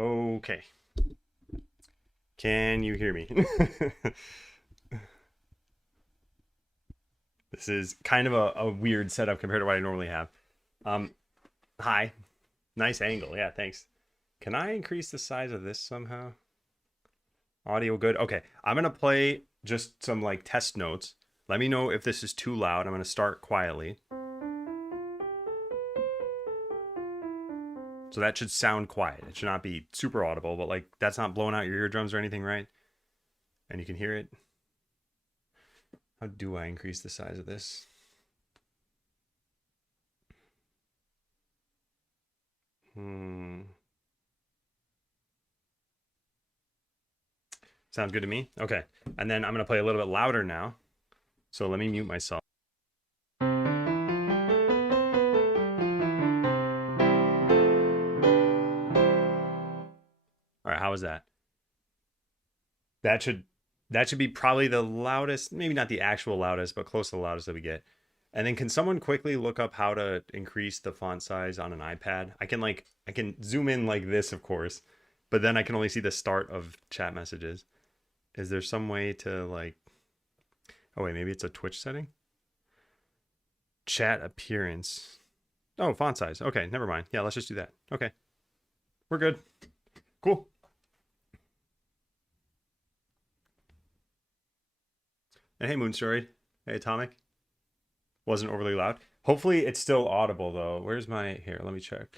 Okay. Can you hear me? This is kind of a weird setup compared to what I normally have. Um, Hi. Nice angle. Yeah, thanks. Can I increase the size of this somehow? Audio good? Okay. I'm going to play just some like test notes. Let me know if this is too loud. I'm going to start quietly. So that should sound quiet. It should not be super audible, but like that's not blowing out your eardrums or anything, right? And you can hear it. How do I increase the size of this? Hmm. Sounds good to me. Okay. And then I'm going to play a little bit louder now. So let me mute myself. All right, how was that? That should that should be probably the loudest, maybe not the actual loudest, but close to the loudest that we get. And then can someone quickly look up how to increase the font size on an iPad? I can zoom in like this, of course, but then I can only see the start of chat messages. Is there some way to like oh wait, maybe it's a Twitch setting? Chat appearance. Oh, font size. Okay, never mind. Yeah, let's just do that. Okay. We're good. Cool. And hey, Moonstory. Hey, Atomic. Wasn't overly loud. Hopefully, it's still audible though. Where's my here? Let me check.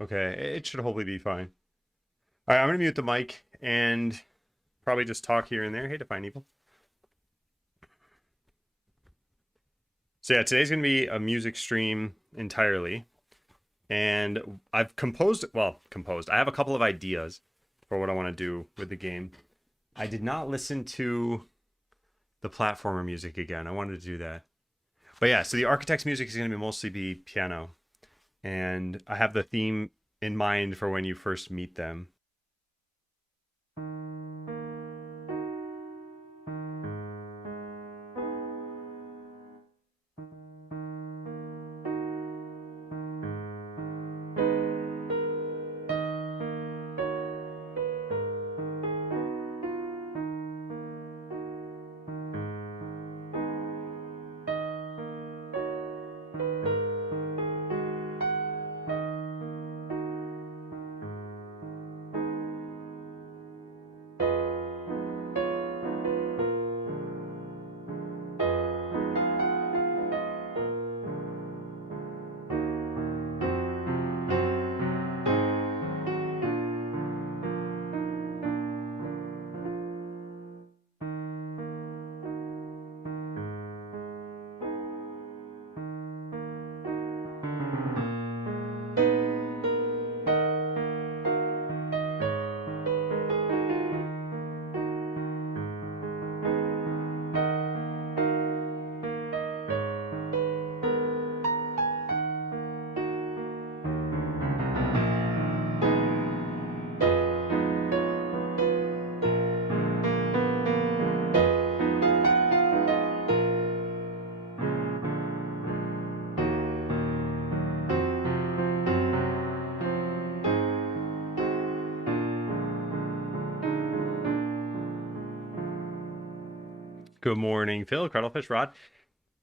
Okay, it should hopefully be fine. All right, I'm gonna mute the mic and probably just talk here and there. Hey, Define Evil. So yeah, today's gonna be a music stream entirely, and I've composed. I have a couple of ideas for what I want to do with the game. I did not listen to the platformer music again. I wanted to do that. But yeah, so the architect's music is going to be mostly be piano, and I have the theme in mind for when you first meet them. Good morning, Phil, Cuddlefish Rod.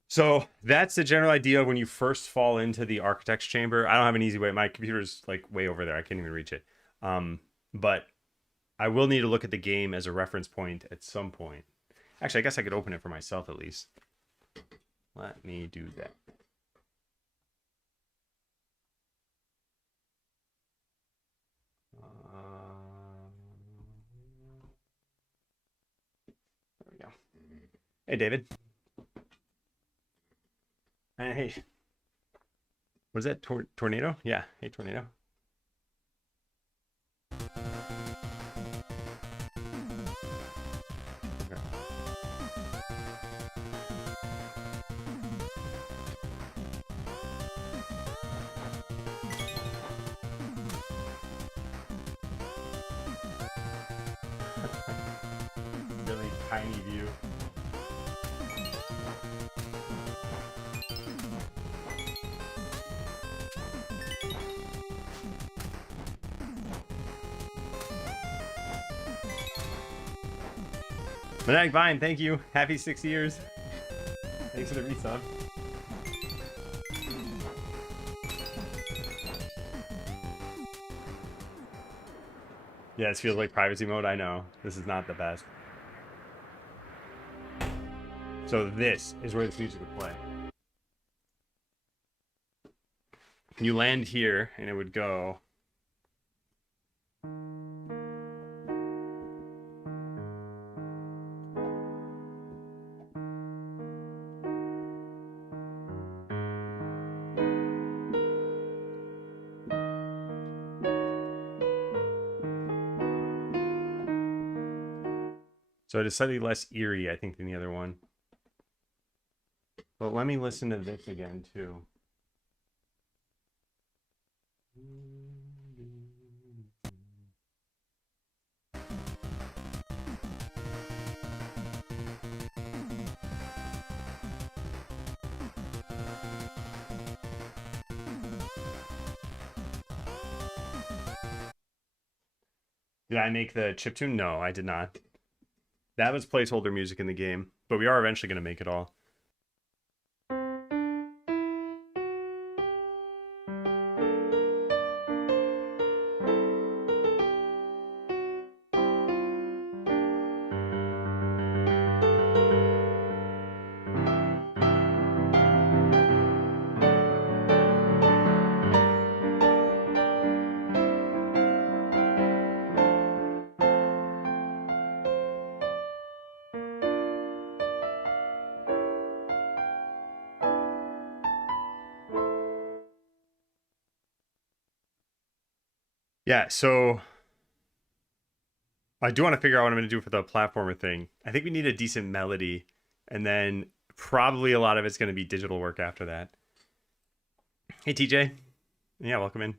So that's the general idea when you first fall into the architect's chamber. I don't have an easy way. My computer's like way over there. I can't even reach it. But I will need to look at the game as a reference point at some point. Actually, I guess I could open it for myself at least. Let me do that. There we go. Hey, David. Hey, what is that? Tornado? Yeah. Hey, Tornado. Okay. tiny view. Maniac Vine, thank you. Happy 6 years. Thanks for the resub. Yeah, this feels like privacy mode. I know. This is not the best. So this is where this music would play. You land here, and it would go. So it is slightly less eerie, I think, than the other one. But let me listen to this again, too. Did I make the chiptune? No, I did not. That was placeholder music in the game, but we are eventually going to make it all. Yeah, so I do want to figure out what I'm going to do for the platformer thing. I think we need a decent melody, and then probably a lot of it's going to be digital work after that. Hey, TJ. Yeah, welcome in.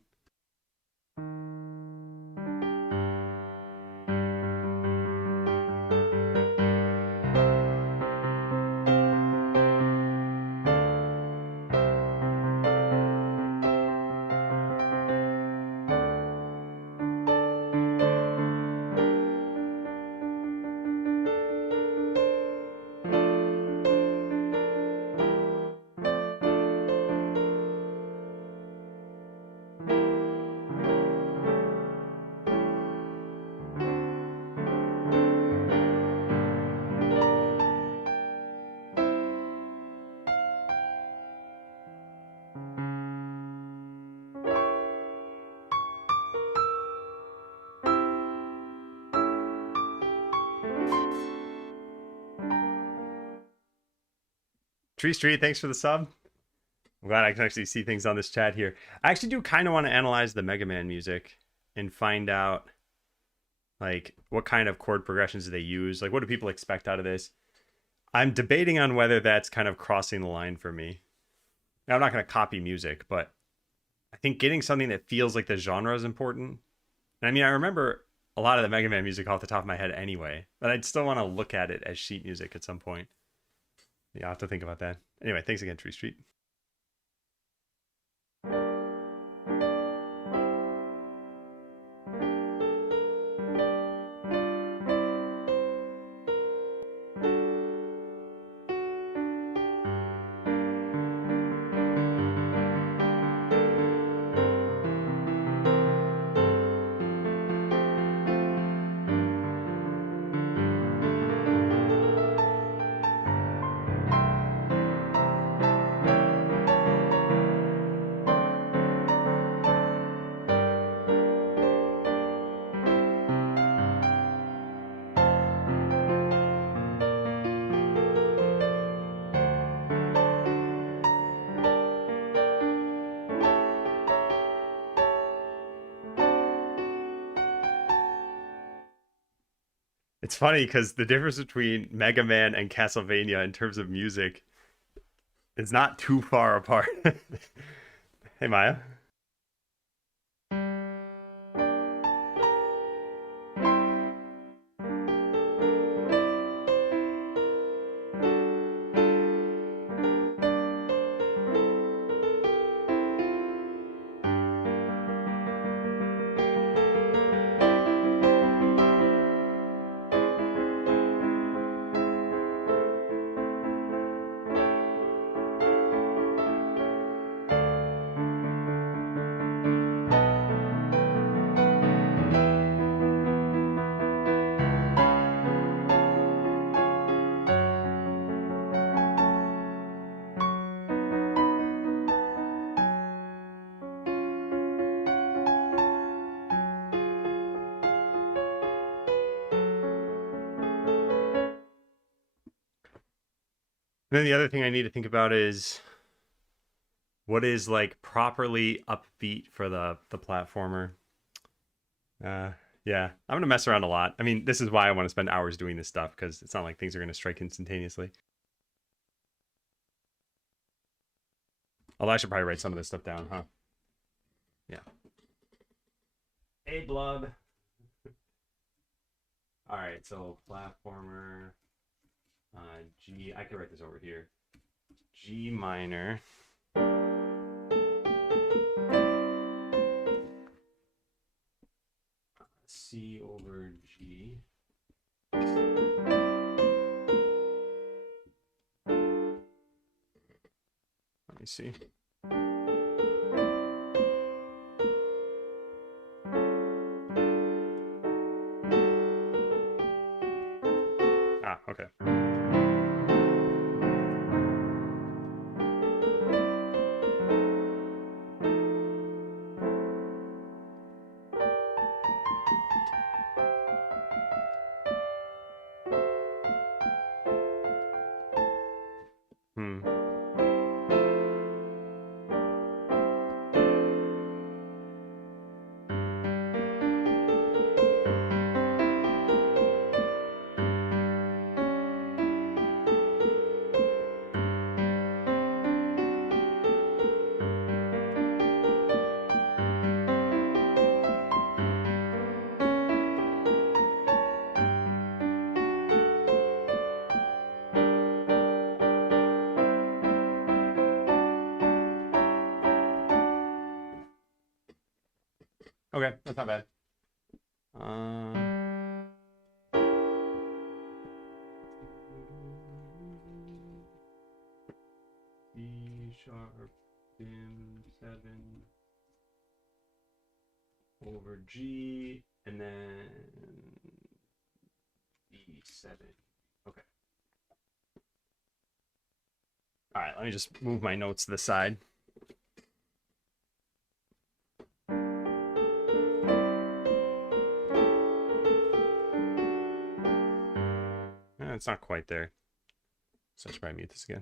Tree Street, thanks for the sub. I'm glad I can actually see things on this chat here. I actually do kind of want to analyze the Mega Man music and find out, like, what kind of chord progressions do they use? Like, what do people expect out of this? I'm debating on whether that's kind of crossing the line for me. Now, I'm not going to copy music, but I think getting something that feels like the genre is important. And I mean, I remember a lot of the Mega Man music off the top of my head anyway, but I'd still want to look at it as sheet music at some point. Yeah, I'll have to think about that. Anyway, thanks again, Tree Street. It's funny because the difference between Mega Man and Castlevania in terms of music is not too far apart. Hey, Maya. then the other thing I need to think about is what is like properly upbeat for the platformer. Uh, yeah, I'm gonna mess around a lot. I mean, this is why I want to spend hours doing this stuff because it's not like things are gonna strike instantaneously. Although I should probably write some of this stuff down, huh? Yeah. Hey, Blub. All right, so platformer, G. I can write this over here. G minor. C over G. Let me see. Ah, okay. Hmm. Okay, that's not bad. C sharp dim 7 over G and then E7. Okay. All right, let me just move my notes to the side. It's not quite there. So I should probably mute this again.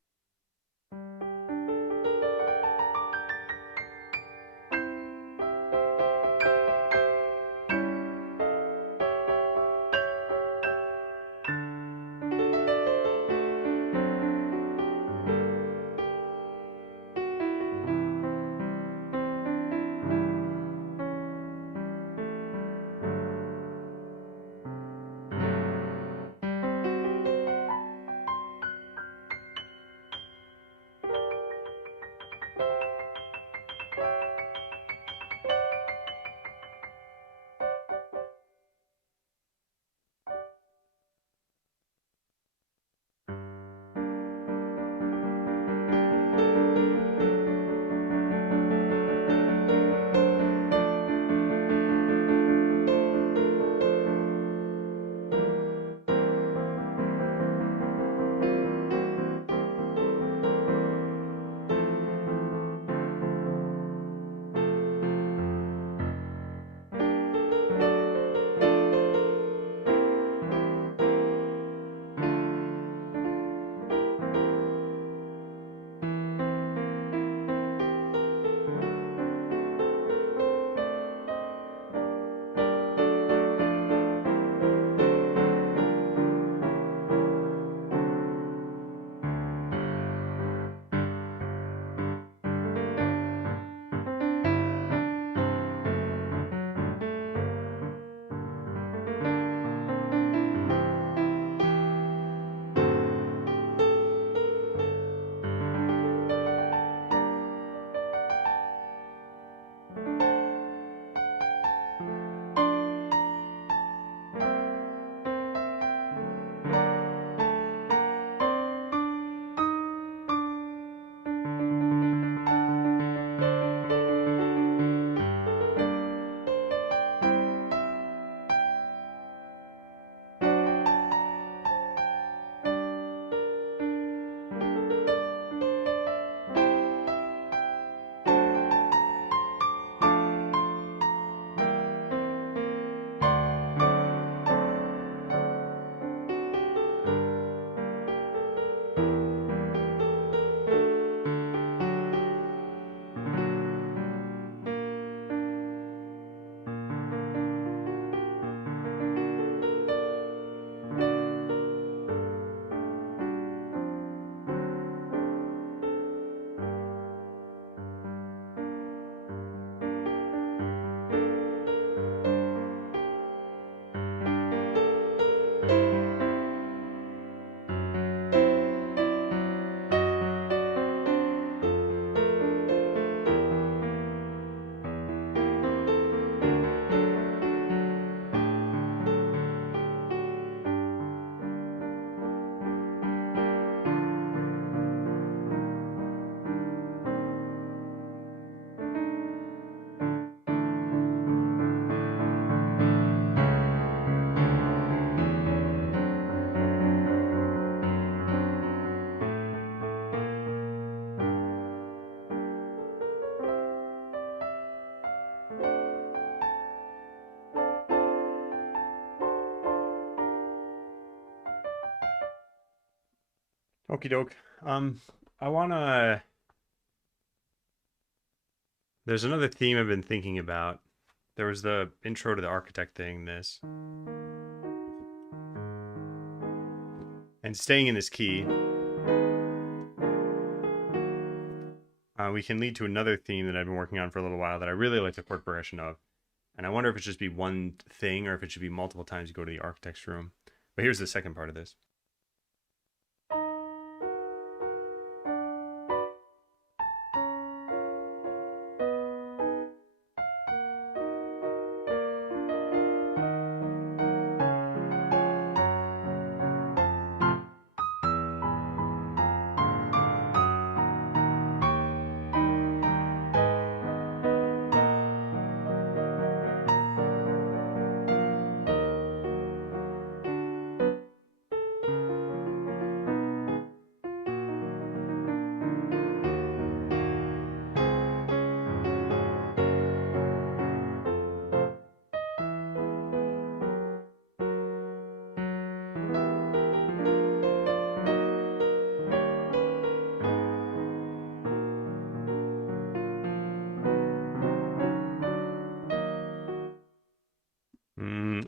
Okie doke. I wanna. There's another theme I've been thinking about. There was the intro to the architect thing, this. And staying in this key, we can lead to another theme that I've been working on for a little while that I really like the chord progression of. And I wonder if it should just be one thing or if it should be multiple times you go to the architect's room. But here's the second part of this.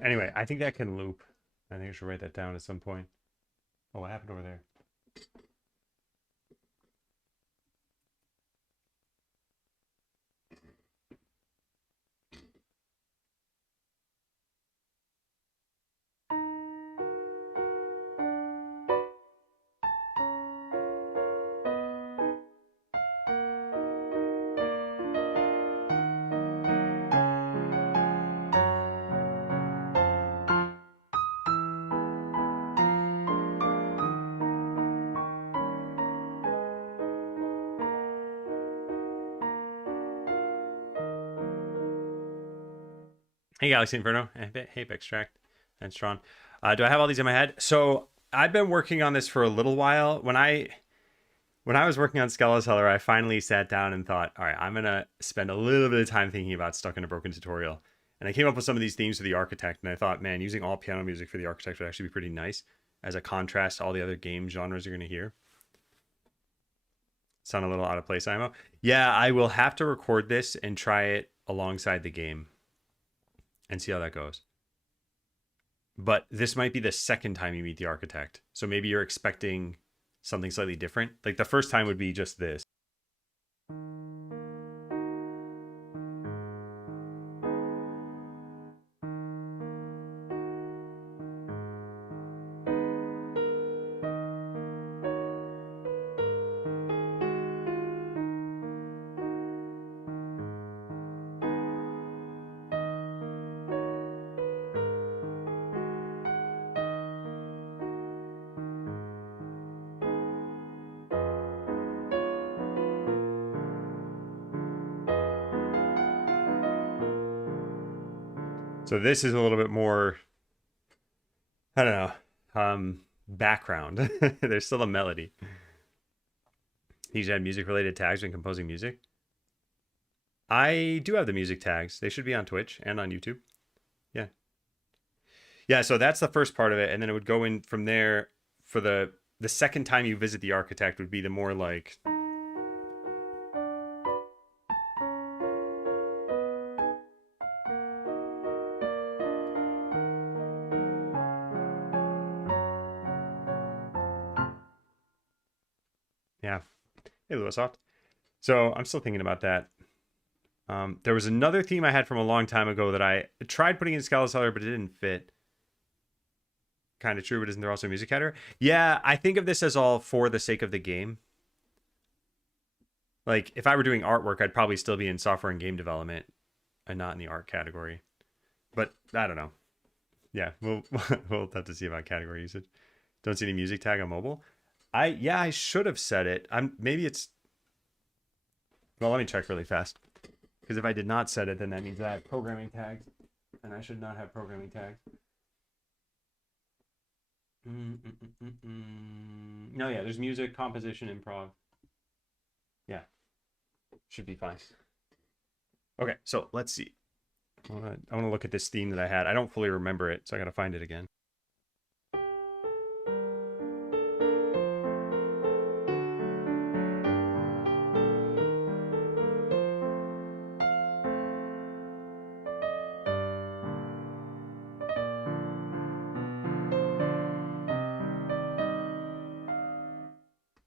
Anyway, I think that can loop. I think I should write that down at some point. Oh, what happened over there? Hey, Galaxy Inferno. Hey, Extract. And Strawn. Do I have all these in my head? So I've been working on this for a little while. When I was working on Skeleteller, I finally sat down and thought, all right, I'm going to spend a little bit of time thinking about Stuck in a Broken Tutorial. And I came up with some of these themes for the Architect, and I thought, man, using all piano music for the Architect would actually be pretty nice as a contrast to all the other game genres you're going to hear. Sound a little out of place, Imo? Yeah, I will have to record this and try it alongside the game and see how that goes. But this might be the second time you meet the Architect. So maybe you're expecting something slightly different. Like the first time would be just this. So this is a little bit more, I don't know, background. There's still a melody. You should have music related tags when composing music. I do have the music tags. They should be on Twitch and on YouTube. Yeah. Yeah, so that's the first part of it. And then it would go in from there for the second time you visit the Architect would be the more like... Yeah. Hey, Lewisoft. So I'm still thinking about that. There was another theme I had from a long time ago that I tried putting in Skeleteller, but it didn't fit. Kind of true, but isn't there also a music header? Yeah, I think of this as all for the sake of the game. Like, if I were doing artwork, I'd probably still be in software and game development and not in the art category. But I don't know. Yeah, we'll have to see about category usage. Don't see any music tag on mobile. I should have said it. Maybe it's... Well, let me check really fast. Because if I did not set it, then that means I have programming tags. And I should not have programming tags. No, yeah, there's music, composition, improv. Yeah, should be fine. Okay, so let's see. I want to look at this theme that I had. I don't fully remember it, so I got to find it again.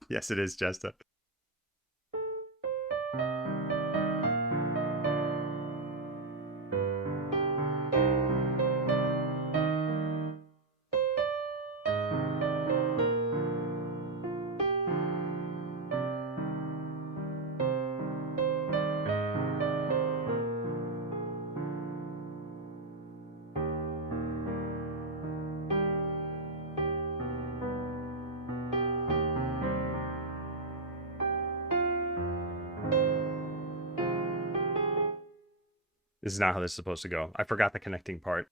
Yes, it is, Jesta. This is not how this is supposed to go. I forgot the connecting part.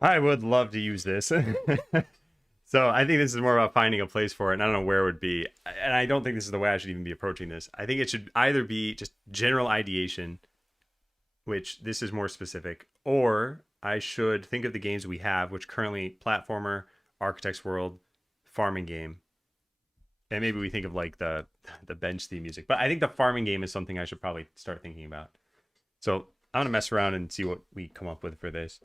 I would love to use this. So I think this is more about finding a place for it, and I don't know where it would be. And I don't think this is the way I should even be approaching this. I think it should either be just general ideation, which this is more specific, or I should think of the games we have, which currently platformer, Architect's World, farming game, and maybe we think of like the bench theme music. But I think the farming game is something I should probably start thinking about. So I'm gonna mess around and see what we come up with for this.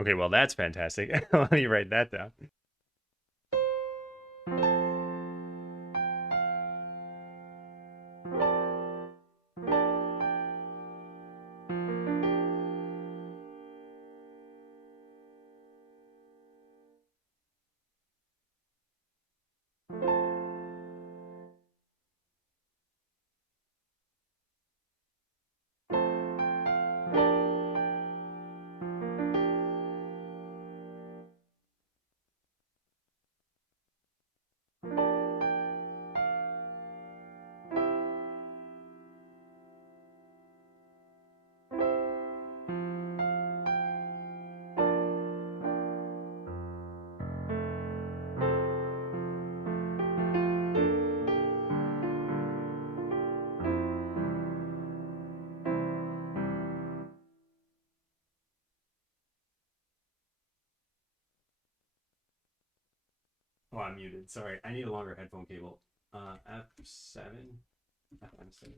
Okay, well that's fantastic. Let me write that down. Oh, I'm muted. Sorry. I need a longer headphone cable. F7. FM7.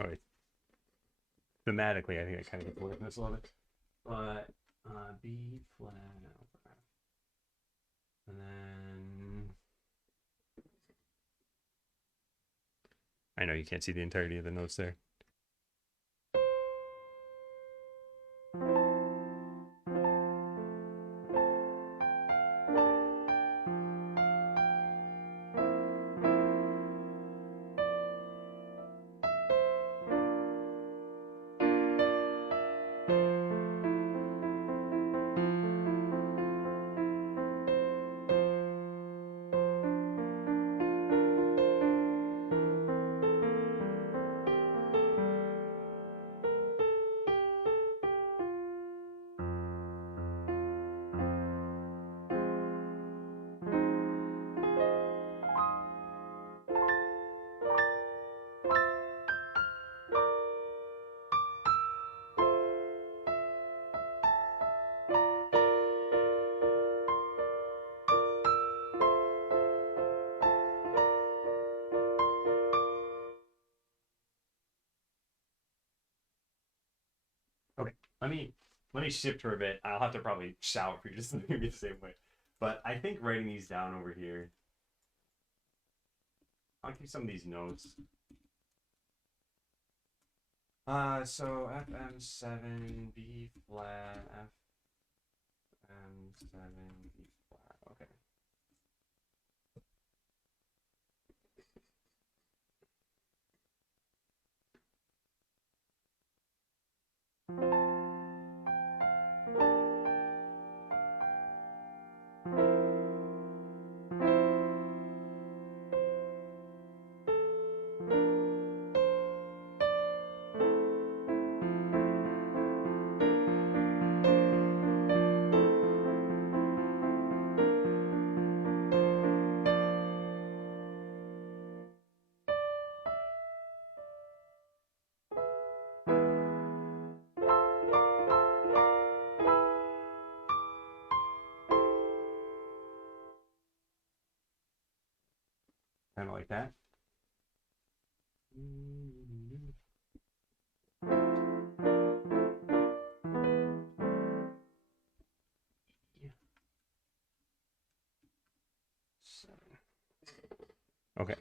All right. Thematically, I think I kind of get away from this a little bit. But B flat, and then I know you can't see the entirety of the notes there. Okay, let me shift her a bit. I'll have to probably shout for you just to make me the same way. But I think writing these down over here, I'll keep some of these notes. So FM7 B flat FM7 B flat. Okay. Kind of like that. Okay.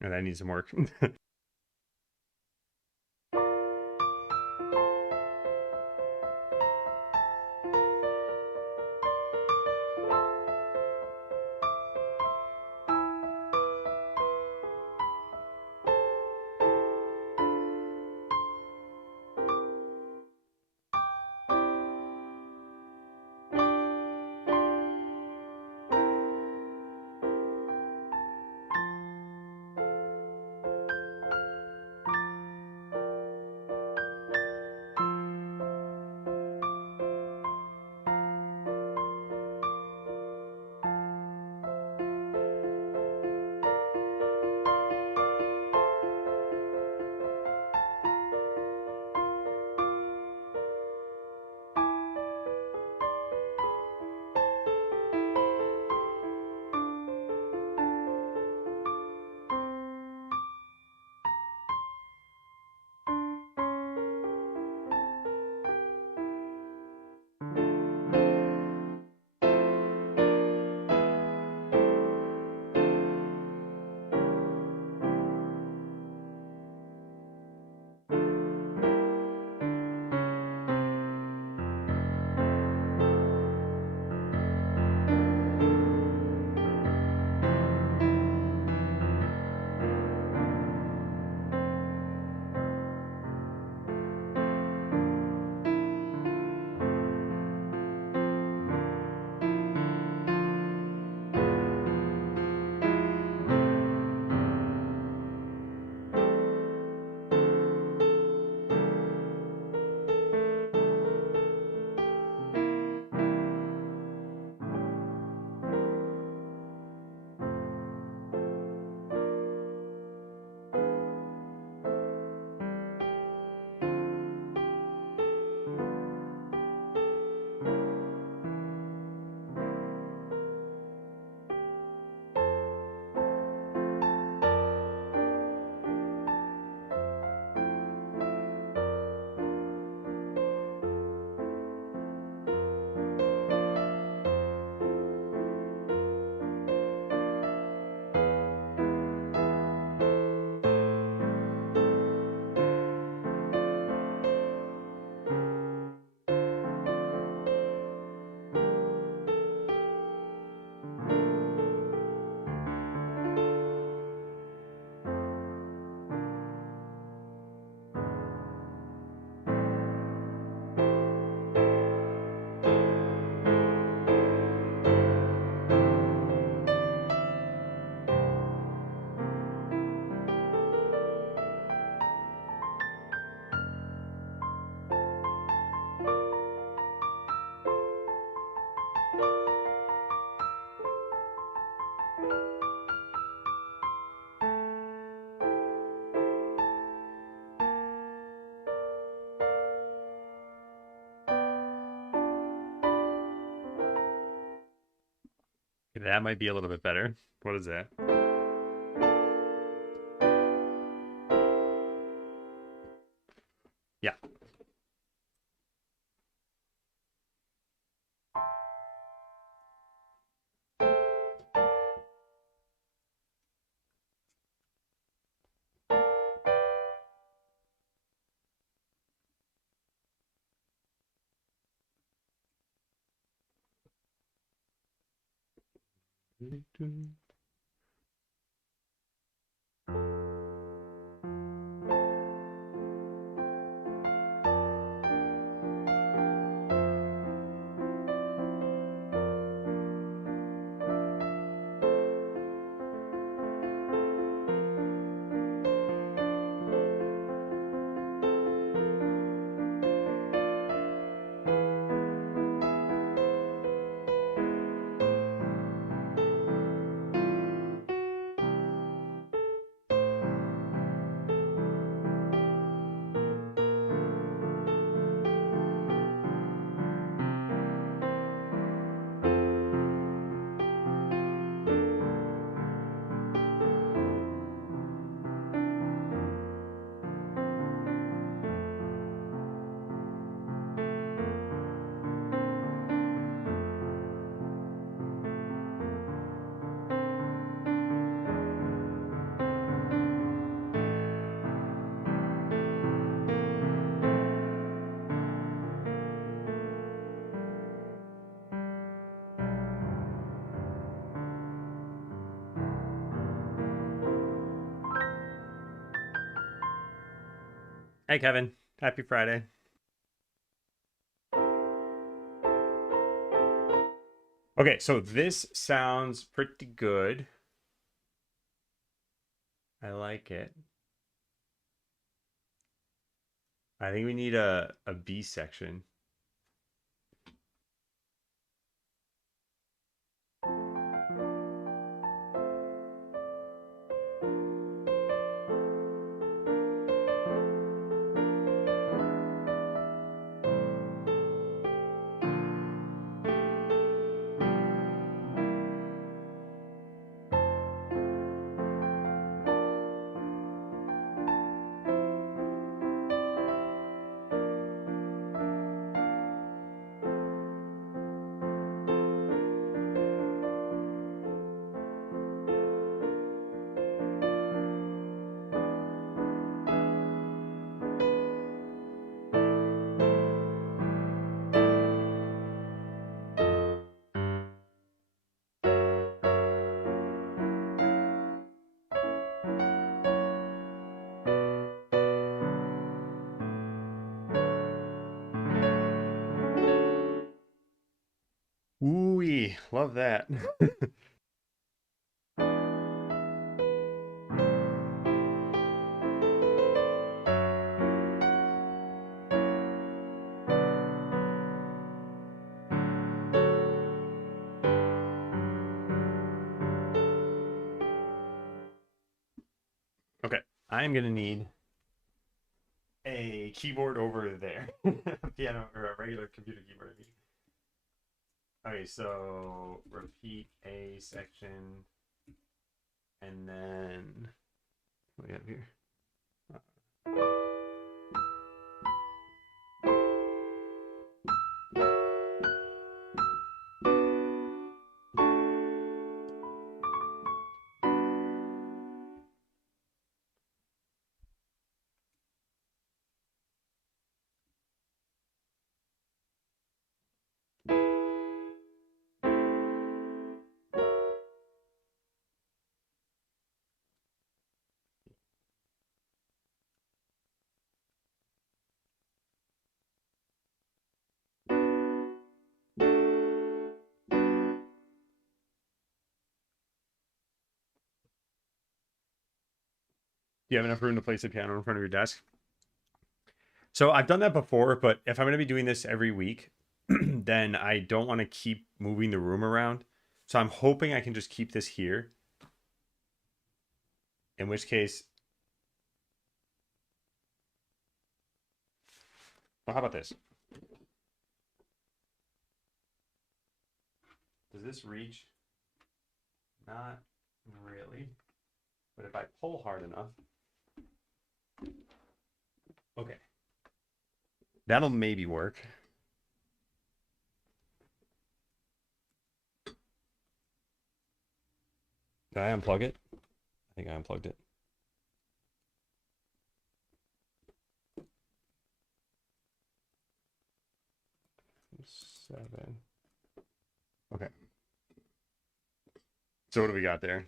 And that needs some work. that might be a little bit better. What is that? Yeah. Hey, Kevin. Happy Friday. Okay, so this sounds pretty good. I like it. I think we need a B section. Ooh, love that. Okay, I'm gonna need a keyboard over there. A piano or a regular computer keyboard. I mean. Okay, so repeat A section, and then what do we have here? Do you have enough room to place a piano in front of your desk? So I've done that before, but if I'm going to be doing this every week, then I don't want to keep moving the room around. So I'm hoping I can just keep this here. In which case, well, how about this? Does this reach? Not really. But if I pull hard enough, okay, that'll maybe work. Did I unplug it? I think I unplugged it. Seven. Okay. So what do we got there?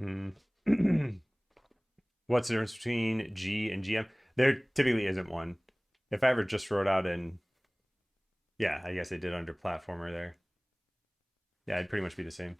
Hmm. What's the difference between G and GM? There typically isn't one. If I ever just wrote out in, yeah, I guess I did under platformer there. Yeah, it'd pretty much be the same.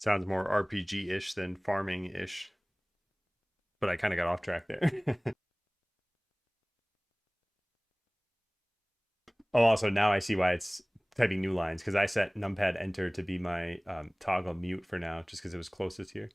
Sounds more RPG-ish than farming-ish, but I kind of got off track there. Oh, also now I see why it's typing new lines because I set numpad enter to be my toggle mute for now, just because it was closest here.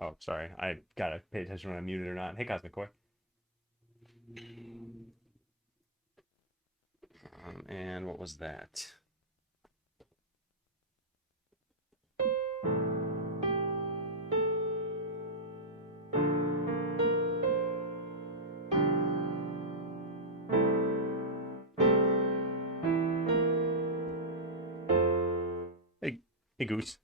Oh, sorry. I gotta pay attention when I'm muted or not. Hey, Cosmic Koi. And what was that? Hey, hey, Goose.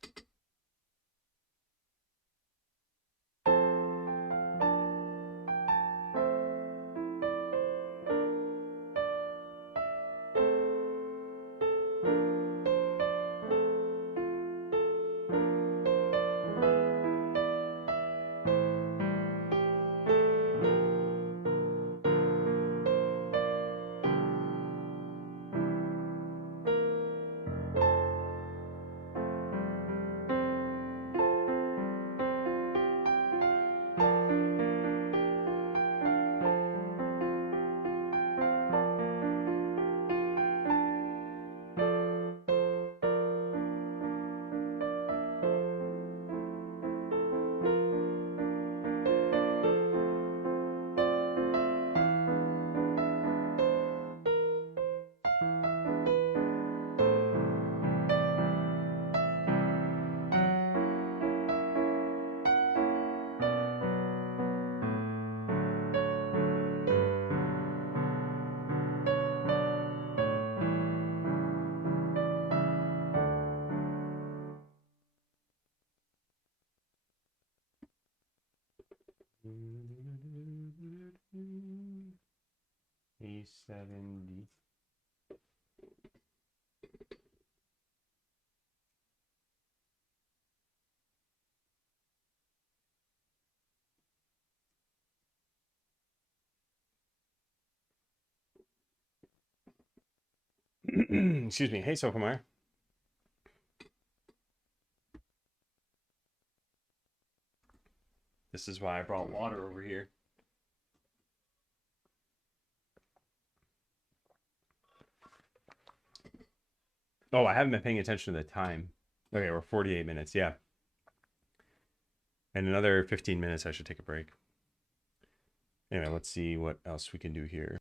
A70. Excuse me. Hey, Sokumar. This is why I brought water over here. Oh, I haven't been paying attention to the time. Okay, we're 48 minutes. Yeah. And another 15 minutes, I should take a break. Anyway, let's see what else we can do here.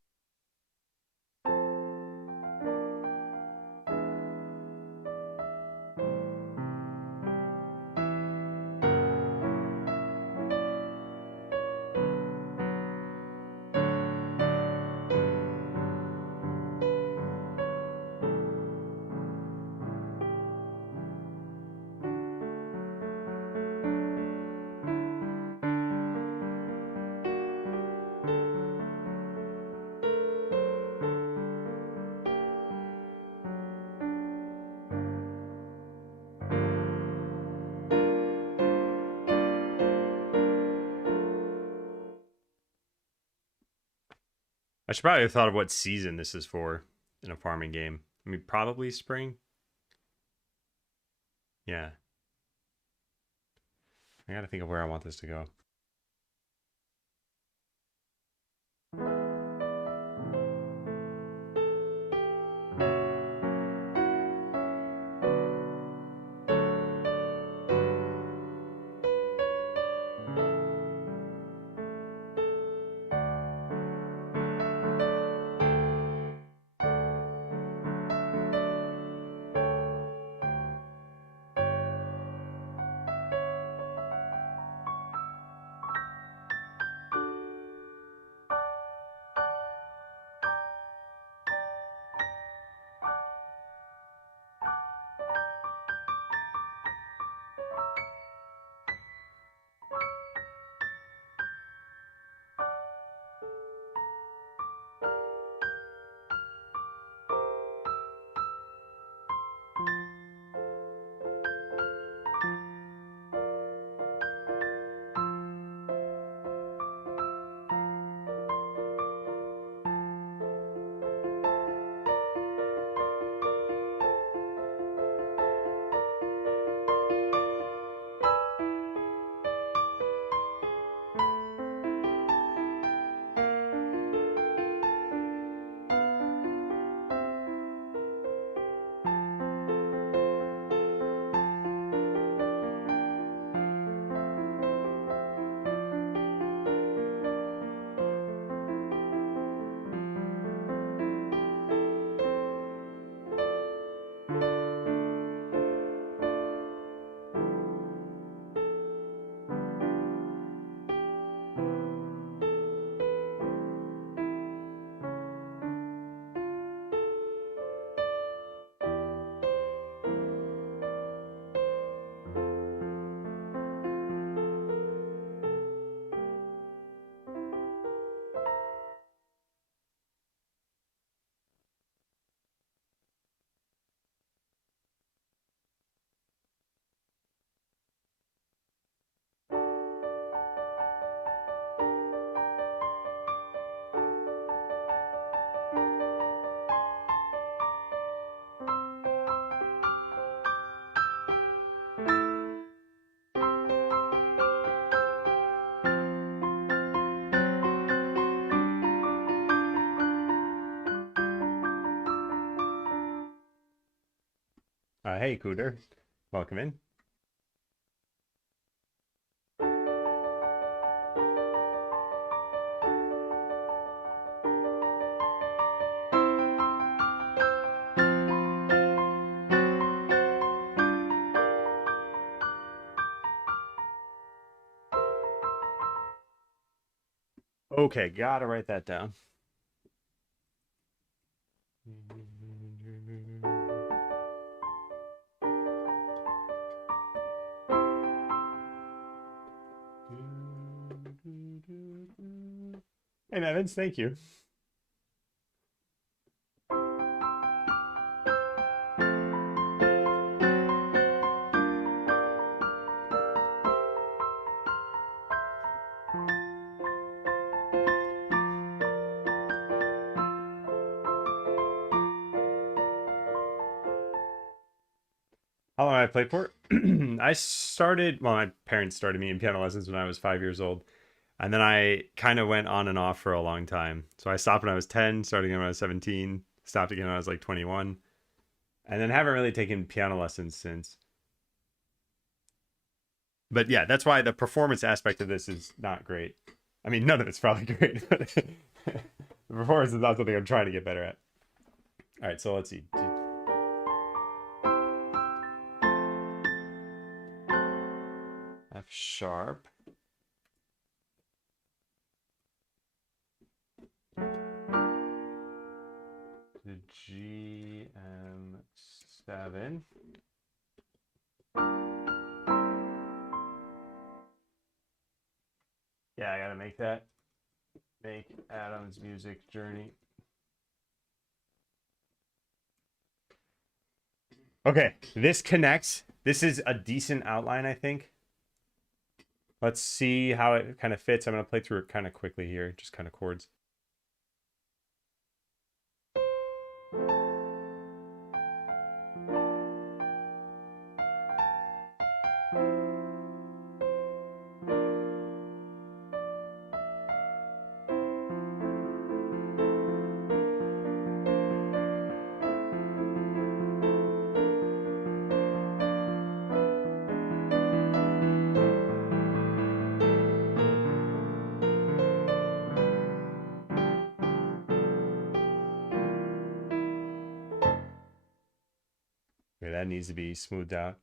I should probably have thought of what season this is for in a farming game. I mean, probably spring. Yeah. I gotta think of where I want this to go. Hey, Cooter. Welcome in. Okay, gotta write that down. Hey, Evans, thank you. How long have I played for? I started, well, my parents started me in piano lessons when I was 5 years old. And then I kind of went on and off for a long time. So I stopped when I was 10, started again when I was 17, stopped again when I was like 21, and then haven't really taken piano lessons since. But yeah, that's why the performance aspect of this is not great. I mean, none of it's probably great, but the performance is not something I'm trying to get better at. All right, so let's see. F sharp. To GM7. Yeah, I gotta make that. Make Adam's music journey. Okay, this connects. This is a decent outline, I think. Let's see how it kind of fits. I'm going to play through it kind of quickly here, just kind of chords. Okay, that needs to be smoothed out.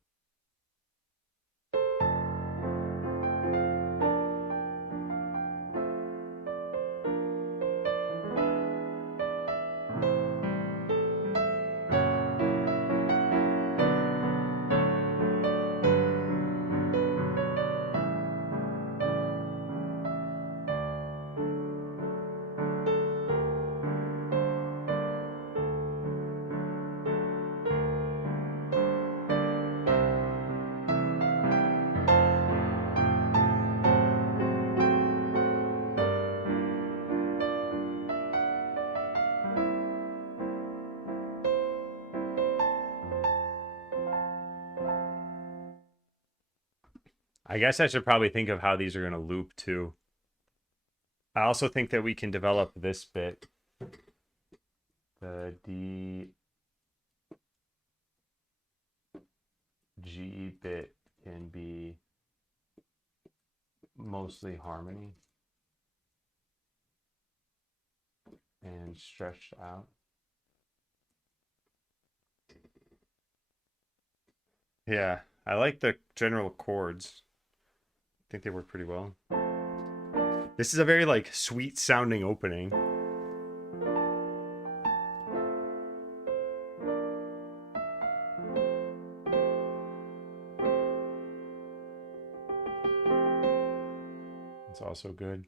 I guess I should probably think of how these are going to loop too. I also think that we can develop this bit. The D G bit can be mostly harmony and stretched out. Yeah, I like the general chords. I think they work pretty well. This is a very like sweet sounding opening. It's also good.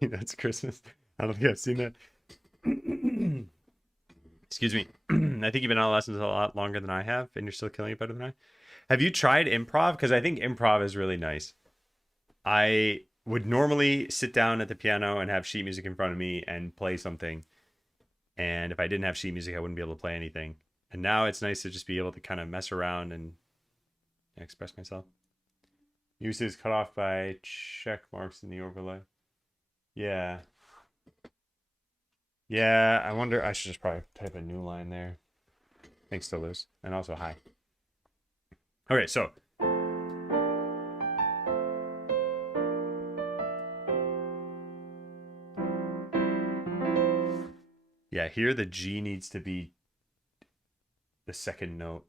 That's Christmas. I don't think I've seen that. Excuse me. I think you've been out of lessons a lot longer than I have, and you're still killing it better than I. Have you tried improv? Because I think improv is really nice. I would normally sit down at the piano and have sheet music in front of me and play something. And if I didn't have sheet music, I wouldn't be able to play anything. And now it's nice to just be able to kind of mess around and express myself. Use is cut off by check marks in the overlay. Yeah. Yeah, I wonder, I should just probably type a new line there. Thanks to Liz. And also, hi. Okay, so. Yeah, here the G needs to be the second note.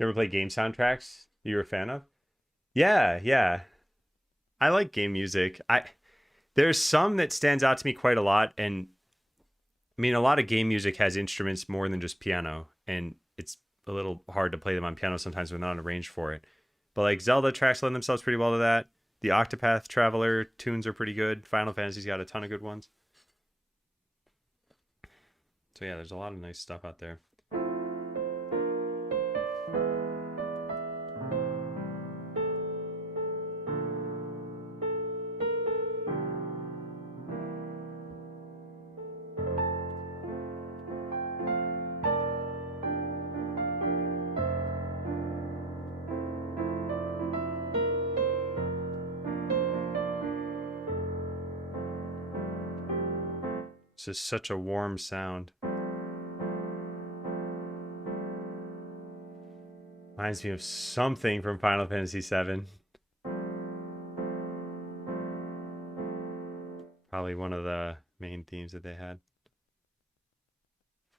You ever play game soundtracks you're a fan of? Yeah, yeah. I like game music. There's some that stands out to me quite a lot, and I mean a lot of game music has instruments more than just piano, and it's a little hard to play them on piano sometimes when they're not arranged for it. But like Zelda tracks lend themselves pretty well to that. The Octopath Traveler tunes are pretty good. Final Fantasy's got a ton of good ones. So yeah, there's a lot of nice stuff out there. It's just such a warm sound. Reminds me of something from Final Fantasy VII. Probably one of the main themes that they had.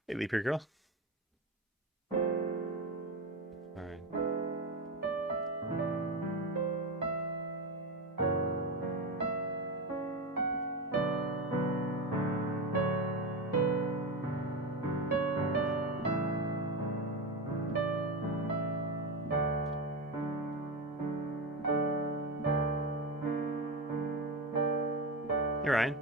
Hey, Leap Year Girl. All right. Hey, Ryan.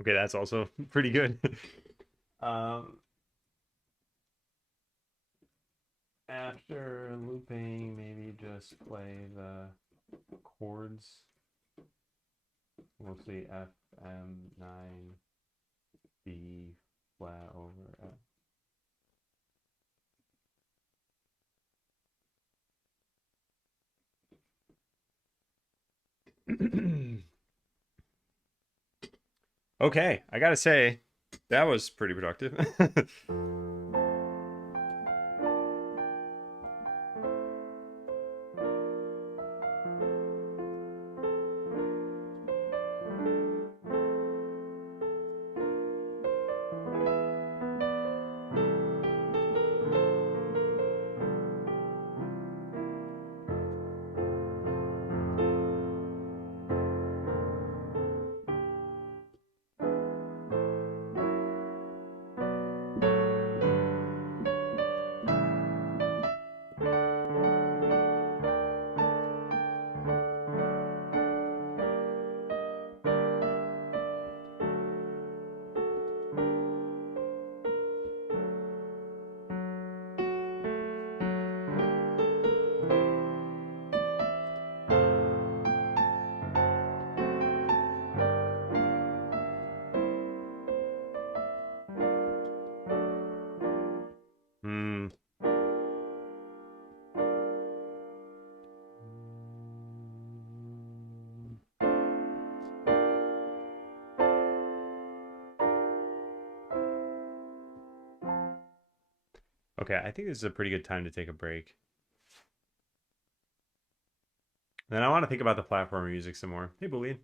Okay, that's also pretty good. um, After looping, maybe just play the chords, mostly F, M, 9, B, flat over F. Okay, I gotta say, that was pretty productive. Hmm. Okay, I think this is a pretty good time to take a break. Then I want to think about the platform music some more. Hey, Boolean.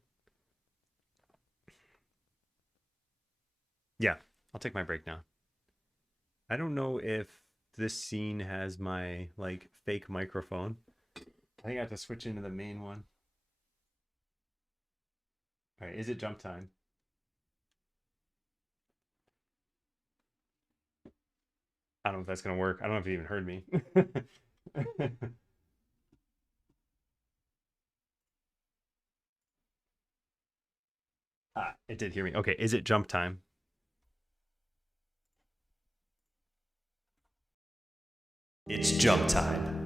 Yeah, I'll take my break now. I don't know if this scene has my like fake microphone. I think I have to switch into the main one. All right, is it jump time? I don't know if that's gonna work. I don't know if you even heard me. It did hear me. Okay, is it jump time? It's jump time.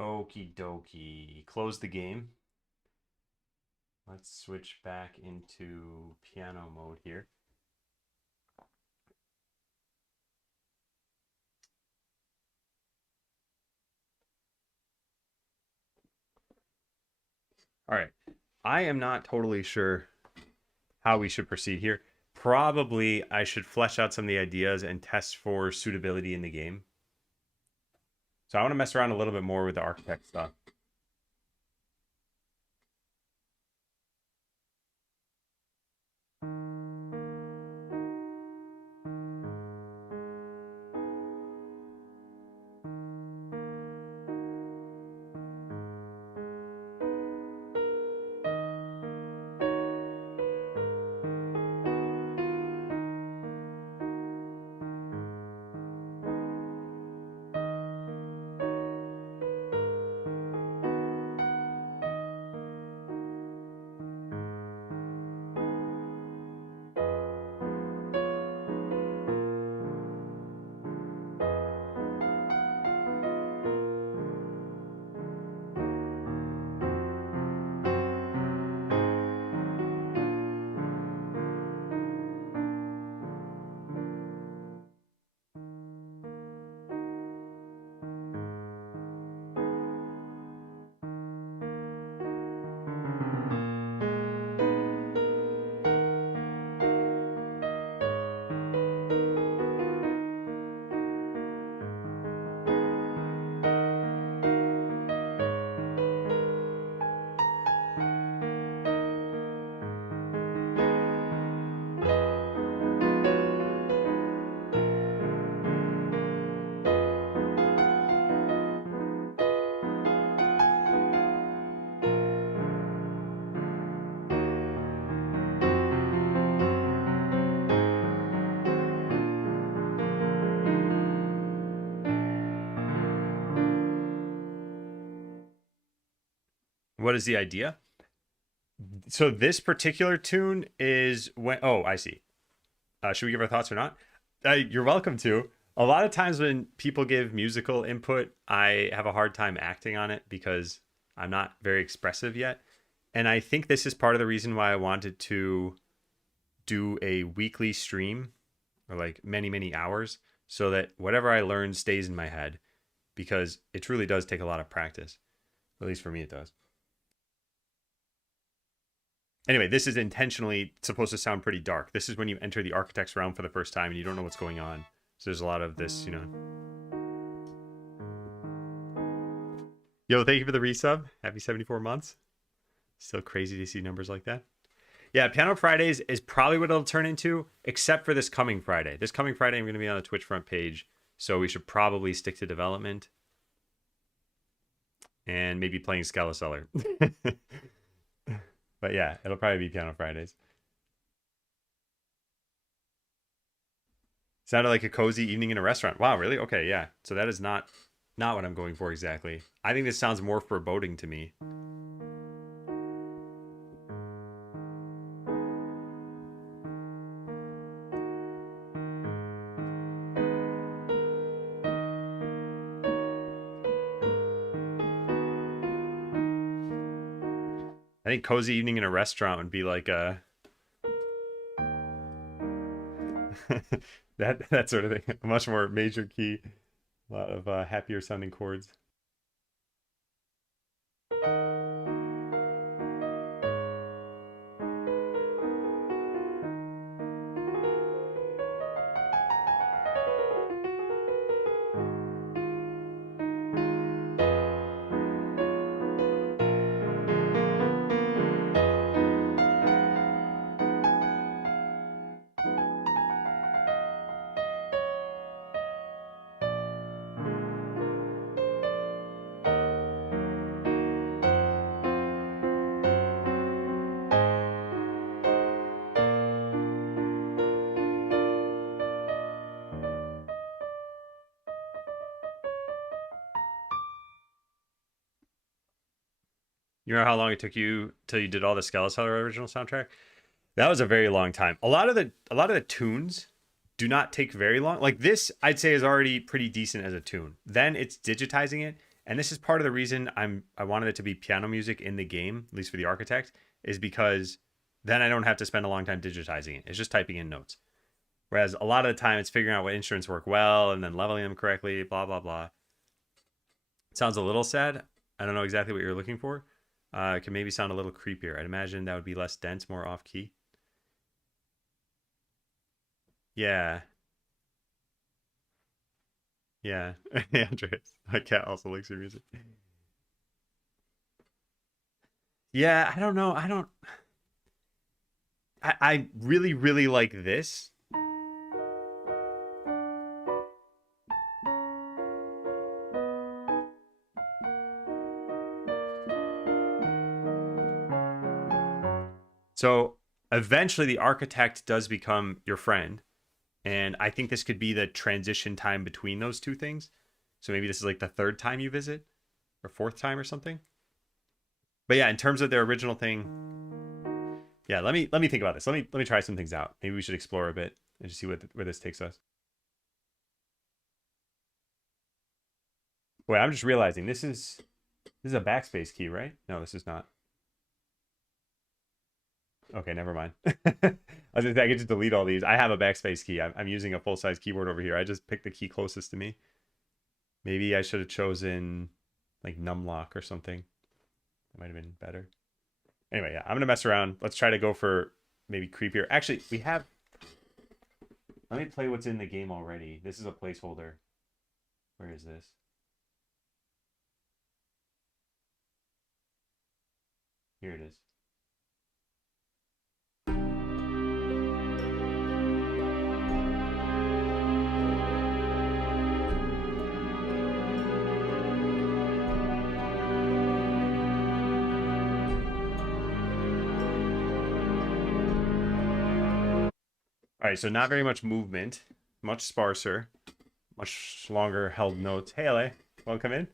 Okie dokie. Close the game. Let's switch back into piano mode here. All right. I am not totally sure how we should proceed here. Probably I should flesh out some of the ideas and test for suitability in the game. So I want to mess around a little bit more with the architect stuff. What is the idea? So this particular tune is when. Oh, I see. Should we give our thoughts or not? You're welcome to. A lot of times when people give musical input, I have a hard time acting on it because I'm not very expressive yet. And I think this is part of the reason why I wanted to do a weekly stream or like many, many hours so that whatever I learn stays in my head because it truly does take a lot of practice. At least for me, it does. Anyway, this is intentionally supposed to sound pretty dark. This is when you enter the architect's realm for the first time and you don't know what's going on. So there's a lot of this, you know. Yo, thank you for the resub. Happy 74 months. Still crazy to see numbers like that. Yeah, Piano Fridays is probably what it'll turn into, except for this coming Friday. This coming Friday, I'm going to be on the Twitch front page, so we should probably stick to development. And maybe playing Scala Cellar. But yeah, it'll probably be Piano Fridays. Sounded like a cozy evening in a restaurant. Wow, really? Okay, yeah. So that is not what I'm going for exactly. I think this sounds more foreboding to me. I think cozy evening in a restaurant would be like a that sort of thing. A much more major key, a lot of happier sounding chords. You know how long it took you till you did all the Scala Cellar original soundtrack? That was a very long time. A lot of the tunes do not take very long. Like this, I'd say is already pretty decent as a tune. Then it's digitizing it, and this is part of the reason I wanted it to be piano music in the game, at least for the architect, is because then I don't have to spend a long time digitizing it. It's just typing in notes. Whereas a lot of the time it's figuring out what instruments work well and then leveling them correctly, blah blah blah. It sounds a little sad. I don't know exactly what you're looking for. It can maybe sound a little creepier. I'd imagine that would be less dense, more off key. Yeah, yeah. Andres, my cat also likes your music. Yeah, I don't know. I really, really like this. So eventually the architect does become your friend. And I think this could be the transition time between those two things. So maybe this is like the third time you visit or fourth time or something. But yeah, in terms of their original thing, yeah, let me think about this. Let me try some things out. Maybe we should explore a bit and just see where this takes us. Wait, I'm just realizing this is a backspace key, right? No, this is not. Okay, never mind. I was gonna say I could just delete all these. I have a backspace key. I'm using a full size keyboard over here. I just picked the key closest to me. Maybe I should have chosen like numlock or something. That might have been better. Anyway, yeah, I'm gonna mess around. Let's try to go for maybe creepier. Actually, we have. Let me play what's in the game already. This is a placeholder. Where is this? Here it is. All right, so not very much movement, much sparser, much longer held notes. Hey, LA, welcome in.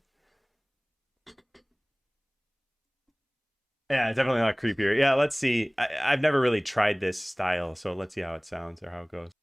Yeah, it's definitely a lot creepier. Yeah, let's see. I've never really tried this style, so let's see how it sounds or how it goes.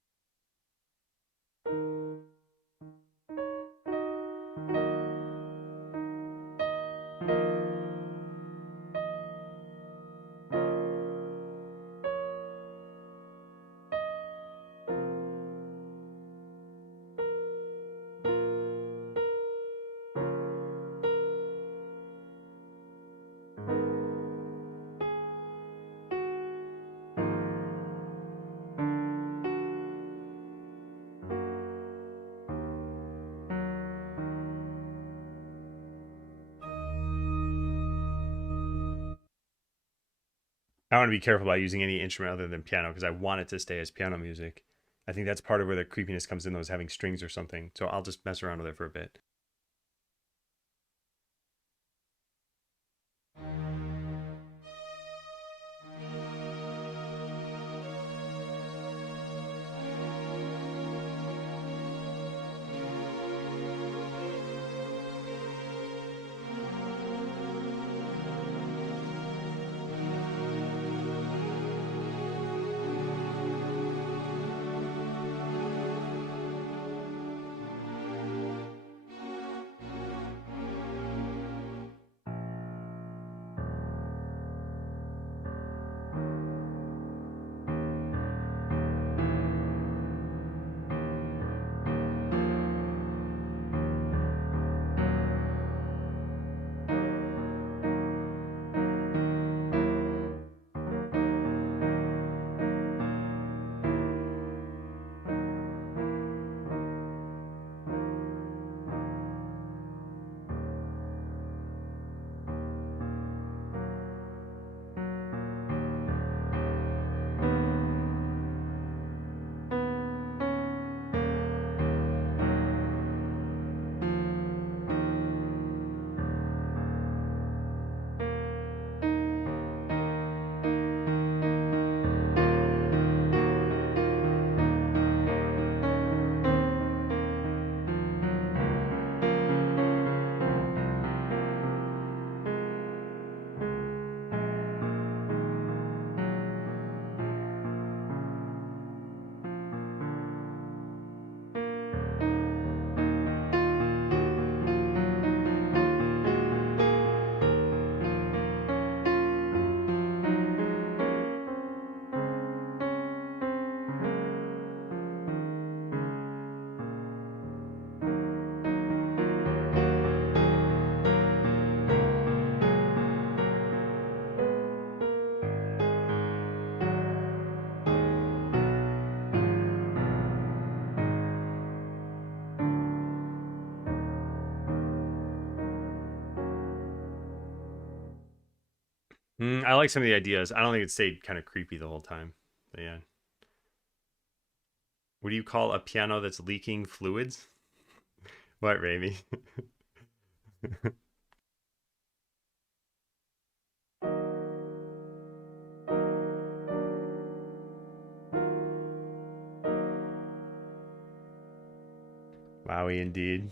I want to be careful about using any instrument other than piano because I want it to stay as piano music. I think that's part of where the creepiness comes in, though, is having strings or something. So I'll just mess around with it for a bit. I like some of the ideas. I don't think it stayed kind of creepy the whole time. But yeah. What do you call a piano that's leaking fluids? What, Raimi? Wowie, indeed.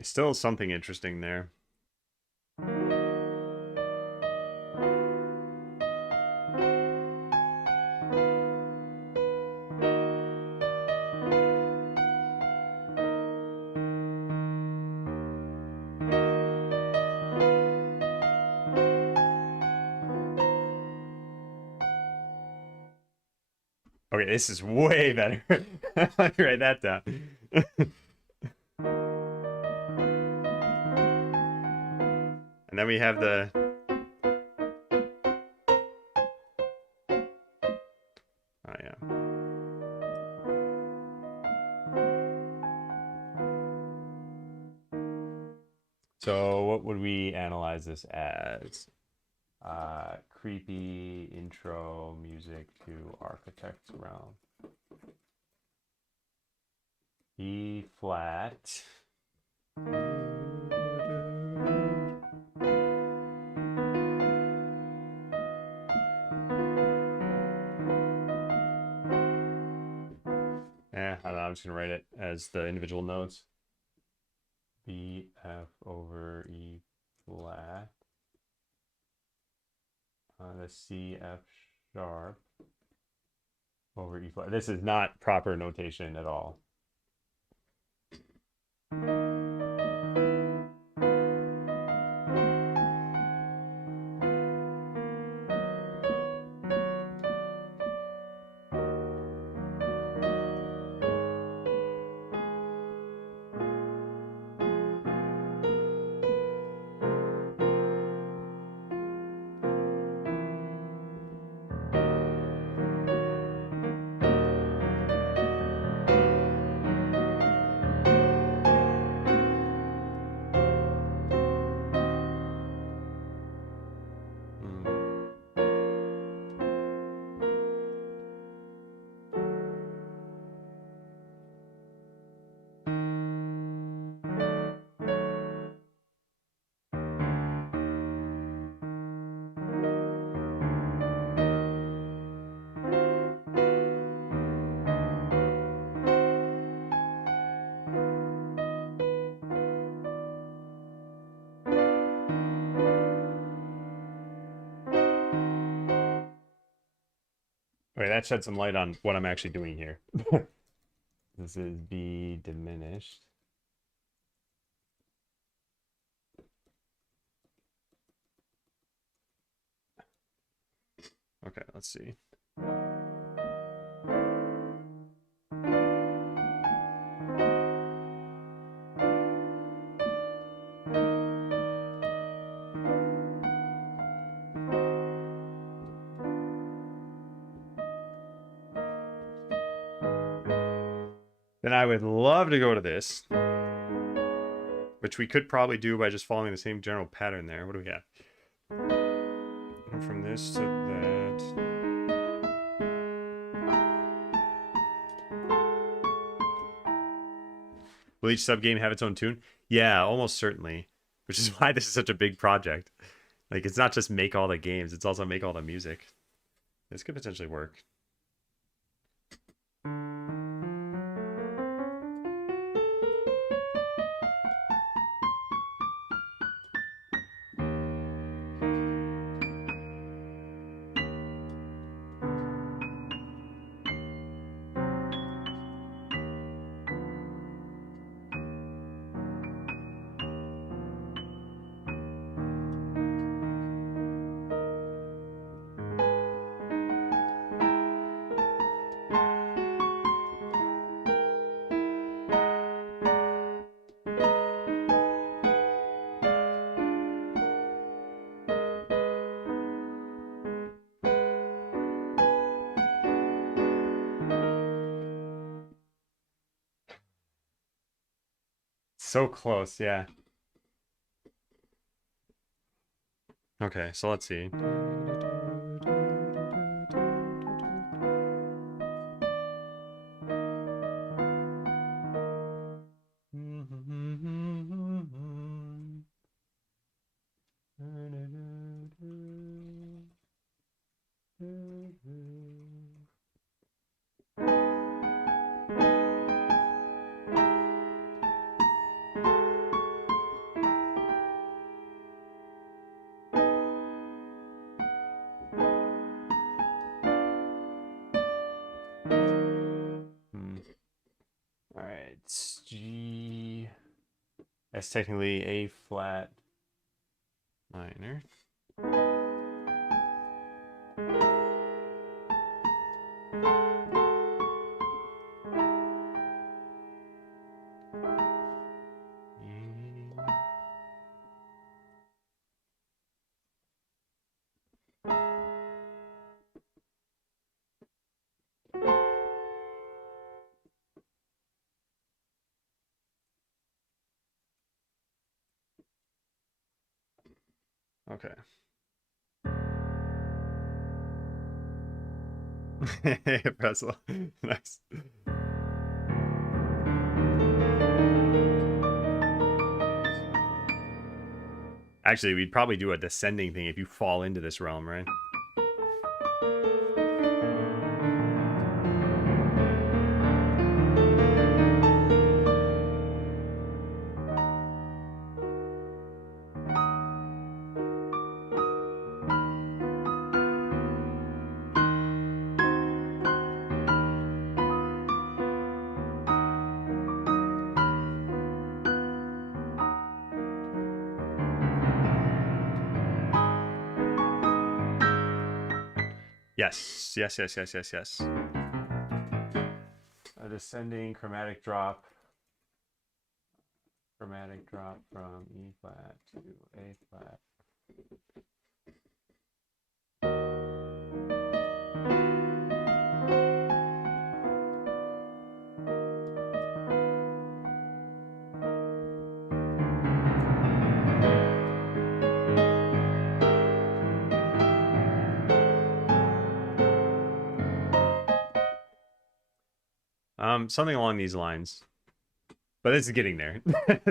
Still something interesting there. Okay, this is way better. Let me write that down. And then we have the... Oh, yeah. So what would we analyze this as? Creepy intro music to Architect's Realm. E flat. I don't know, I'm just gonna write it as the individual notes. B, F over E flat. The C, F sharp over E flat. This is not proper notation at all. Okay, that shed some light on what I'm actually doing here. This is B diminished. Okay, let's see. Then I would love to go to this, which we could probably do by just following the same general pattern there. What do we got? And from this to that. Will each subgame have its own tune? Yeah, almost certainly. Which is why this is such a big project. Like, it's not just make all the games, it's also make all the music. This could potentially work. So close, yeah. Okay, so let's see. All right, G. That's technically A flat minor. Okay. Hey, pretzel. Nice. Actually, we'd probably do a descending thing if you fall into this realm, right? Yes, yes, yes, yes, yes, yes. A descending chromatic drop from E flat to A flat. Something along these lines. But it's getting there.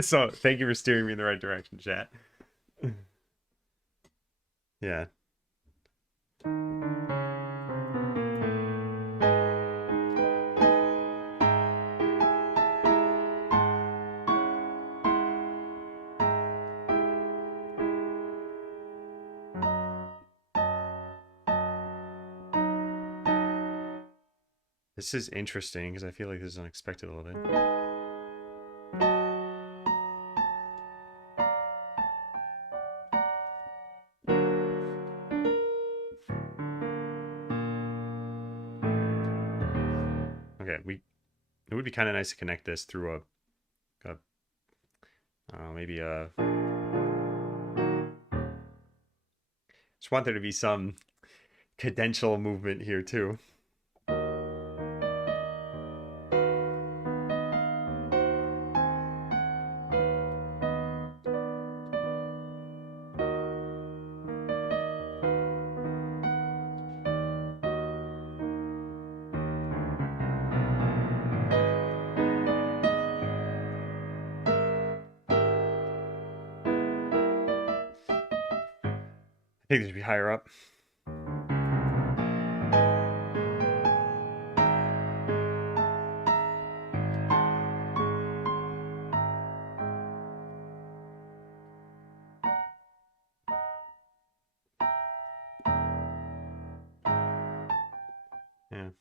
So thank you for steering me in the right direction, chat. Yeah. This is interesting because I feel like this is unexpected a little bit. Okay, it would be kind of nice to connect this through maybe a. Just want there to be some cadential movement here too. I think they should be higher up. Yeah.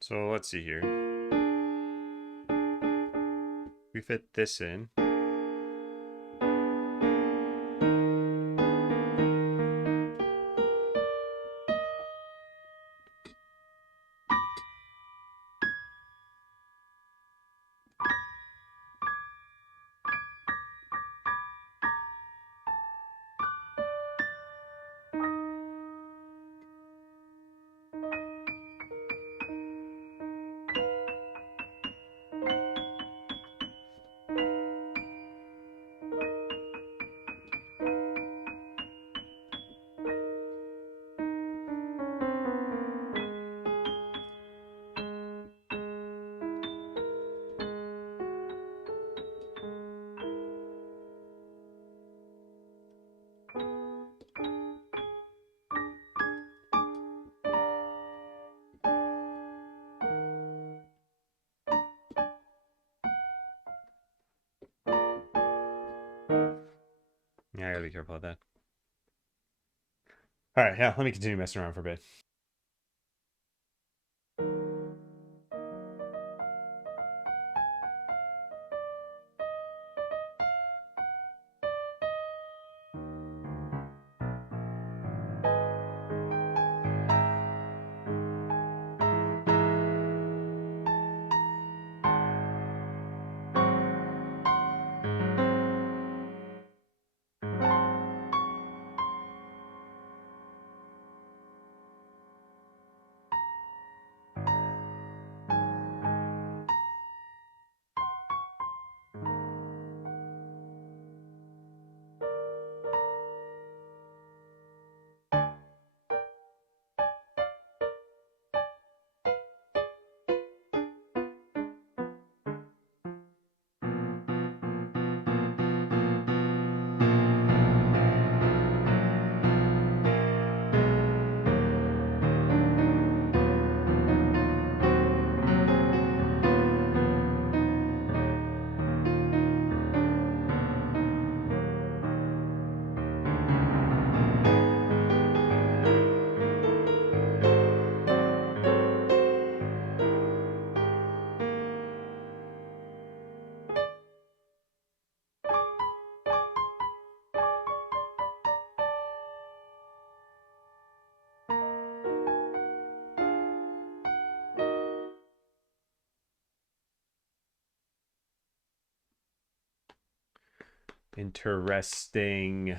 So let's see here. We fit this in. Yeah, I gotta be careful about that. All right, yeah, let me continue messing around for a bit. Interesting.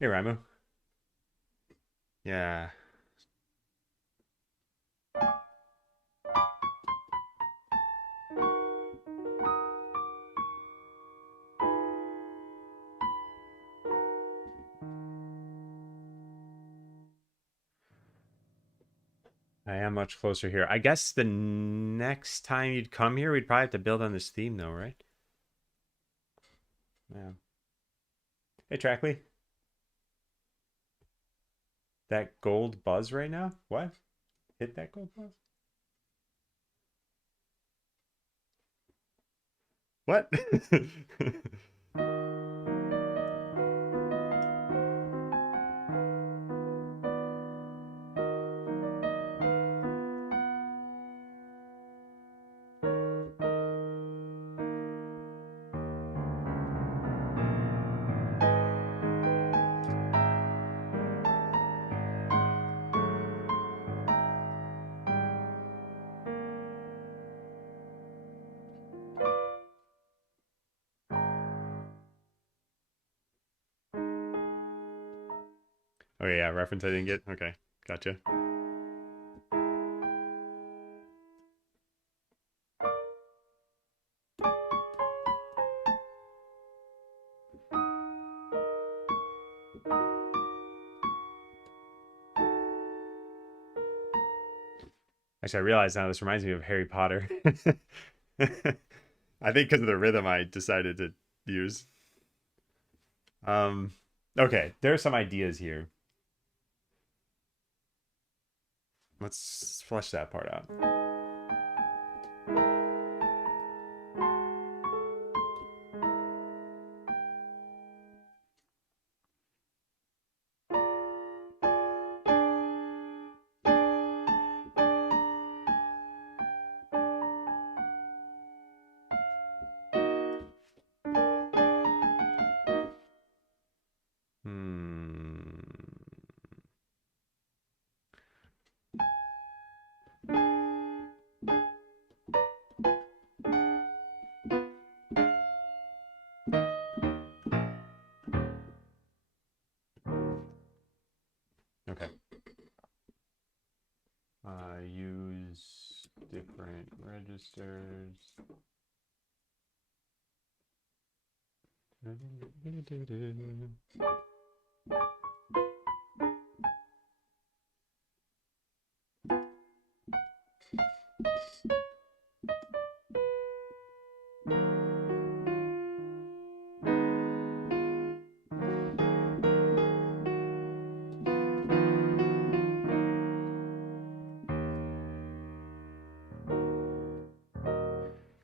Hey, Ramu. Yeah. I am much closer here. I guess the next time you'd come here, we'd probably have to build on this theme, though, right? Yeah. Hey, Trackley. That gold buzz right now? What? Hit that gold buzz? What? Oh yeah, reference I didn't get. Okay, gotcha. Actually, I realize now this reminds me of Harry Potter. I think because of the rhythm I decided to use. Um, okay, there are some ideas here. Let's flesh that part out. Hmm. Okay. Use different registers.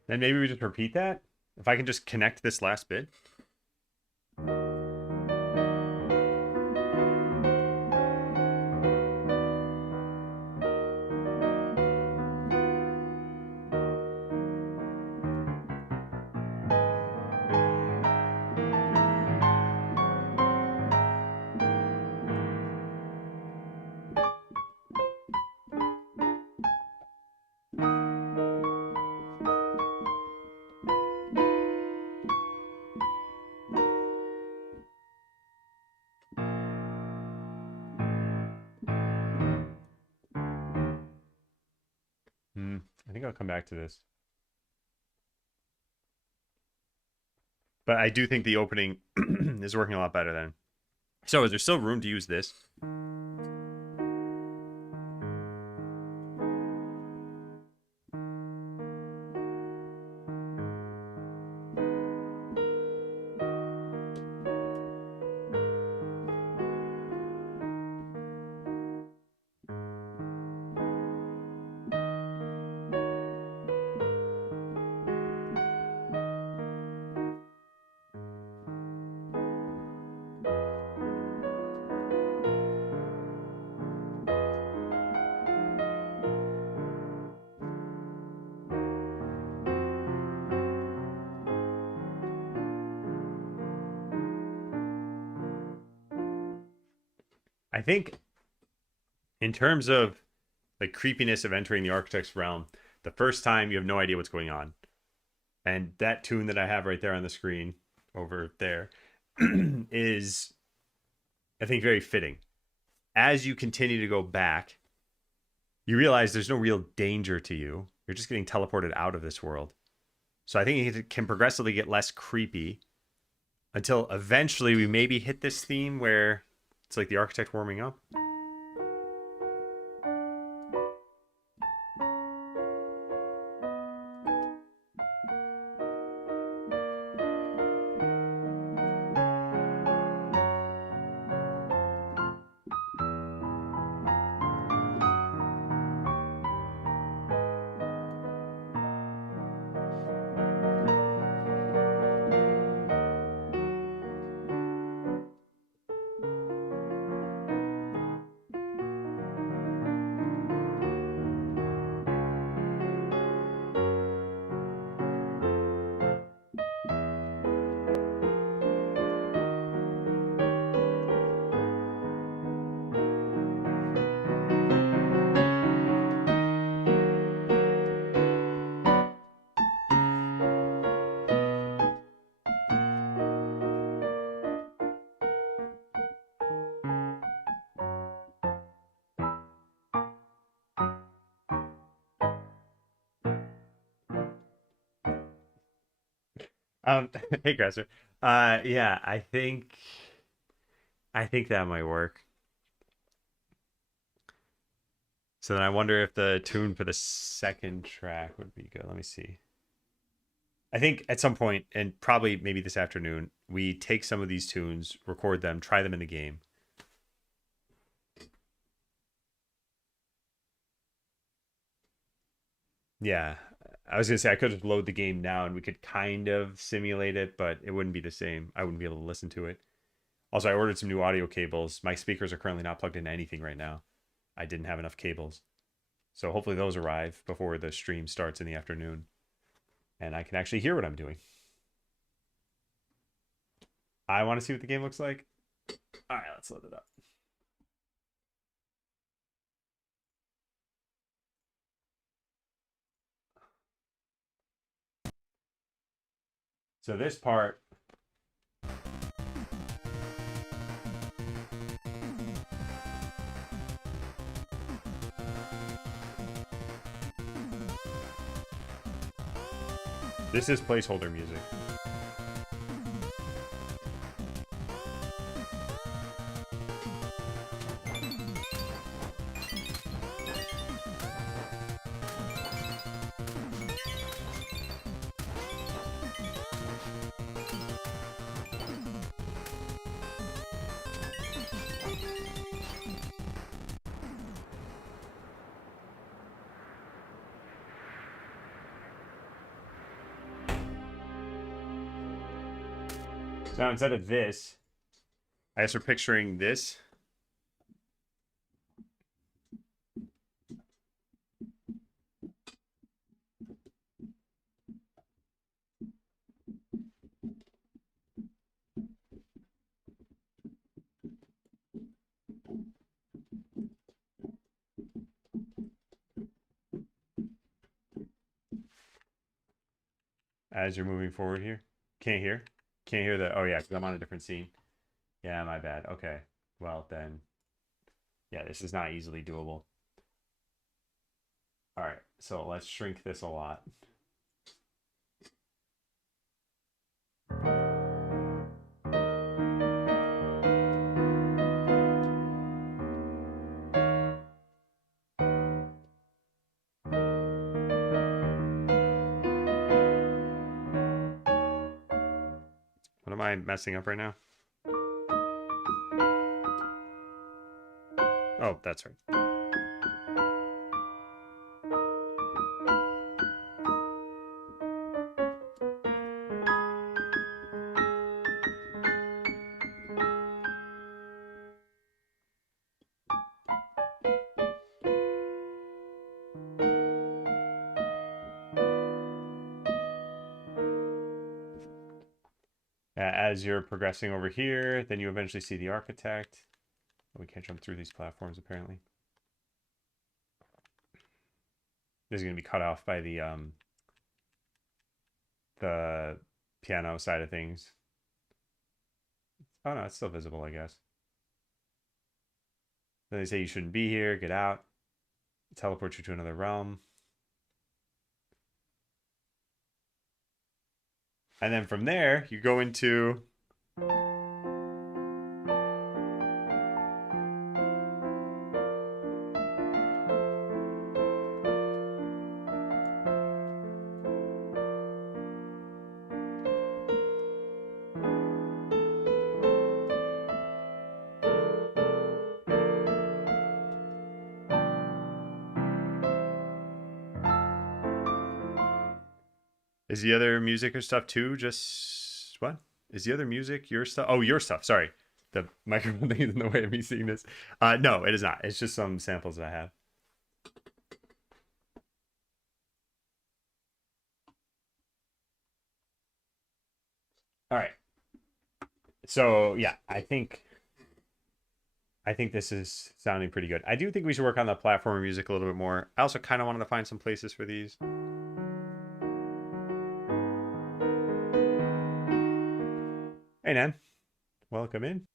Then maybe we just repeat that. If I can just connect this last bit. I think I'll come back to this. But I do think the opening is working a lot better then. So is there still room to use this? I think in terms of the creepiness of entering the architect's realm, the first time you have no idea what's going on. And that tune that I have right there on the screen, over there is, I think, very fitting. As you continue to go back, you realize there's no real danger to you. You're just getting teleported out of this world. So I think it can progressively get less creepy until eventually we maybe hit this theme where it's like the architect warming up. Hey, Gresser. Yeah, I think that might work. So then I wonder if the tune for the second track would be good. Let me see. I think at some point, and probably maybe this afternoon, we take some of these tunes, record them, try them in the game. Yeah, I was gonna say I could just load the game now and we could kind of simulate it, but it wouldn't be the same. I wouldn't be able to listen to it. Also, I ordered some new audio cables. My speakers are currently not plugged into anything right now. I didn't have enough cables. So hopefully those arrive before the stream starts in the afternoon and I can actually hear what I'm doing. I want to see what the game looks like. All right, let's load it up. So this part, this is placeholder music. So now instead of this, I guess we're picturing this. As you're moving forward here. Can't hear? Can't hear the, oh yeah, because I'm on a different scene. Yeah, my bad. Okay. Well, then, yeah, this is not easily doable. All right, so let's shrink this a lot. What am I messing up right now? Oh, that's right. As you're progressing over here, then you eventually see the architect. We can't jump through these platforms, apparently. This is going to be cut off by the piano side of things. Oh no, it's still visible, I guess. Then they say you shouldn't be here, get out, teleport you to another realm. And then from there, you go into is the other music or stuff too? Just what? Is the other music your stuff? Oh, your stuff. Sorry. The microphone thing is in the way of me seeing this. No, it is not. It's just some samples that I have. All right. So yeah, I think this is sounding pretty good. I do think we should work on the platform music a little bit more. I also kind of wanted to find some places for these. Hey, Nan. Welcome in.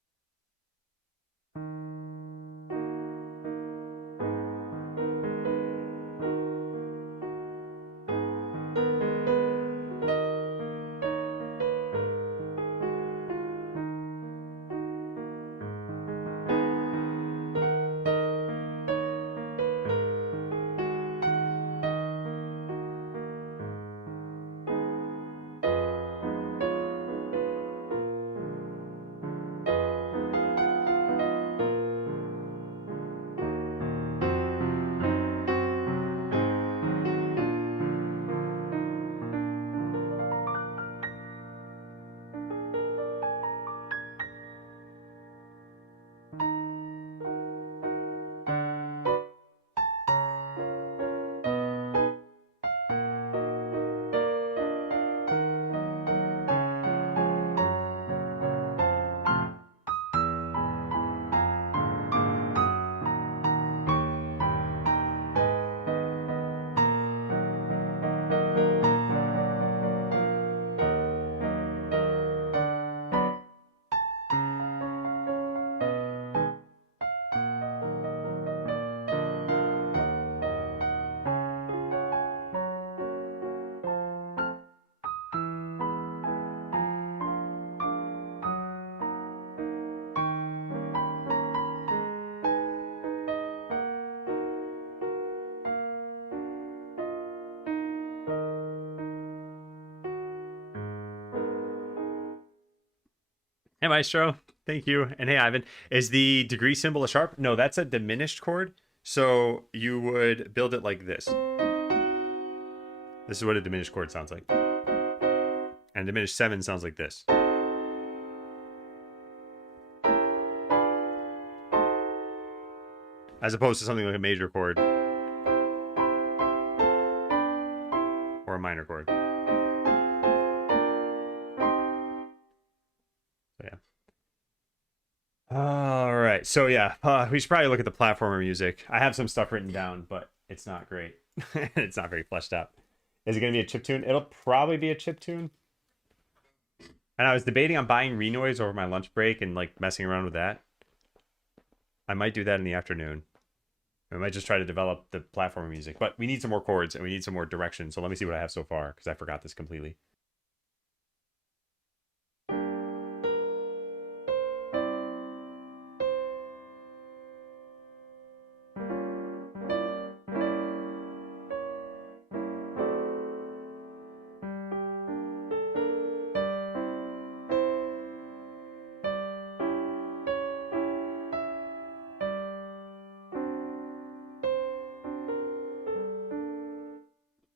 Hey, Maestro. Thank you. And hey, Ivan. Is the degree symbol a sharp? No, that's a diminished chord. So you would build it like this. This is what a diminished chord sounds like. And diminished 7 sounds like this. As opposed to something like a major chord or a minor chord. So yeah. All right. So yeah, we should probably look at the platformer music. I have some stuff written down, but it's not great. It's not very fleshed out. Is it going to be a chip tune? It'll probably be a chip tune. And I was debating on buying Renoise over my lunch break and like messing around with that. I might do that in the afternoon. I might just try to develop the platform music, but we need some more chords and we need some more direction. So let me see what I have so far because I forgot this completely.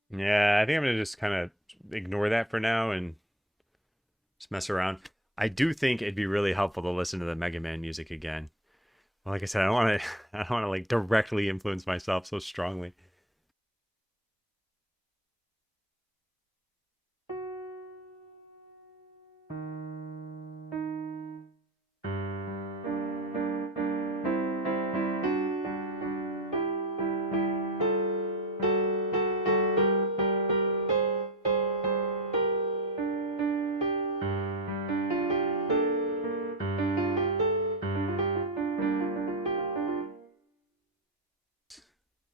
Yeah, I think I'm gonna just kind of ignore that for now and just mess around. I do think it'd be really helpful to listen to the Mega Man music again. Well, like I said, I don't want to, I don't want to like directly influence myself so strongly.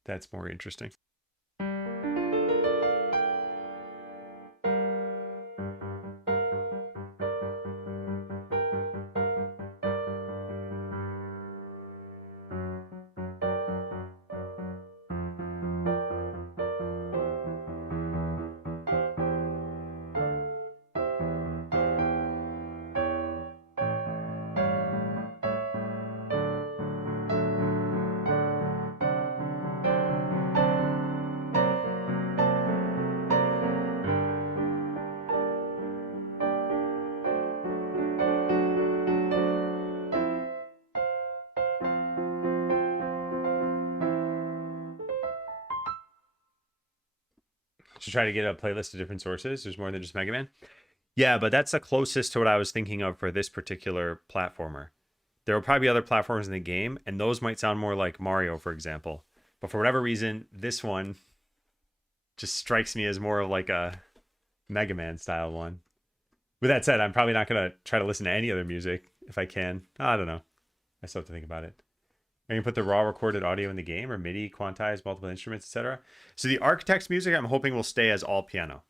That's more interesting. To try to get a playlist of different sources. There's more than just Mega Man. Yeah, but that's the closest to what I was thinking of for this particular platformer. There will probably be other platforms in the game, and those might sound more like Mario, for example. But for whatever reason, this one just strikes me as more of like a Mega Man style one. With that said, I'm probably not going to try to listen to any other music if I can. I don't know. I still have to think about it. Are you going to put the raw recorded audio in the game or MIDI, quantize, multiple instruments, etc.? So the Architect's music, I'm hoping will stay as all piano.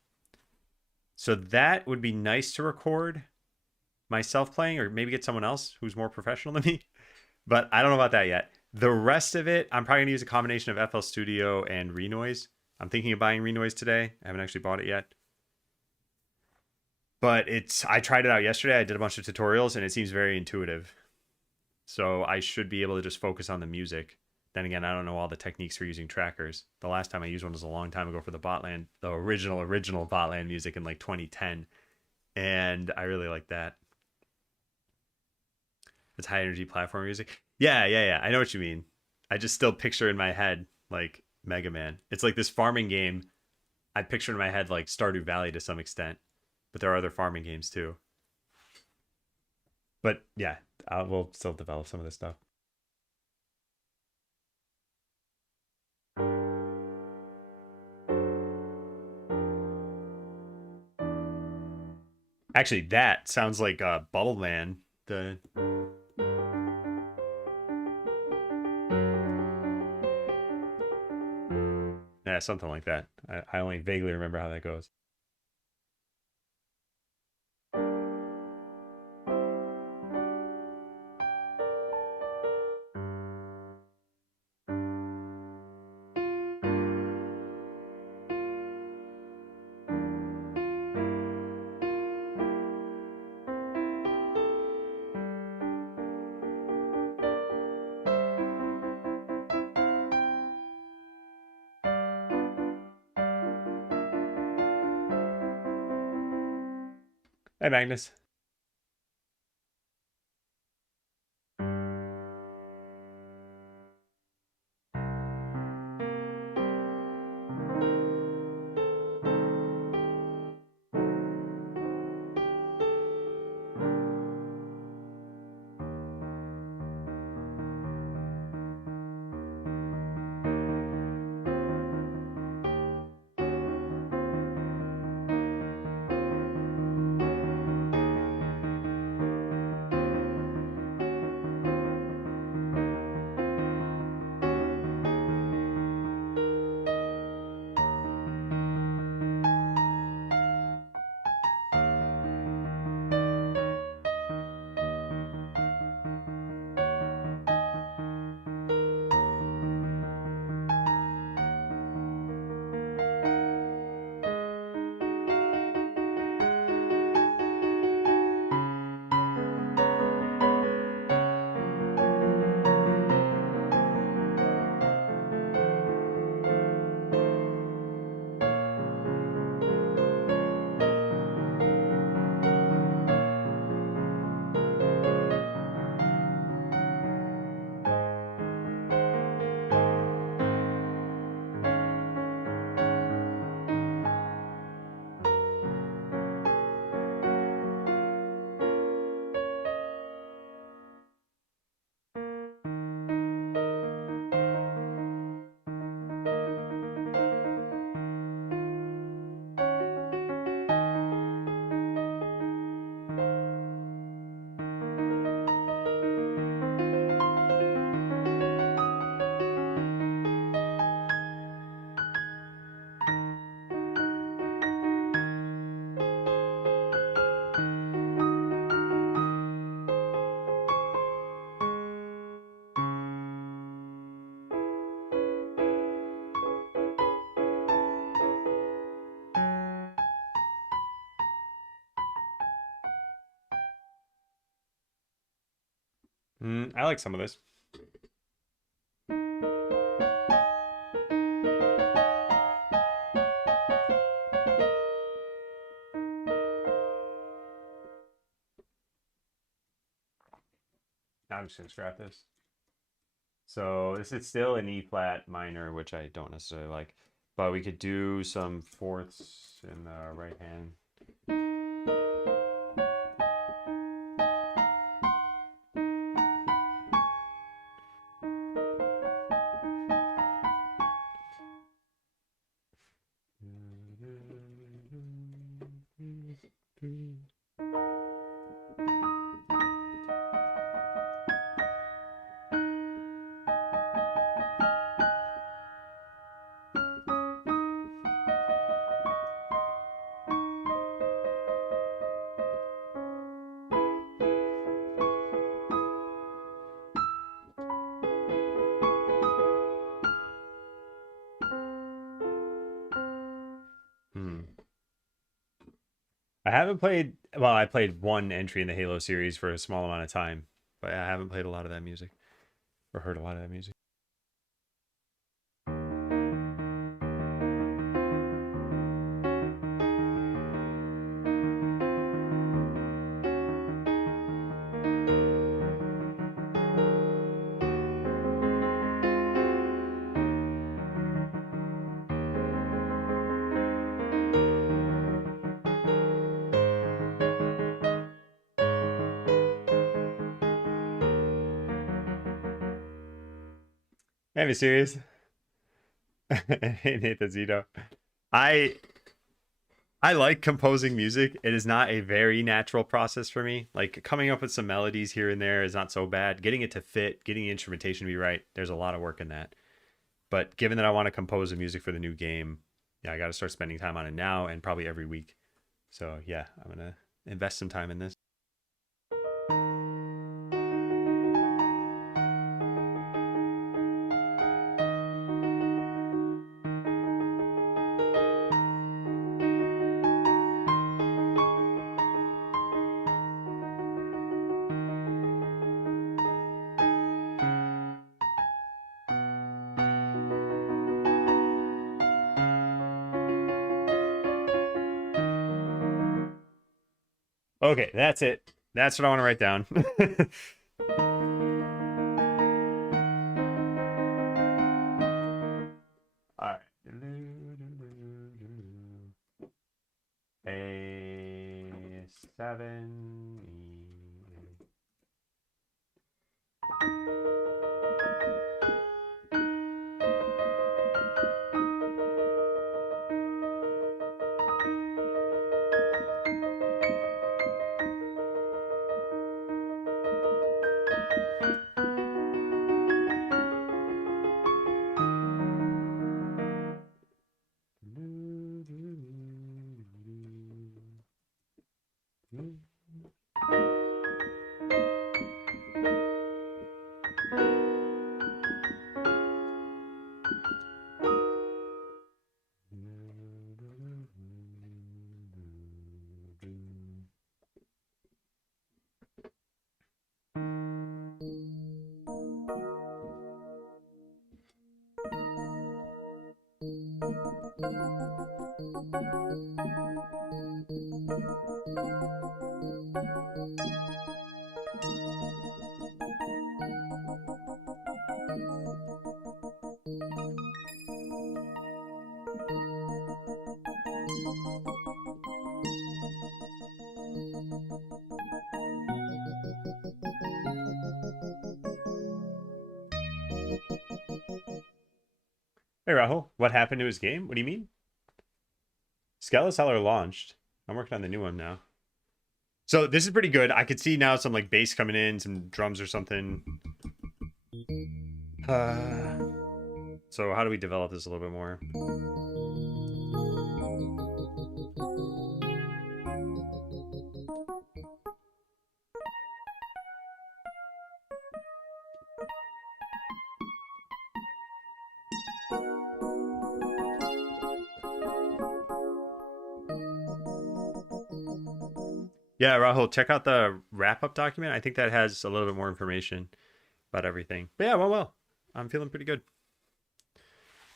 So that would be nice to record myself playing, or maybe get someone else who's more professional than me. But I don't know about that yet. The rest of it, I'm probably going to use a combination of FL Studio and Renoise. I'm thinking of buying Renoise today. I haven't actually bought it yet. But I tried it out yesterday. I did a bunch of tutorials, and it seems very intuitive. So I should be able to just focus on the music. Then again, I don't know all the techniques for using trackers. The last time I used one was a long time ago for the Botland, the original Botland music in like 2010. And I really like that. It's high energy platform music. Yeah. I know what you mean. I just still picture in my head like Mega Man. It's like this farming game. I picture in my head like Stardew Valley to some extent. But there are other farming games too. But yeah, we'll still develop some of this stuff. Actually, that sounds like Bubble Man. The Yeah, something like that. I only vaguely remember how that goes. Hey, Magnus. I like some of this. I'm just gonna scrap this. So this is still an E flat minor, which I don't necessarily like, but we could do some fourths in the right hand. Hmm. I haven't played, well, I played one entry in the Halo series for a small amount of time, but I haven't played a lot of that music or heard a lot of that music. Am I serious? Nathan Zito. I I like composing music. It is not a very natural process for me. Like coming up with some melodies here and there is not so bad. Getting it to fit, getting the instrumentation to be right, there's a lot of work in that. But given that I want to compose the music for the new game, yeah, I got to start spending time on it now and probably every week. So yeah, I'm gonna invest some time in this. Okay, that's it. That's what I want to write down. All right. A7. Hey Rahul, what happened to his game? What do you mean? Skeleseller launched. I'm working on the new one now. So this is pretty good. I could see now some like bass coming in, some drums or something. Uh, so how do we develop this a little bit more? Yeah, Rahul, check out the wrap up document. I think that has a little bit more information about everything. But yeah, well, I'm feeling pretty good.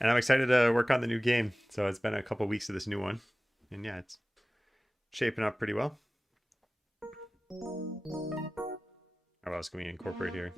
And I'm excited to work on the new game. So it's been a couple weeks of this new one. And yeah, it's shaping up pretty well. What else can we incorporate here?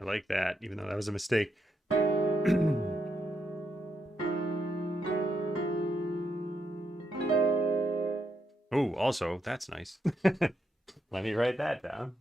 I like that, even though that was a mistake. Oh, also, that's nice. Let me write that down.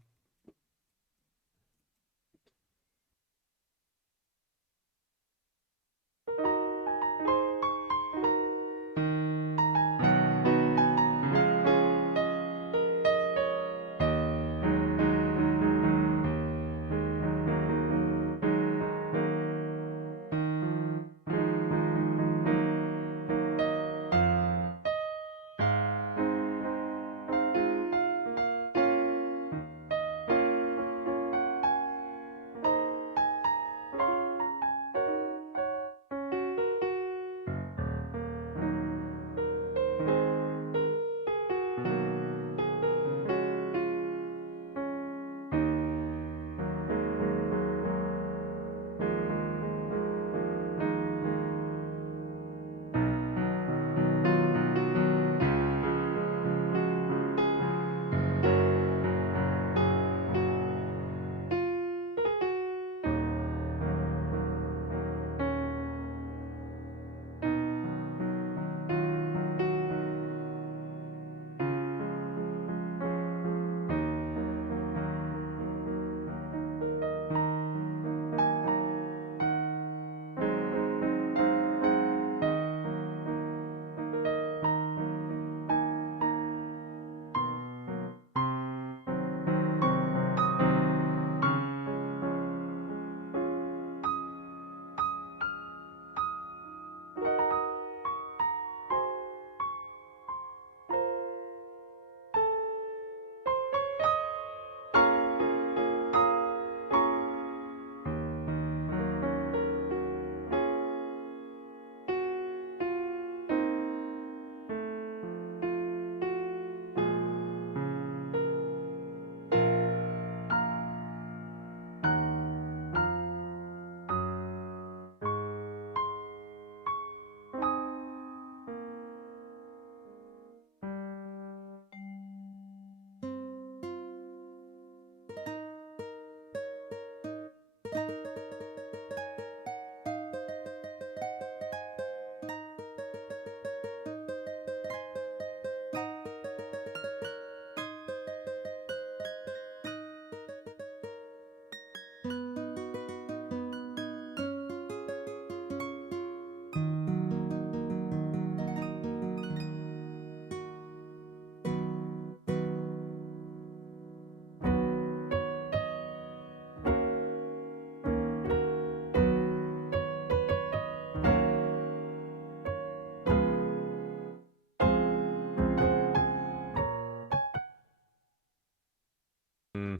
Mm.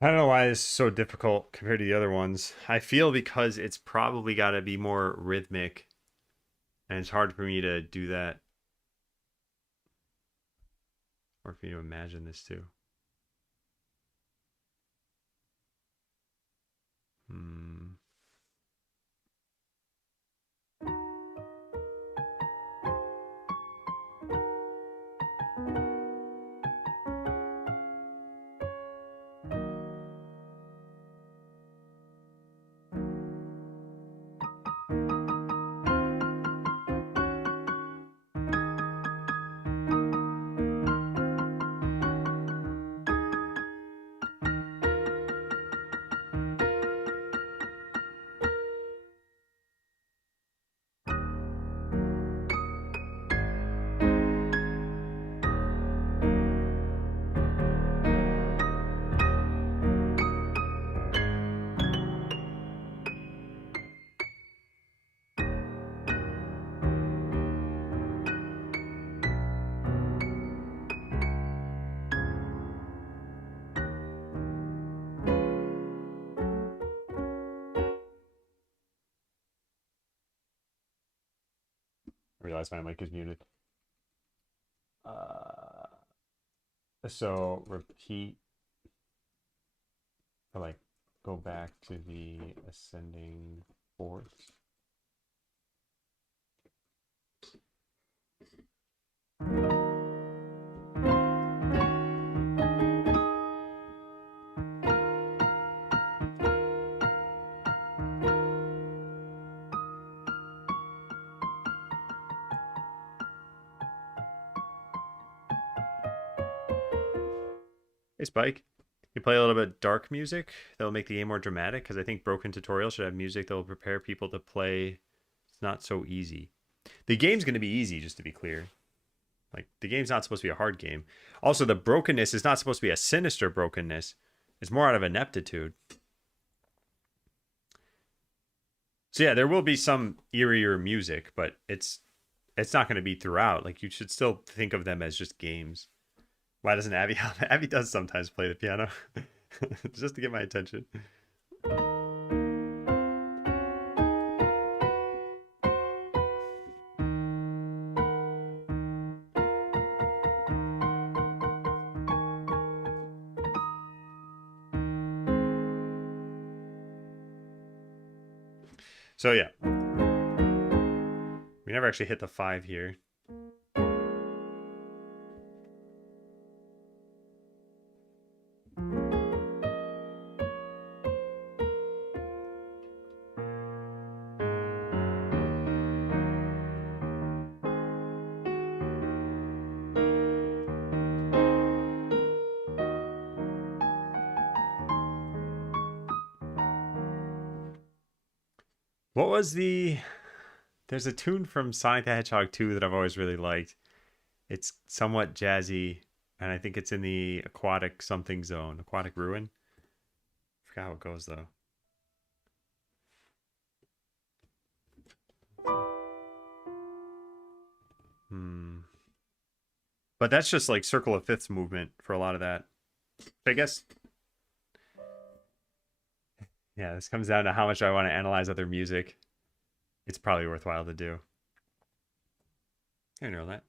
I don't know why this is so difficult compared to the other ones. I feel because it's probably got to be more rhythmic, and it's hard for me to do that, or for me to imagine this too. Hmm. I realize my mic is muted. So repeat, or like go back to the ascending fourths. Hey Spike, you play a little bit dark music that'll make the game more dramatic? Because I think Broken Tutorial should have music that will prepare people to play. It's not so easy. The game's going to be easy, just to be clear. Like, the game's not supposed to be a hard game. Also, the brokenness is not supposed to be a sinister brokenness. It's more out of ineptitude. So yeah, there will be some eerier music, but it's not going to be throughout. Like, you should still think of them as just games. Why doesn't Abby help? Abby does sometimes play the piano. Just to get my attention. So yeah. We never actually hit the 5 here. What was the... There's a tune from Sonic the Hedgehog 2 that I've always really liked. It's somewhat jazzy, and I think it's in the aquatic something zone. Aquatic ruin? I forgot how it goes, though. But that's just like circle of fifths movement for a lot of that. I guess... Yeah, this comes down to how much I want to analyze other music. It's probably worthwhile to do. I know that.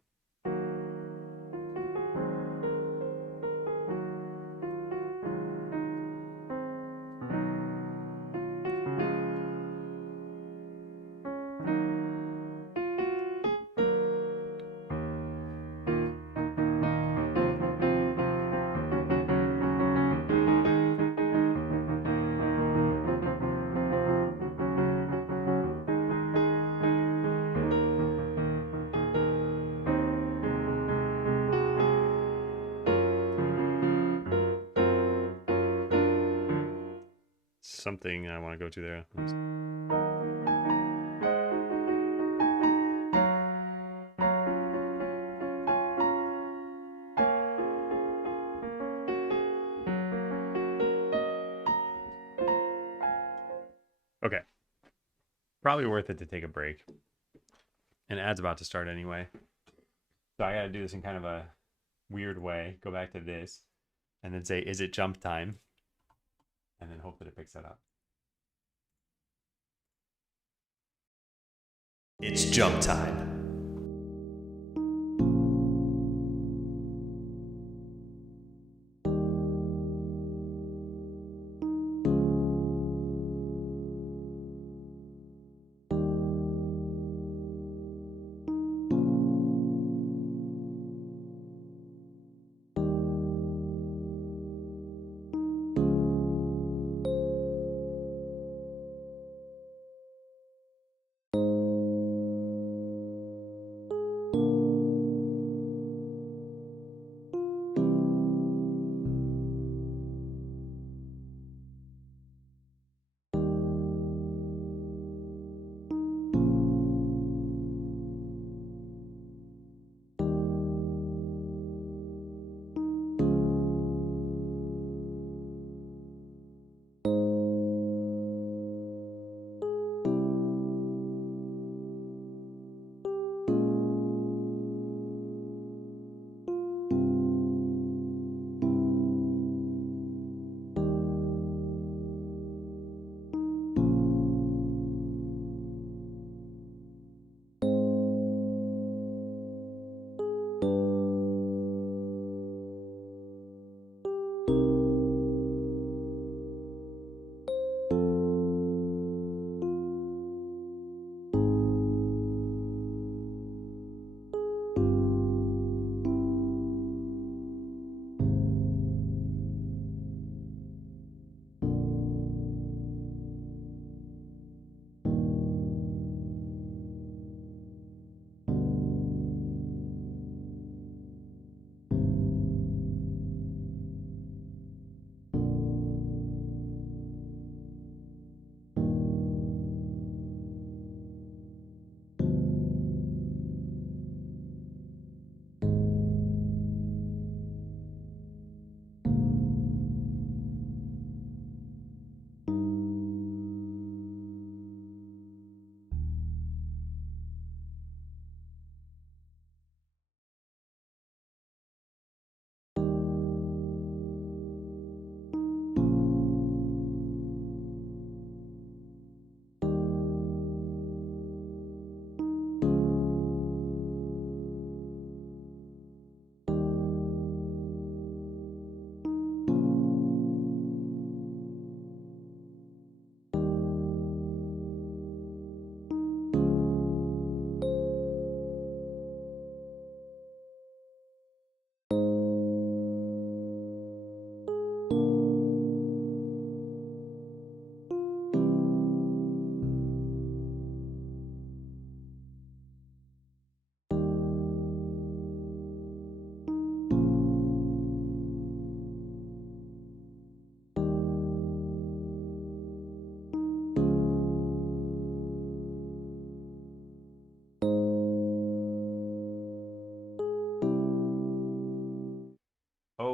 Something I want to go to there. Okay. Probably worth it to take a break. And ad's about to start anyway. So I got to do this in kind of a weird way. Go back to this. And then say, is it jump time? And then hope that it picks that up. It's jump time.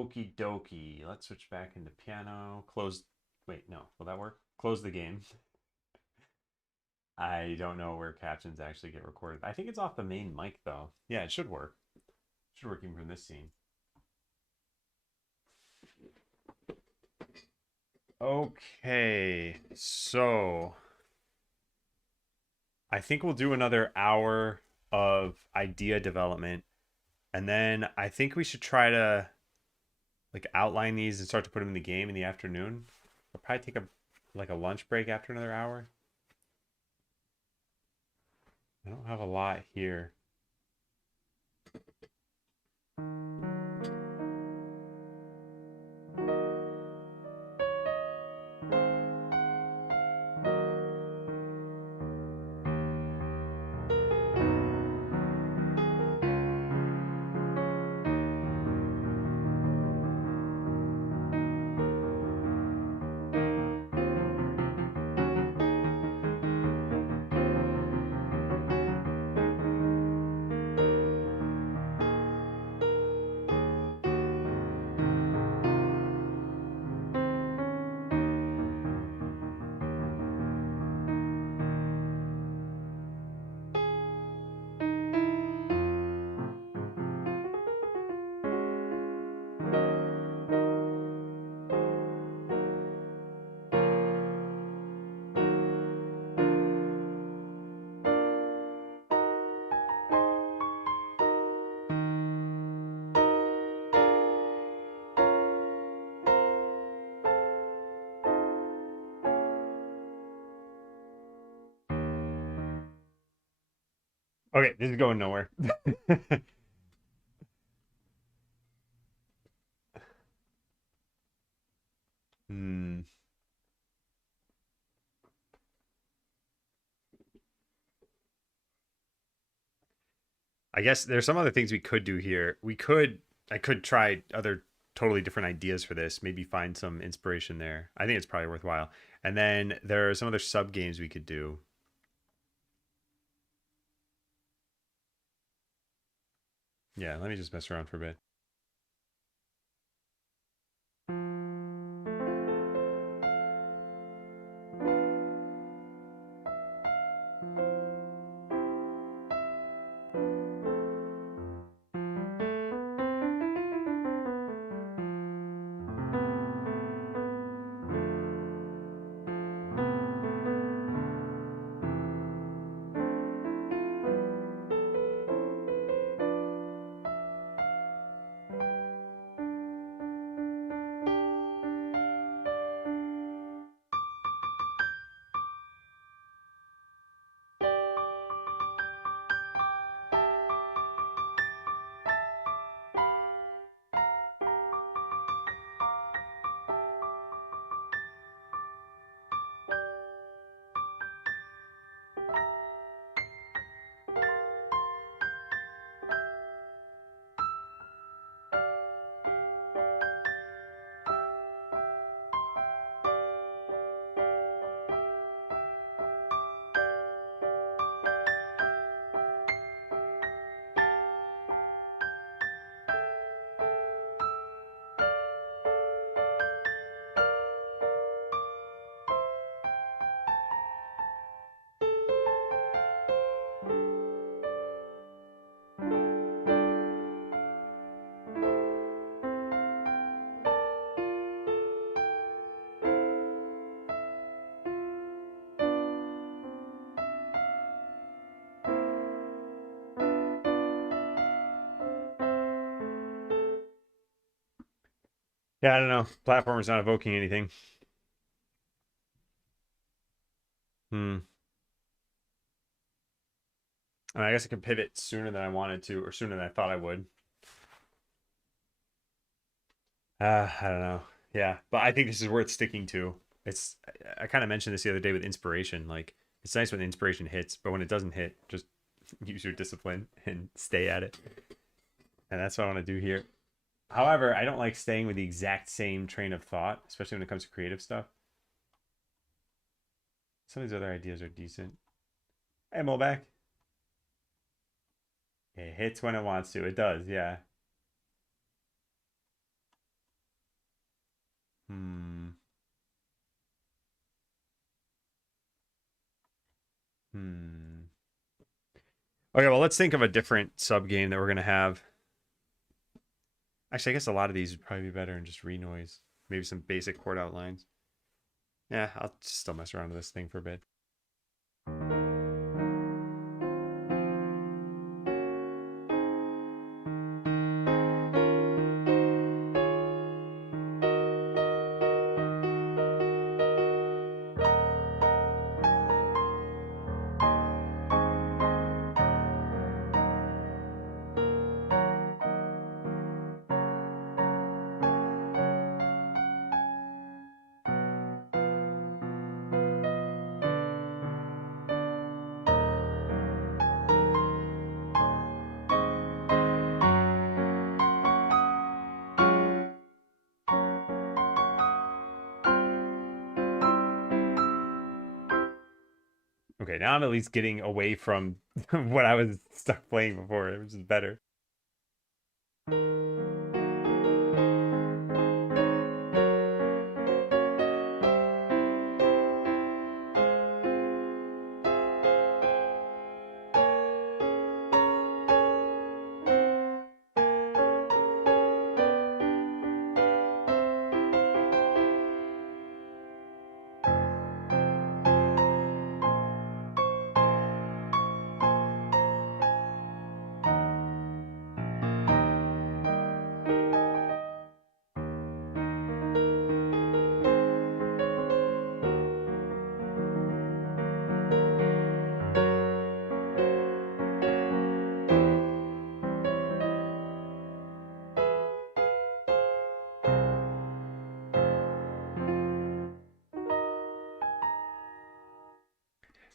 Okie dokie. Let's switch back into piano. Close. Wait, no. Will that work? Close the game. I don't know where captions actually get recorded. I think it's off the main mic though. Yeah, it should work. Should work even from this scene. Okay, so I think we'll do another hour of idea development, and then I think we should try to like outline these and start to put them in the game in the afternoon. We'll probably take a lunch break after another hour. I don't have a lot here. Okay, this is going nowhere. Hmm. I guess there's some other things we could do here. I could try other totally different ideas for this, maybe find some inspiration there. I think it's probably worthwhile. And then there are some other sub games we could do. Yeah, let me just mess around for a bit. Yeah, I don't know. Platformer's not evoking anything. Hmm. I mean, I guess I could pivot sooner than I wanted to, or sooner than I thought I would. I don't know. Yeah, but I think this is worth sticking to. It's I kind of mentioned this the other day with inspiration. Like it's nice when inspiration hits, but when it doesn't hit, just use your discipline and stay at it. And that's what I want to do here. However, I don't like staying with the exact same train of thought, especially when it comes to creative stuff. Some of these other ideas are decent. Hey, Molback. It hits when it wants to. It does, yeah. Hmm. Hmm. Okay, well, let's think of a different sub game that we're gonna have. Actually, I guess a lot of these would probably be better in just renoise. Maybe some basic chord outlines. Yeah, I'll still mess around with this thing for a bit. Okay, now I'm at least getting away from what I was stuck playing before, which is better.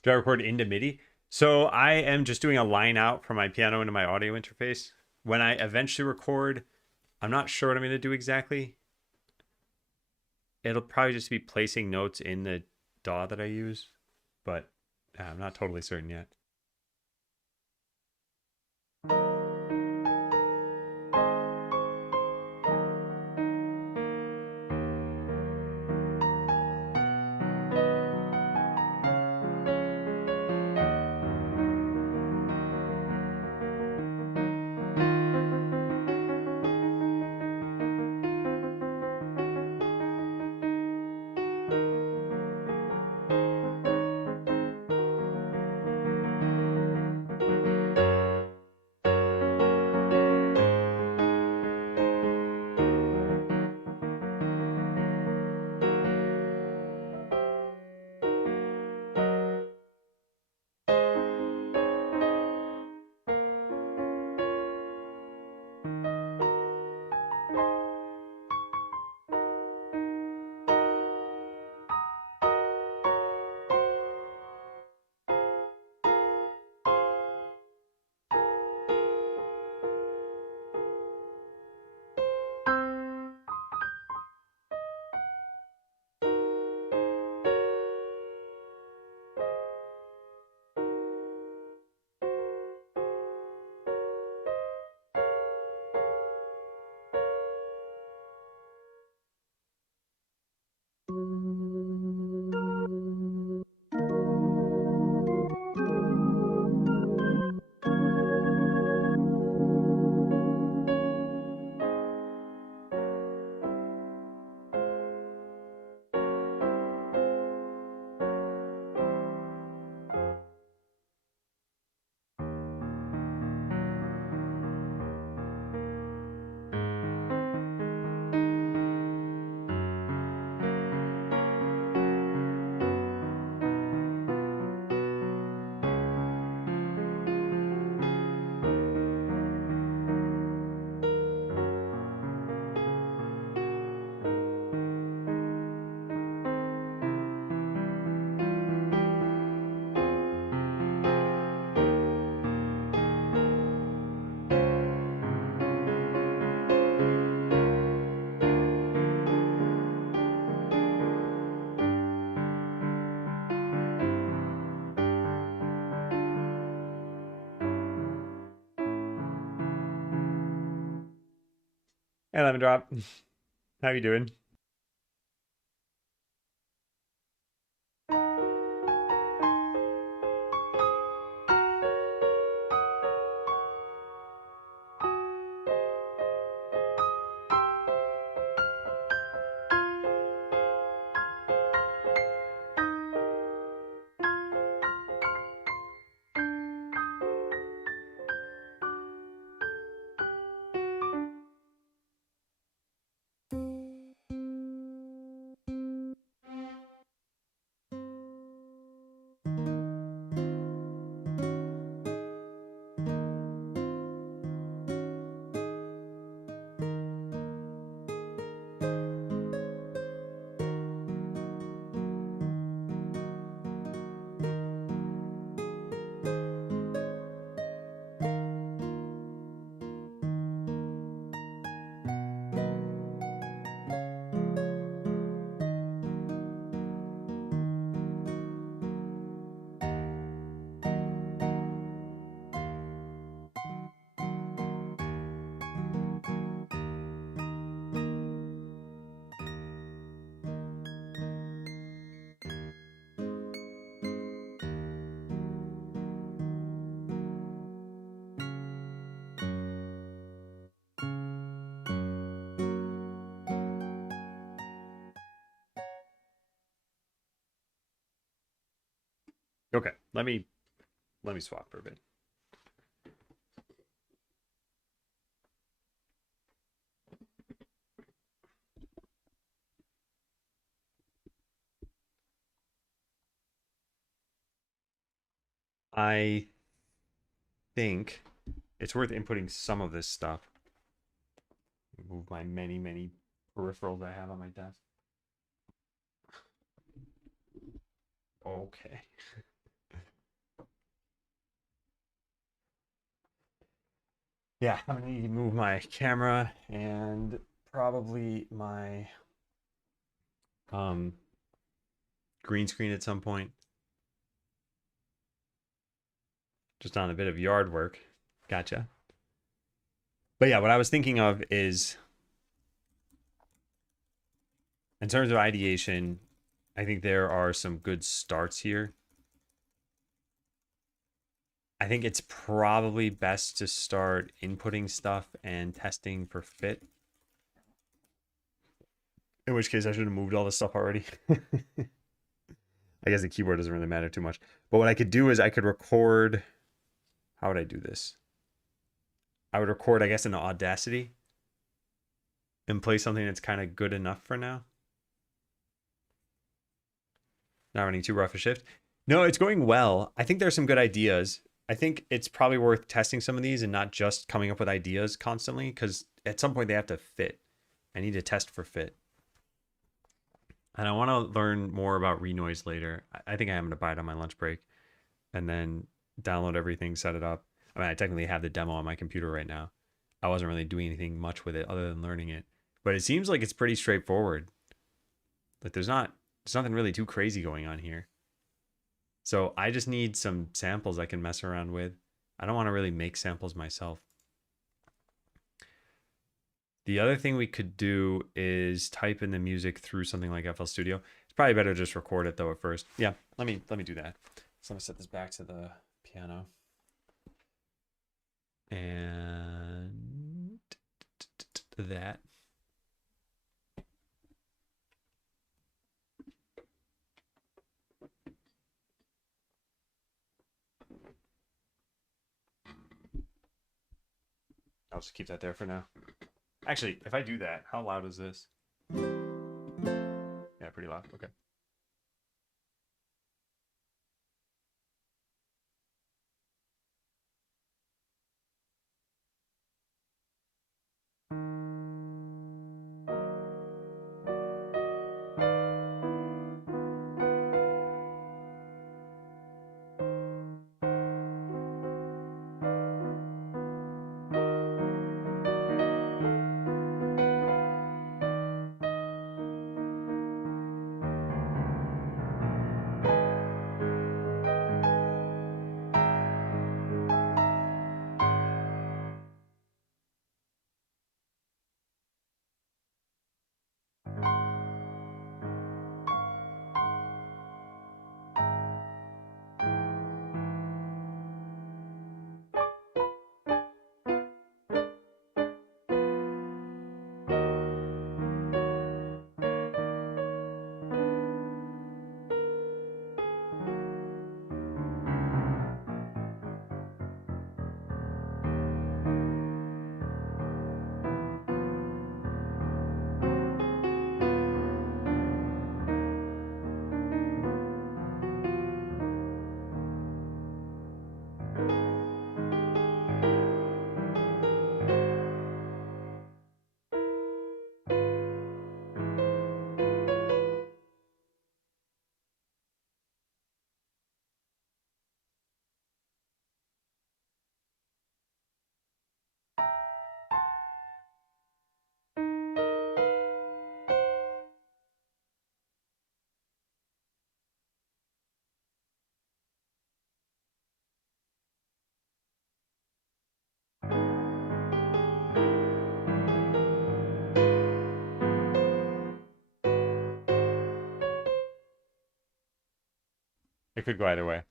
Do I record into MIDI? So I am just doing a line out from my piano into my audio interface. When I eventually record, I'm not sure what I'm going to do exactly. It'll probably just be placing notes in the DAW that I use, but I'm not totally certain yet. Hey, Lemon Drop. How you doing? Okay, let me swap for a bit. I think it's worth inputting some of this stuff. Move my many peripherals I have on my desk. Okay. Yeah, I'm gonna need to move my camera and probably my um green screen at some point. Just on a bit of yard work. Gotcha. But yeah, what I was thinking of is in terms of ideation, I think there are some good starts here. I think it's probably best to start inputting stuff and testing for fit. In which case, I should have moved all this stuff already. I guess the keyboard doesn't really matter too much. But what I could do is I could record. How would I do this? I would record, I guess, in Audacity and play something that's kind of good enough for now. Not running too rough a shift. No, it's going well. I think there's some good ideas. I think it's probably worth testing some of these and not just coming up with ideas constantly because at some point they have to fit. I need to test for fit. And I want to learn more about Renoise later. I think I'm going to buy it on my lunch break and then download everything, set it up. I mean, I technically have the demo on my computer right now. I wasn't really doing anything much with it other than learning it. But it seems like it's pretty straightforward. Like there's nothing really too crazy going on here. So I just need some samples I can mess around with. I don't want to really make samples myself. The other thing we could do is type in the music through something like FL Studio. It's probably better to just record it though at first. Yeah, let me do that. So let me set this back to the piano. And that. I'll just keep that there for now. Actually, if I do that, how loud is this? Yeah, pretty loud. Okay. It could go either way.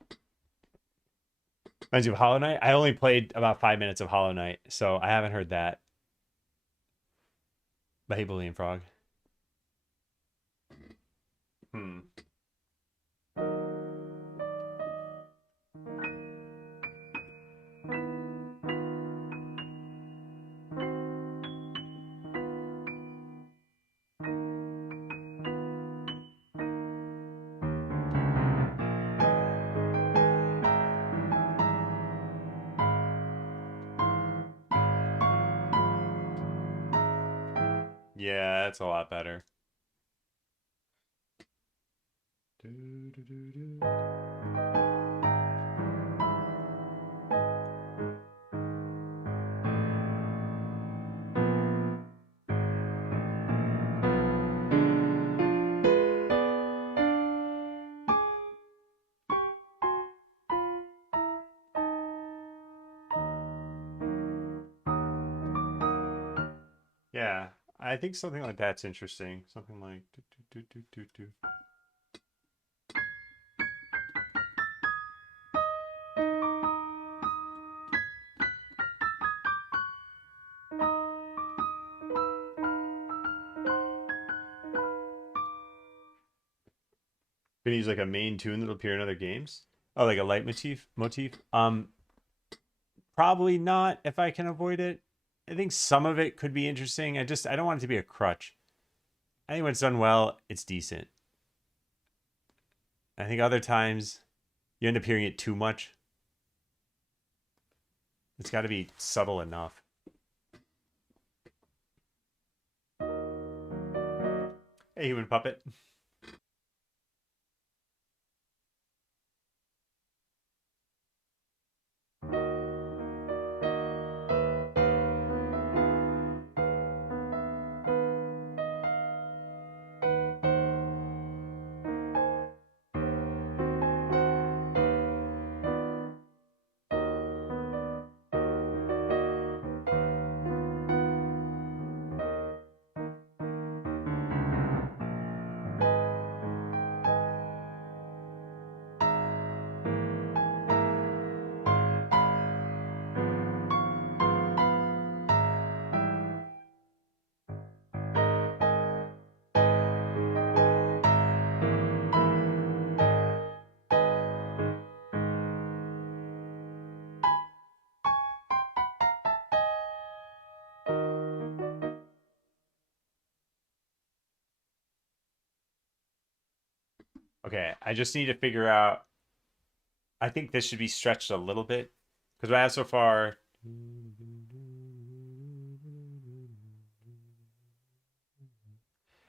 Reminds you of Hollow Knight? I only played about 5 minutes of Hollow Knight, so I haven't heard that. But hey, Boolean Frog. Hmm. Yeah, that's a lot better. Yeah, I think something like that's interesting. Something like do, do, do, do, do, do. Gonna use like a main tune that'll appear in other games. Oh, like a leitmotif. Probably not if I can avoid it. I think some of it could be interesting. I don't want it to be a crutch. I think when it's done well, it's decent. I think other times you end up hearing it too much. It's got to be subtle enough. Hey, human puppet. Okay, I just need to figure out. I think this should be stretched a little bit because what I have so far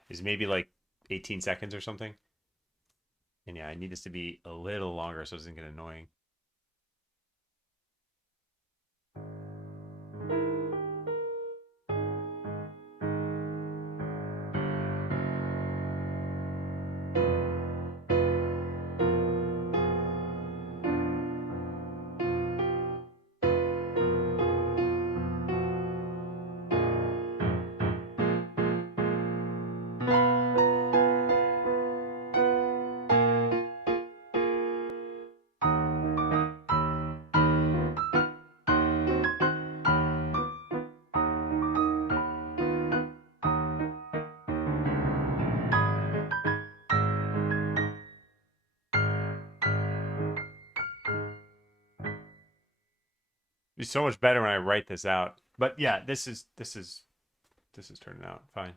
is maybe like 18 seconds or something. And yeah, I need this to be a little longer so it doesn't get annoying. It's so much better when I write this out. But yeah, this is turning out fine.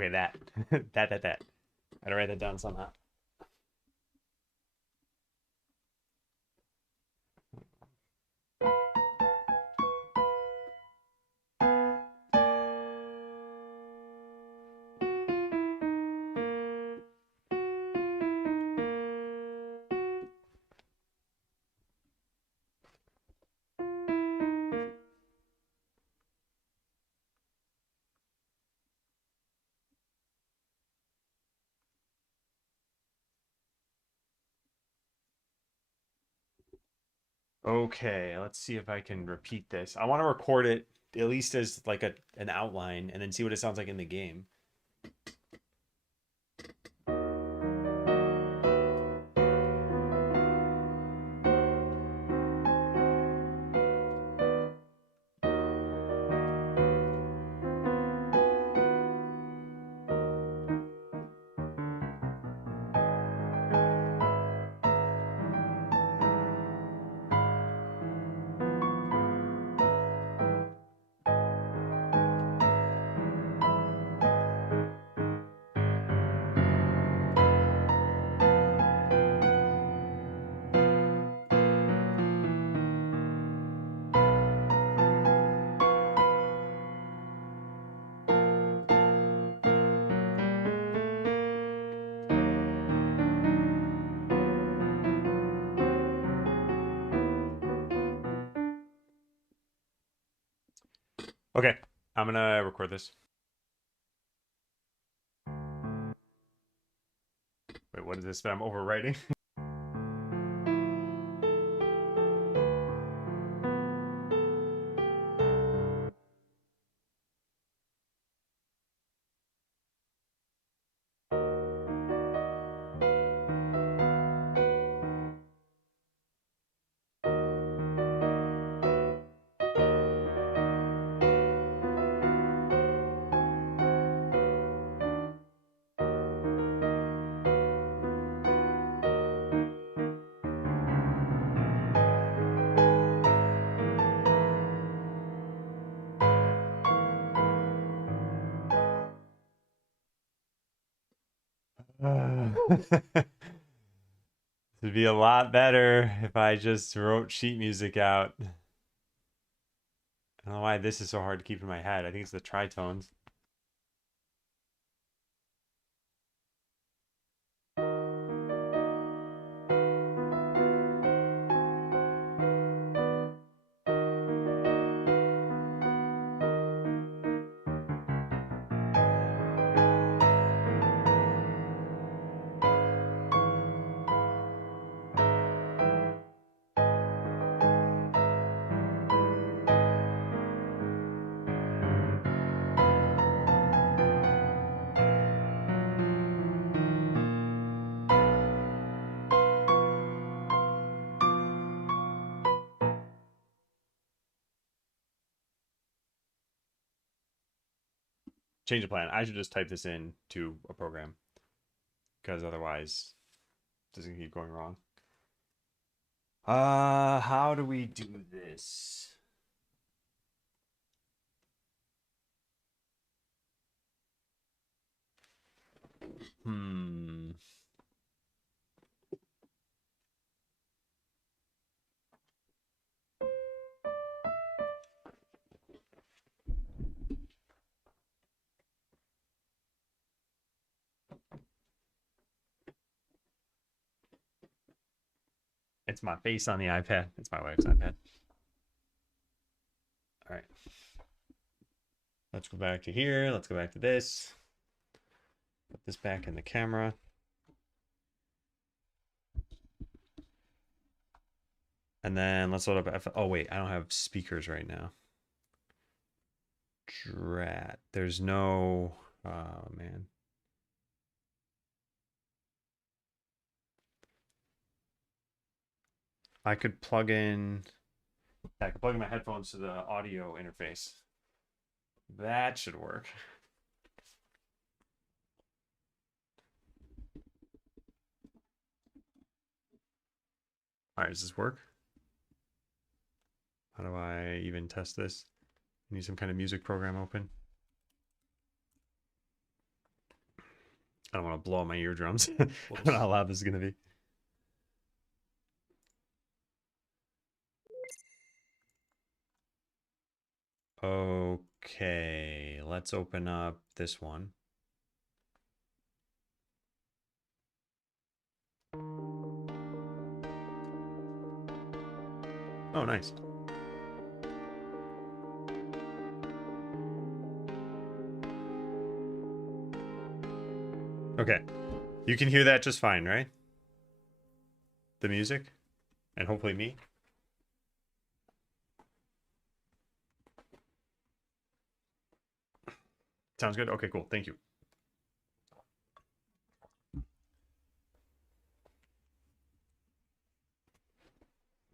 Okay, that. that. I gotta write that down somehow. Okay, let's see if I can repeat this. I want to record it at least as like an outline and then see what it sounds like in the game. Okay, I'm gonna record this. Wait, what is this that I'm overwriting? It'd be a lot better if I just wrote sheet music out. I don't know why this is so hard to keep in my head. I think it's the tritones. Change of plan. I should just type this in to a program because otherwise it doesn't keep going wrong. How do we do this? Hmm. It's my face on the iPad. It's my wife's iPad. All right. Let's go back to here. Let's go back to this. Put this back in the camera. And then let's load up. Oh, wait. I don't have speakers right now. Drat. There's no. Oh, man. I could plug in. I could plug in my headphones to the audio interface. That should work. All right, does this work? How do I even test this? I need some kind of music program open. I don't want to blow out my eardrums. I don't know how loud this is going to be. Okay, let's open up this one. Oh, nice. Okay. You can hear that just fine, right? The music? And hopefully me? Sounds good? Okay, cool. Thank you.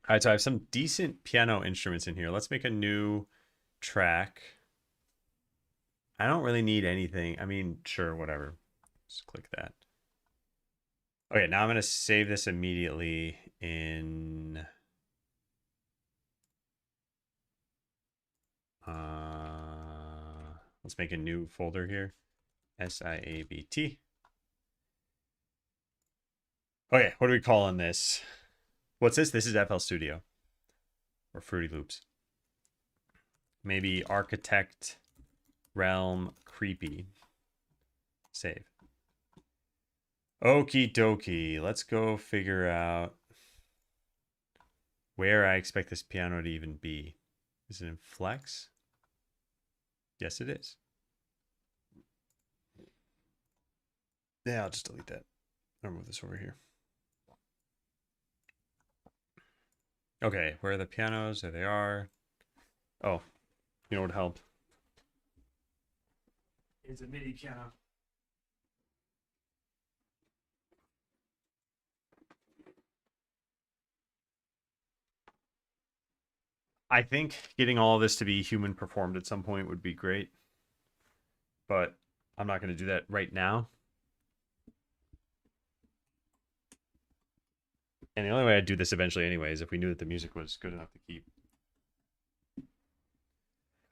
All right, so I have some decent piano instruments in here. Let's make a new track. I don't really need anything. I mean, sure, whatever. Just click that. Okay, now I'm going to save this immediately in... let's make a new folder here. SIABT. Okay, what are we calling this? What's this? This is FL Studio. Or Fruity Loops. Maybe Architect Realm Creepy. Save. Okie dokie. Let's go figure out where I expect this piano to even be. Is it in Flex? Yes, it is. Yeah, I'll just delete that. I'll move this over here. Okay, where are the pianos? There they are. Oh, you know what would help? Is a MIDI piano. I think getting all of this to be human performed at some point would be great. But I'm not going to do that right now. And the only way I'd do this eventually anyway is if we knew that the music was good enough to keep.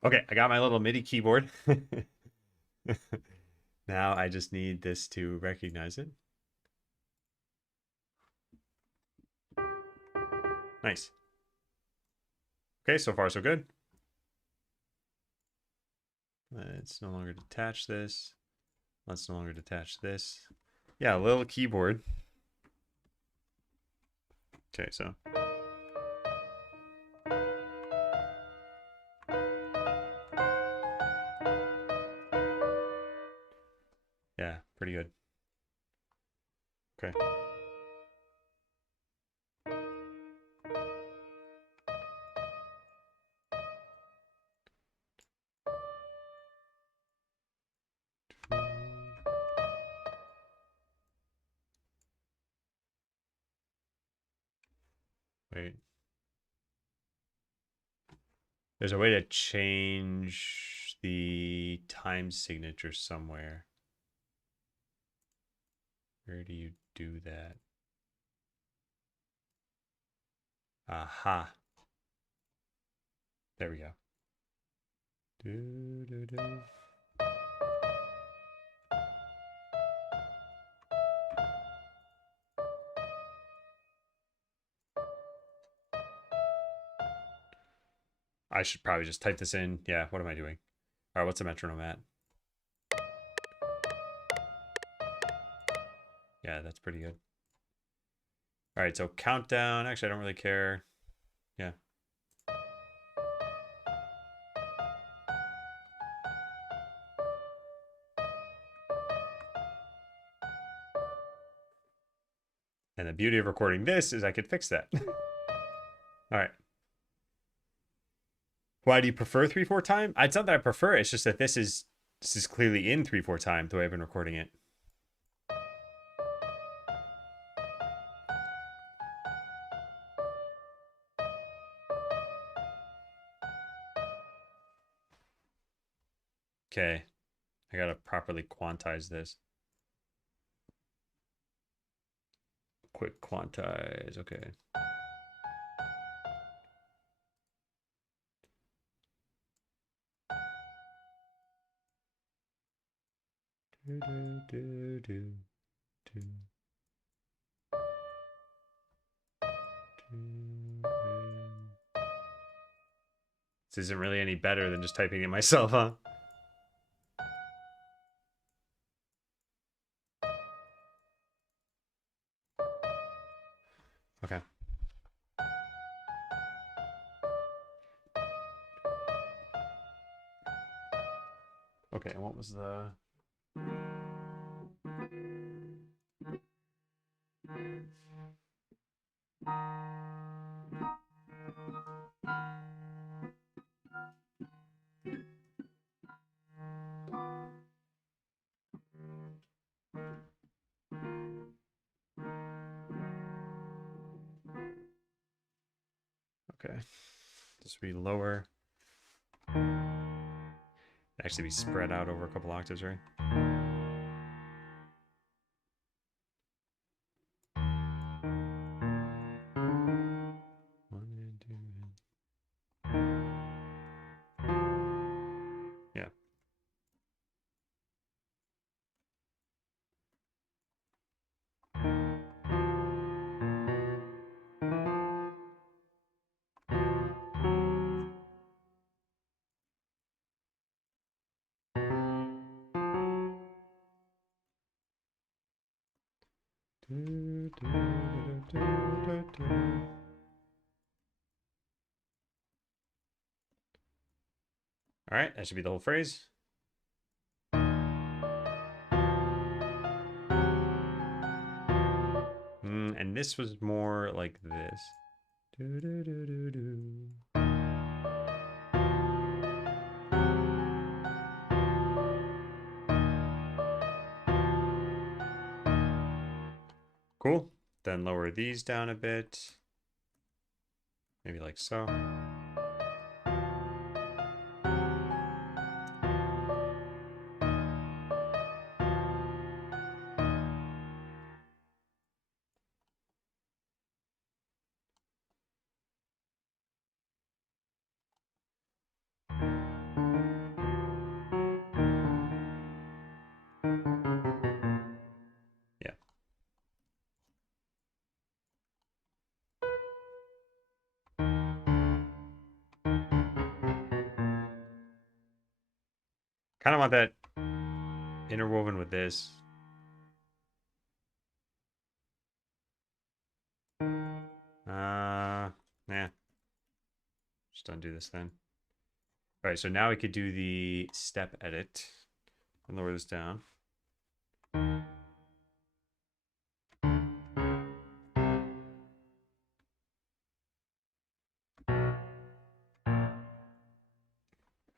Okay, I got my little MIDI keyboard. Now I just need this to recognize it. Nice. Okay, so far so good. Let's no longer detach this. Let's no longer detach this. Yeah, a little keyboard. Okay, so. Yeah, pretty good. Okay. Wait. There's a way to change the time signature somewhere. Where do you do that? Aha. There we go. Do, do, do. I should probably just type this in. Yeah, what am I doing? All right, what's the metronome at? Yeah, that's pretty good. All right, so countdown. Actually, I don't really care. Yeah. And the beauty of recording this is I could fix that. All right. Why do you prefer 3/4 time? It's not that I prefer it. It's just that this is clearly in 3/4 time the way I've been recording it. Okay. I gotta properly quantize this. Quick quantize. Okay. This isn't really any better than just typing it myself, huh? Okay. Okay, and what was the... Okay. This would be lower. Actually be spread out over a couple octaves, right? One and two and... Yeah. All right, that should be the whole phrase. And this was more like this. Cool. Then lower these down a bit. Maybe like so. Yeah. Kind of want that interwoven with this. Yeah. Just undo this then. All right, so now we could do the step edit and lower this down.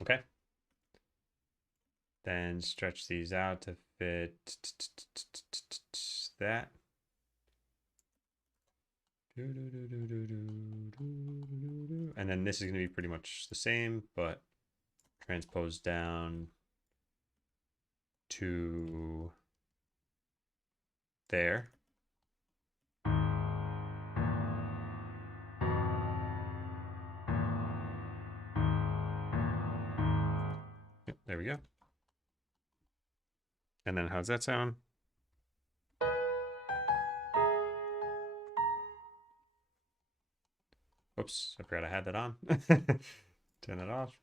Okay. Then stretch these out to fit that. And then this is going to be pretty much the same, but transpose down to there. Yep, there we go. And then how's that sound? Oops, I forgot I had that on. Turn that off.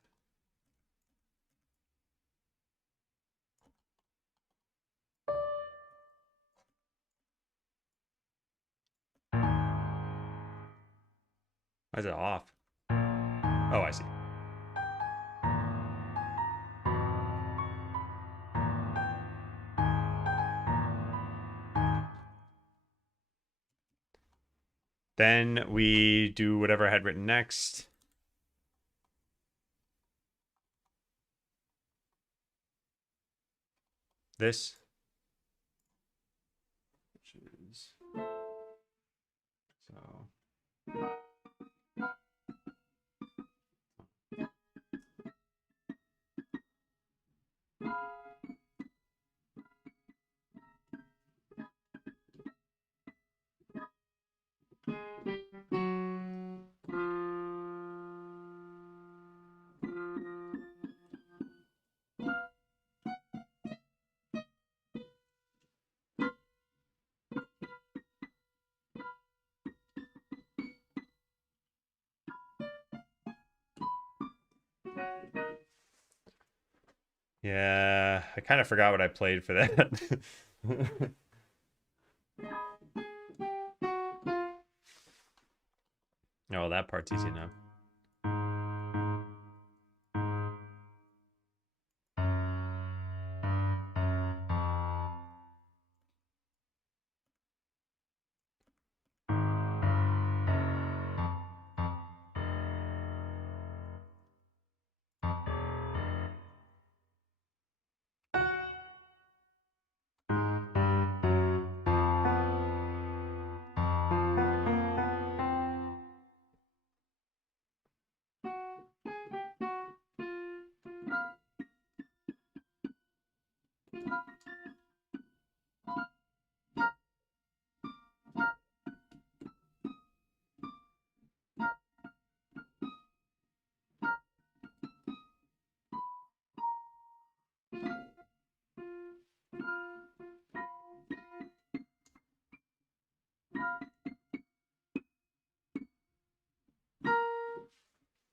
Why is it off? Oh, I see. Then we do whatever I had written next. This. Which is... So... Yeah, I kind of forgot what I played for that. Oh, that part's easy enough.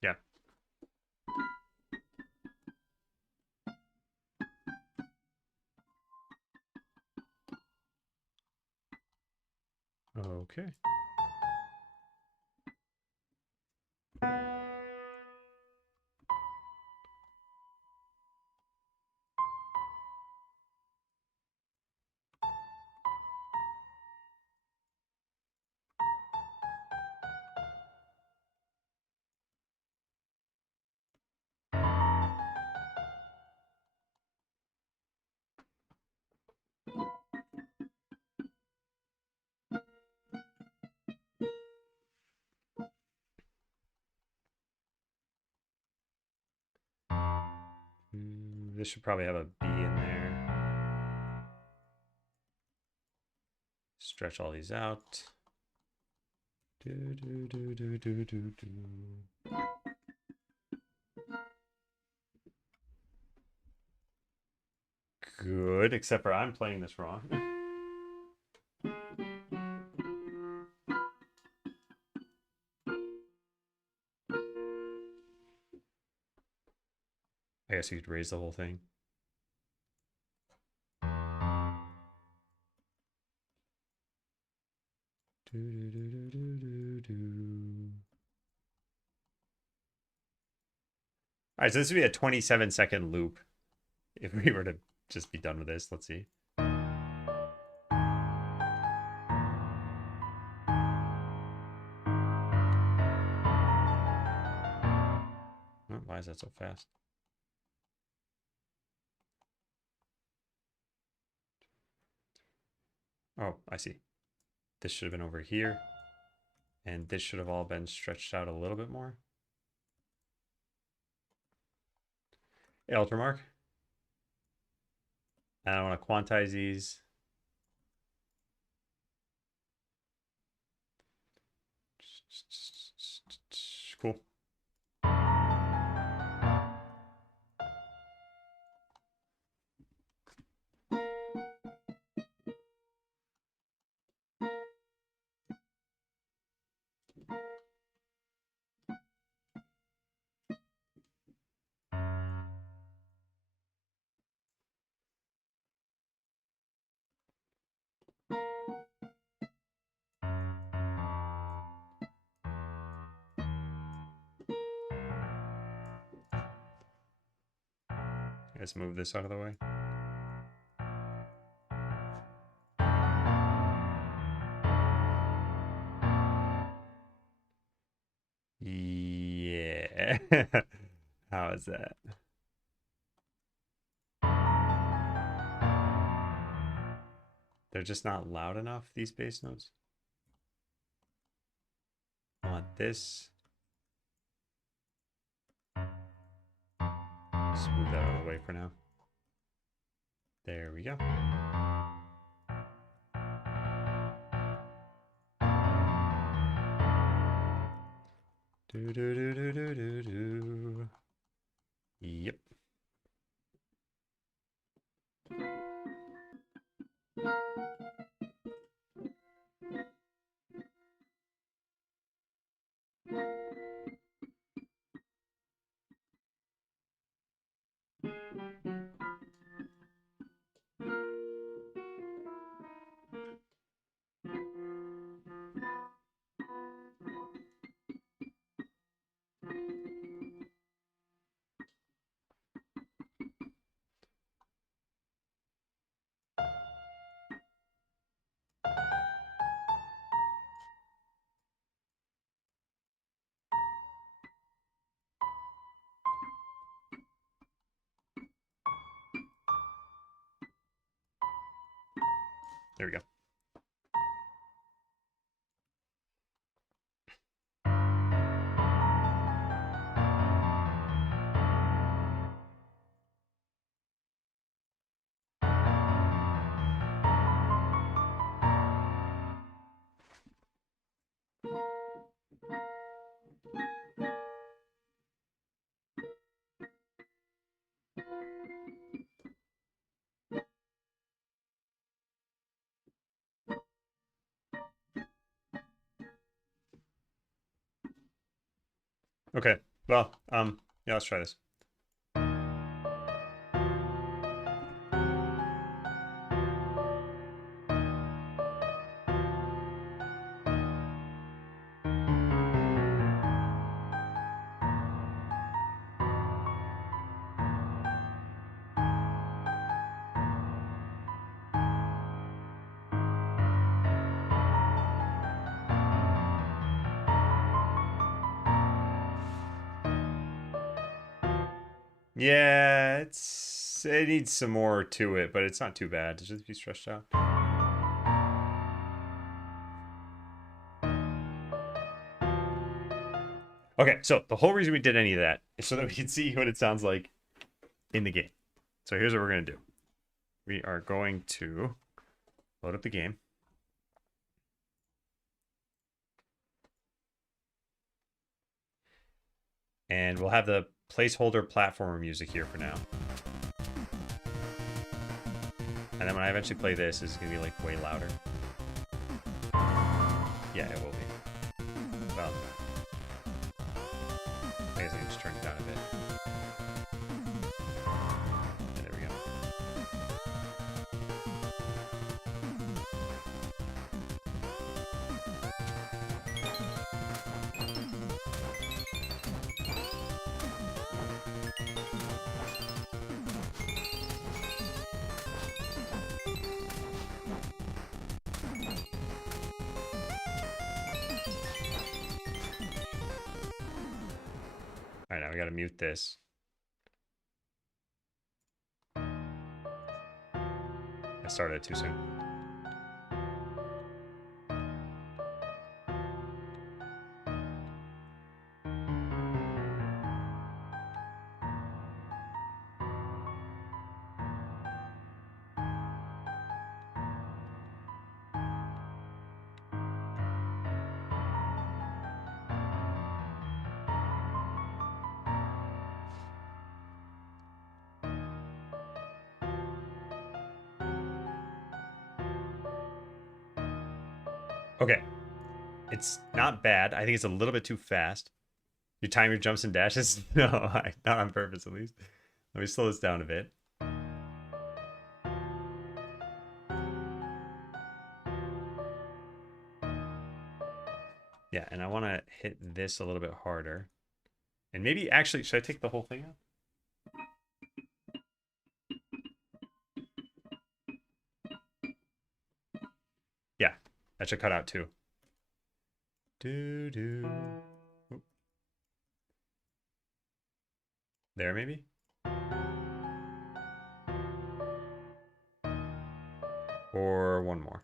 Yeah. Okay. This should probably have a B in there. Stretch all these out. Do, do, do, do, do, do, do. Good, except for I'm playing this wrong. I guess you could raise the whole thing. Do, do, do, do, do, do. All right, so this would be a 27-second loop if we were to just be done with this. Let's see. Oh, why is that so fast? Oh, I see. This should have been over here. And this should have all been stretched out a little bit more. Alter mark. And I want to quantize these. Cool. Let's move this out of the way. Yeah. How is that? They're just not loud enough, these bass notes. I want this. Just move that out of the way for now. There we go. Do do do do do do do. Yep. There we go. Okay. Well, yeah, let's try this. Yeah, it needs some more to it, but it's not too bad to just be stretched out. Okay, so the whole reason we did any of that is so that we can see what it sounds like in the game. So here's what we're going to do. We are going to load up the game. And we'll have the placeholder platformer music here for now. And then when I eventually play this, it's going to be like way louder. Yeah, it will be. Well, I guess I can just turn it down a bit. And there we go. All right, now we got to mute this. I started too soon. Okay. It's not bad. I think it's a little bit too fast. You time your jumps and dashes? No, not on purpose at least. Let me slow this down a bit. Yeah, and I want to hit this a little bit harder. And maybe, actually, should I take the whole thing out? Yeah, that should cut out too. Do. There, maybe? Or one more.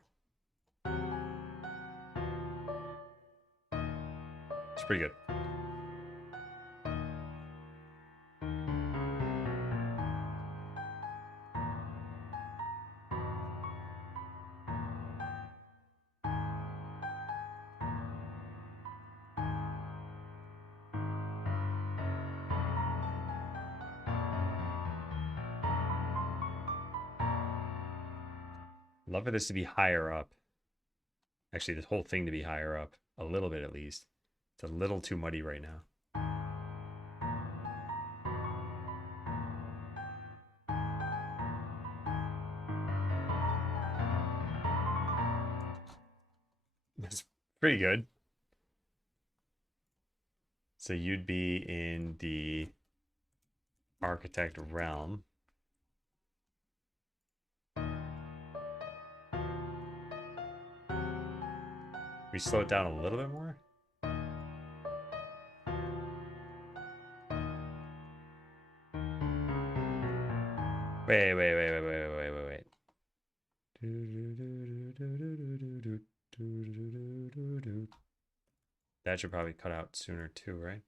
It's pretty good. Love for this to be higher up. Actually, this whole thing to be higher up. A little bit, at least. It's a little too muddy right now. That's pretty good. So you'd be in the architect realm. We slow it down a little bit more. Wait. That should probably cut out sooner too, right?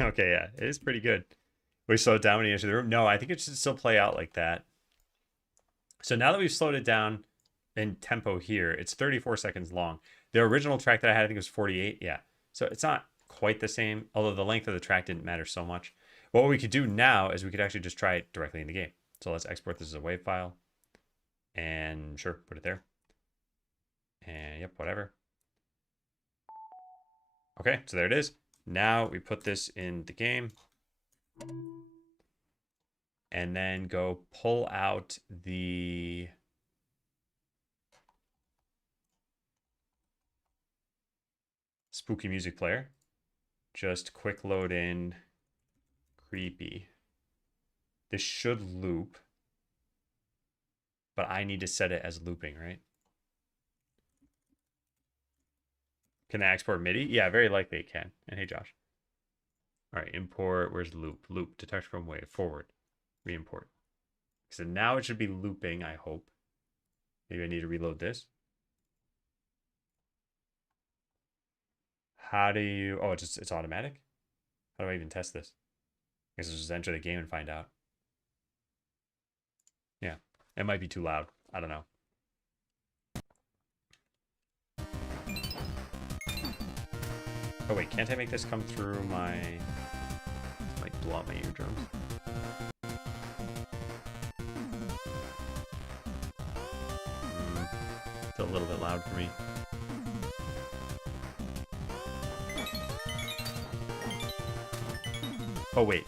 Okay, yeah, it is pretty good. We slow it down when you enter the room. No, I think it should still play out like that. So now that we've slowed it down in tempo here, it's 34 seconds long. The original track that I had, I think, was 48. Yeah. So it's not quite the same, although the length of the track didn't matter so much. What we could do now is we could actually just try it directly in the game. So let's export this as a WAV file. And sure, put it there. And yep, whatever. Okay, so there it is. Now we put this in the game. And then go pull out the spooky music player. Just quick load in creepy. This should loop, but I need to set it as looping, right? Can I export MIDI? Yeah, very likely it can. And hey, Josh. All right, import. Where's loop? Loop. Detect from wave. Forward. Re-import. So now it should be looping, I hope. Maybe I need to reload this. How do you... Oh, it's automatic? How do I even test this? I guess I'll just enter the game and find out. Yeah, it might be too loud. I don't know. Oh wait, can't I make this come through my... This might blow out my eardrums. It's a little bit loud for me. Oh wait,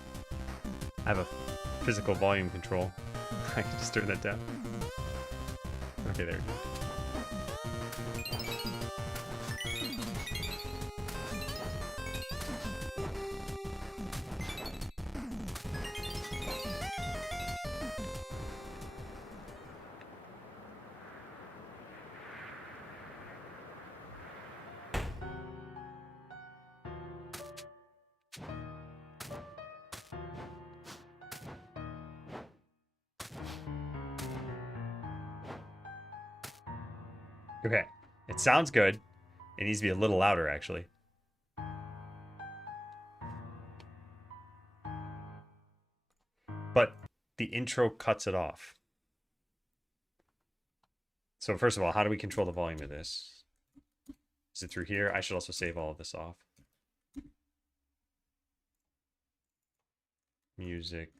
I have a physical volume control. I can just turn that down. Okay, there we go. Okay, it sounds good. It needs to be a little louder, actually. But the intro cuts it off. So first of all, how do we control the volume of this? Is it through here? I should also save all of this off. Music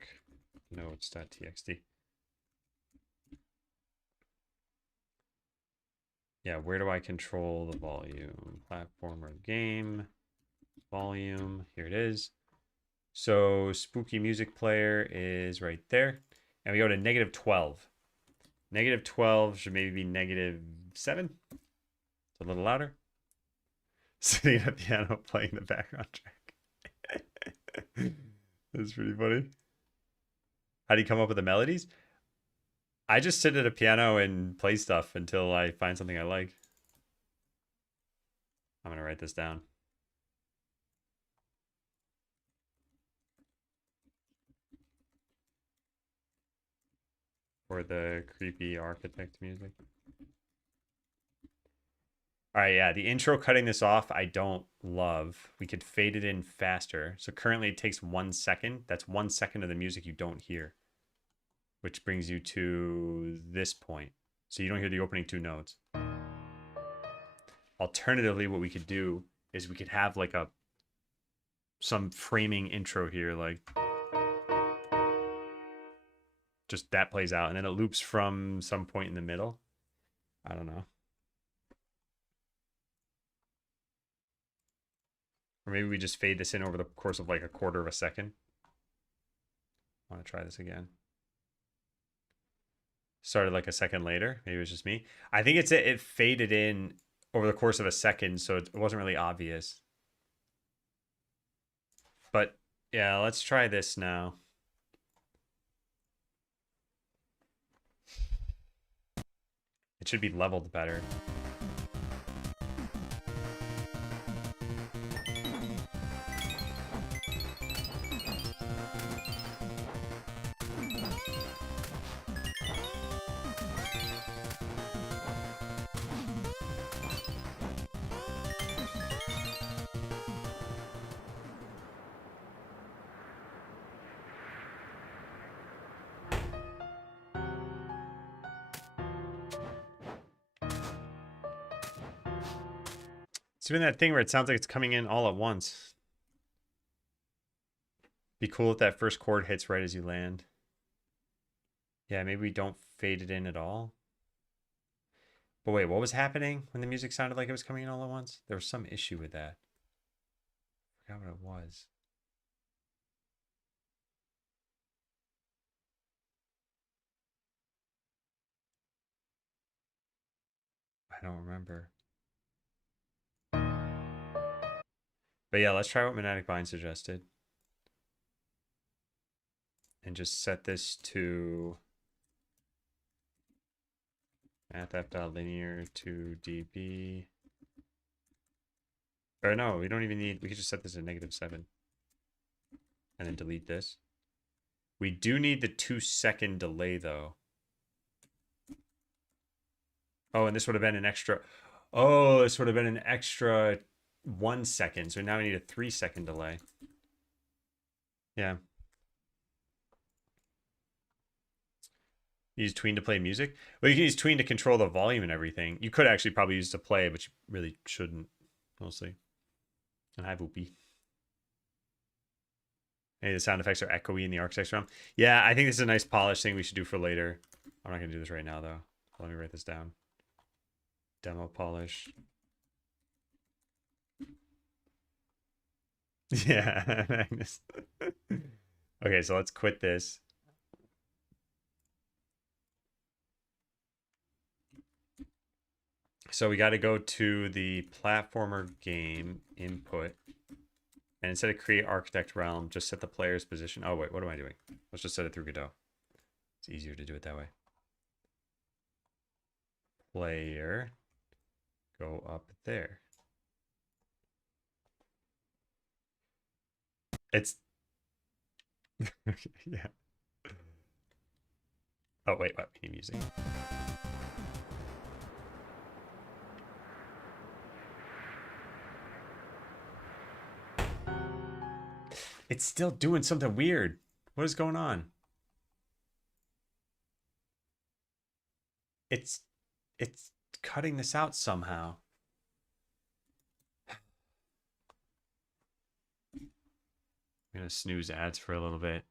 notes.txt. Yeah, where do I control the volume? Platform or game, volume, here it is. So spooky music player is right there. And we go to negative 12. Negative 12 should maybe be negative 7. It's a little louder. Sitting at a piano playing the background track. That's pretty funny. How do you come up with the melodies? I just sit at a piano and play stuff until I find something I like. I'm going to write this down. For the creepy architect music. All right, yeah, the intro cutting this off, I don't love. We could fade it in faster. So currently it takes 1 second. That's 1 second of the music you don't hear, which brings you to this point. So you don't hear the opening 2 notes. Alternatively, what we could do is we could have like some framing intro here, like just that plays out and then it loops from some point in the middle. I don't know. Or maybe we just fade this in over the course of like a quarter of a second. I want to try this again. Started like a second later. Maybe it was just me. I think it faded in over the course of a second, so it wasn't really obvious. But yeah, let's try this now. It should be leveled better. It's doing that thing where it sounds like it's coming in all at once. Be cool if that first chord hits right as you land. Yeah, maybe we don't fade it in at all. But wait, what was happening when the music sounded like it was coming in all at once? There was some issue with that. I forgot what it was. I don't remember. But yeah, let's try what Magnetic Vine suggested. And just set this to math.linear to dB. Or no, we don't even need, we could just set this to -7. And then delete this. We do need the 2-second delay though. Oh, and this would have been an extra, oh, this would have been an extra 1 second. So now we need a 3-second delay. Yeah. Use Tween to play music? Well, you can use Tween to control the volume and everything. You could actually probably use it to play, but you really shouldn't, mostly. And hi, Whoopie. Hey, the sound effects are echoey in the architecture realm. Yeah, I think this is a nice polish thing we should do for later. I'm not going to do this right now, though. Let me write this down. Demo polish. Yeah, Magnus. Okay, so let's quit this. So we got to go to the platformer game input. And instead of create architect realm, just set the player's position. Oh, wait, what am I doing? Let's just set it through Godot. It's easier to do it that way. Player. Go up there. It's... yeah. Oh, wait, what? We need music. It's still doing something weird. What is going on? It's cutting this out somehow. I'm gonna snooze ads for a little bit.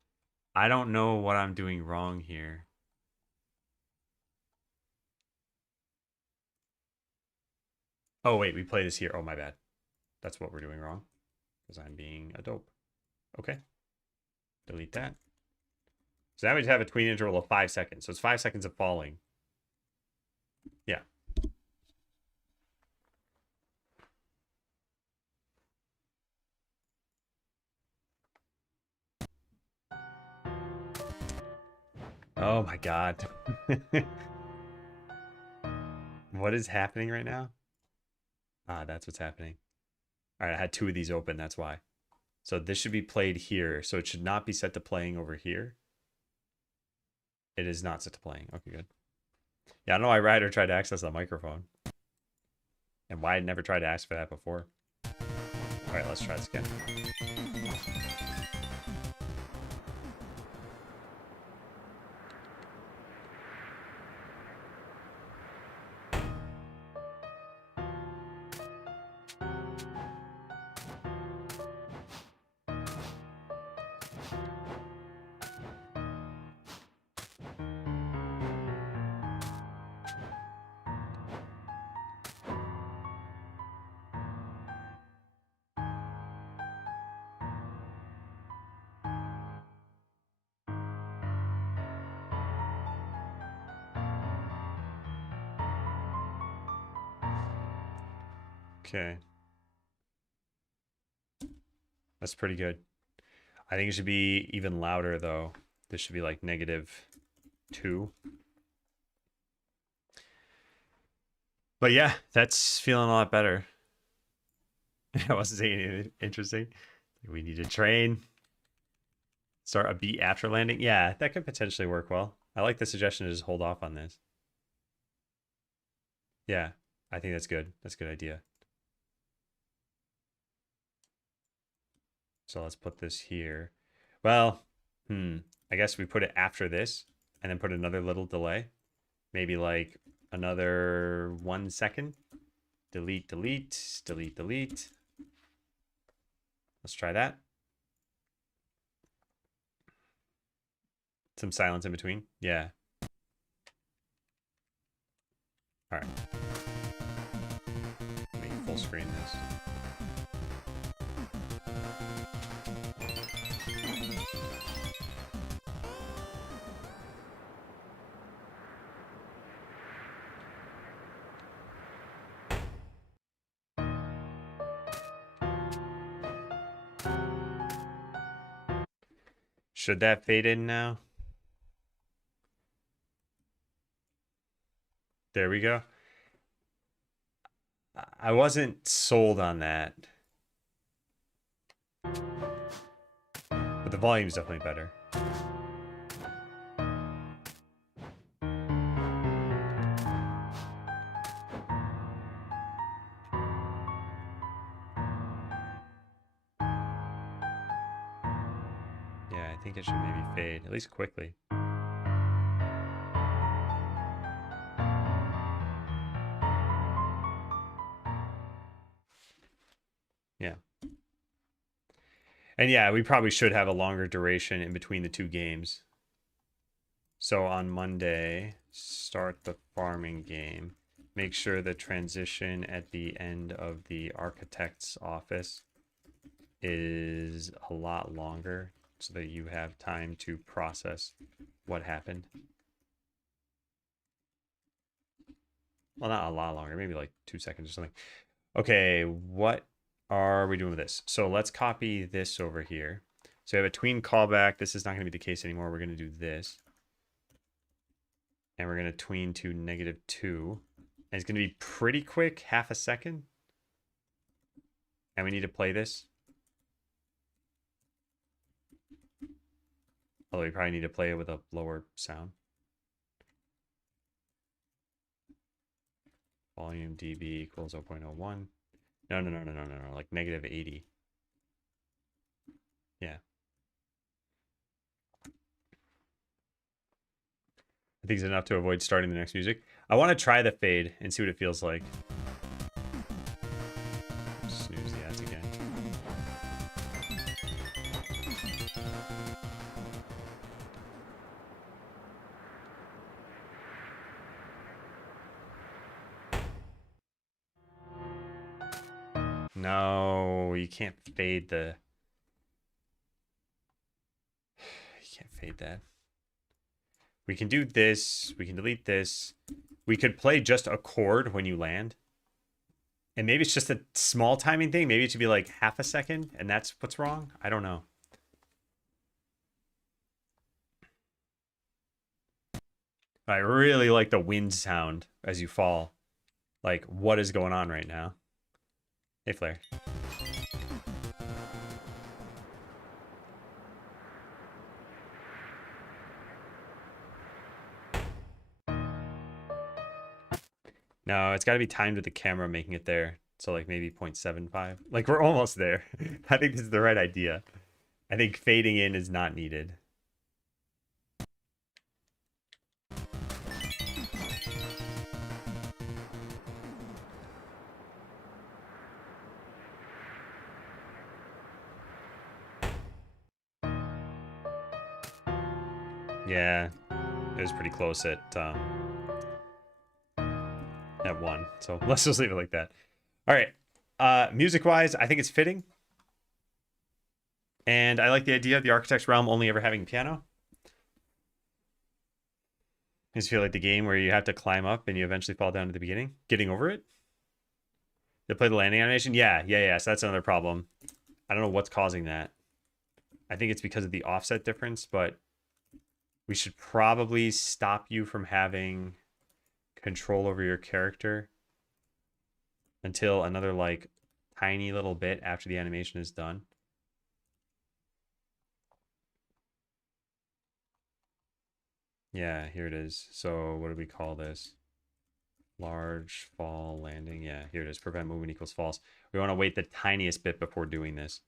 I don't know what I'm doing wrong here. Oh, wait, we play this here. Oh, my bad. That's what we're doing wrong. Because I'm being a dope. Okay. Delete that. So now we just have a tween interval of 5 seconds. So it's 5 seconds of falling. Yeah. Oh my god. What is happening right now? Ah, that's what's happening. All right, I had 2 of these open. That's why. So this should be played here. So it should not be set to playing over here. It is not set to playing. Okay, good. Yeah, I don't know why Ryder tried to access the microphone. And why I never tried to ask for that before. All right, let's try this again. Okay. That's pretty good. I think it should be even louder, though. This should be like -2. But yeah, that's feeling a lot better. I wasn't saying anything interesting. We need to train. Start a beat after landing. Yeah, that could potentially work well. I like the suggestion to just hold off on this. Yeah, I think that's good. That's a good idea. So let's put this here. Well, I guess we put it after this and then put another little delay. Maybe like another 1 second. Delete, delete, delete, delete. Let's try that. Some silence in between. Yeah. All right. Make full screen this. Should that fade in now? There we go. I wasn't sold on that. But the volume is definitely better. Yeah, I think it should maybe fade, at least quickly. Yeah. And yeah, we probably should have a longer duration in between the two games. So on Monday, start the farming game. Make sure the transition at the end of the architect's office is a lot longer so that you have time to process what happened. Well, not a lot longer, maybe like 2 seconds or something. Okay, what are we doing with this? So let's copy this over here. So we have a tween callback. This is not going to be the case anymore. We're going to do this. And we're going to tween to -2. And it's going to be pretty quick, half a second. And we need to play this. Although we probably need to play it with a lower sound. Volume dB equals 0.01. No, like -80. Yeah. I think it's enough to avoid starting the next music. I want to try the fade and see what it feels like. Snooze the ads again. No, you can't fade the... You can't fade that. We can do this. We can delete this. We could play just a chord when you land. And maybe it's just a small timing thing. Maybe it should be like half a second, and that's what's wrong. I don't know. I really like the wind sound as you fall. Like, what is going on right now? Hey, Flare. No, it's got to be timed with the camera making it there. So like maybe 0.75. Like we're almost there. I think this is the right idea. I think fading in is not needed. Yeah, it was pretty close at 1. So let's just leave it like that. All right. Music-wise, I think it's fitting. And I like the idea of the Architect's Realm only ever having piano. I just feel like the game where you have to climb up and you eventually fall down to the beginning. Getting over it. They play the landing animation? Yeah. So that's another problem. I don't know what's causing that. I think it's because of the offset difference, but we should probably stop you from having control over your character until another, like, tiny little bit after the animation is done. Yeah, here it is. So what do we call this? Large fall landing. Yeah, here it is. Prevent movement equals false. We want to wait the tiniest bit before doing this.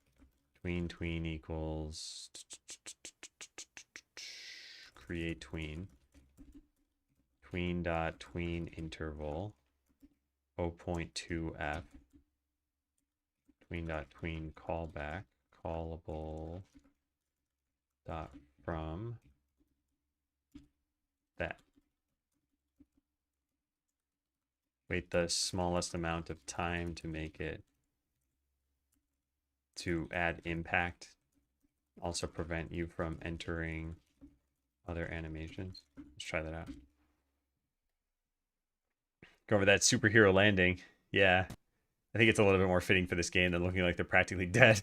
Tween equals create tween. Tween interval 0.2f. Tween callback callable dot from that. Wait the smallest amount of time to make it, to add impact. Also prevent you from entering other animations. Let's try that out. Go over that superhero landing. Yeah. I think it's a little bit more fitting for this game than looking like they're practically dead.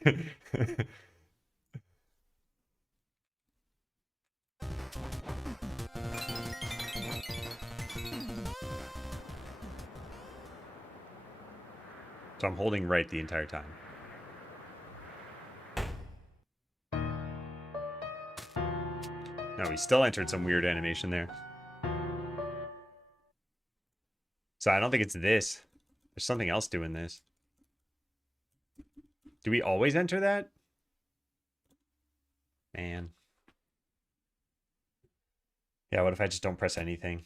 So I'm holding right the entire time. No, we still entered some weird animation there. So I don't think it's this. There's something else doing this. Do we always enter that? Man. Yeah, what if I just don't press anything?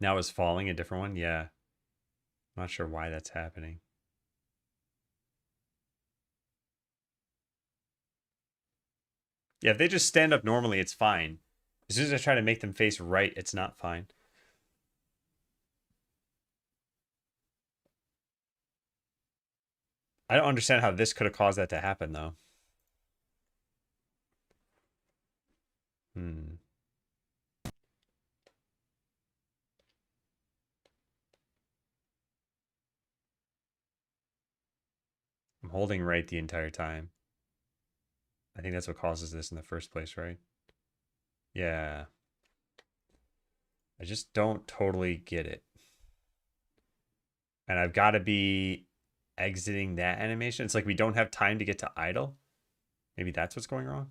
Now is falling a different one? Yeah. I'm not sure why that's happening. Yeah, if they just stand up normally, it's fine. As soon as I try to make them face right, it's not fine. I don't understand how this could have caused that to happen, though. Hmm. I'm holding right the entire time. I think that's what causes this in the first place, right? Yeah. I just don't totally get it. And I've got to be exiting that animation. It's like we don't have time to get to idle. Maybe that's what's going wrong.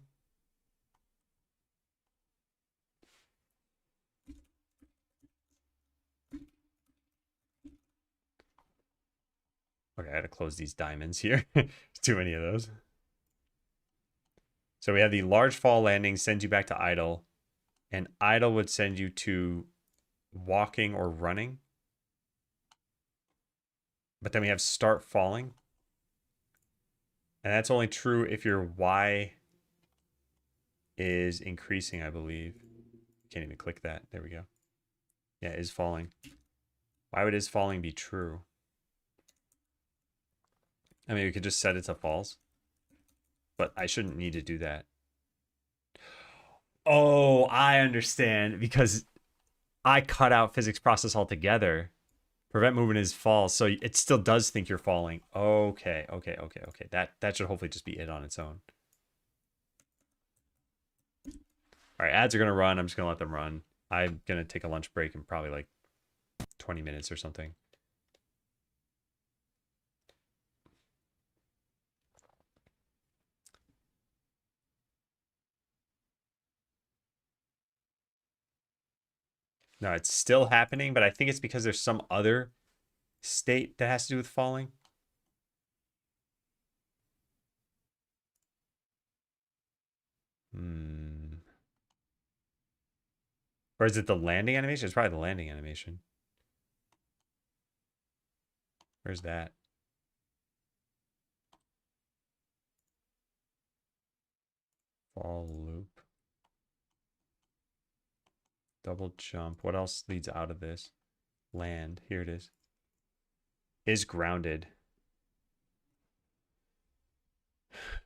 Okay, I had to close these diamonds here. Too many of those. So we have the large fall landing sends you back to idle, and idle would send you to walking or running. But then we have start falling. And that's only true if your Y is increasing, I believe. Can't even click that. There we go. Yeah, is falling. Why would is falling be true? I mean, we could just set it to false. But I shouldn't need to do that. Oh, I understand. Because I cut out physics process altogether. Prevent movement is false, so it still does think you're falling. Okay. That should hopefully just be it on its own. All right, ads are gonna run. I'm just gonna let them run. I'm gonna take a lunch break in probably like 20 minutes or something. No, it's still happening, but I think it's because there's some other state that has to do with falling. Or is it the landing animation? It's probably the landing animation. Where's that? Fall loop. Double jump. What else leads out of this? Land. Here it is. Is grounded.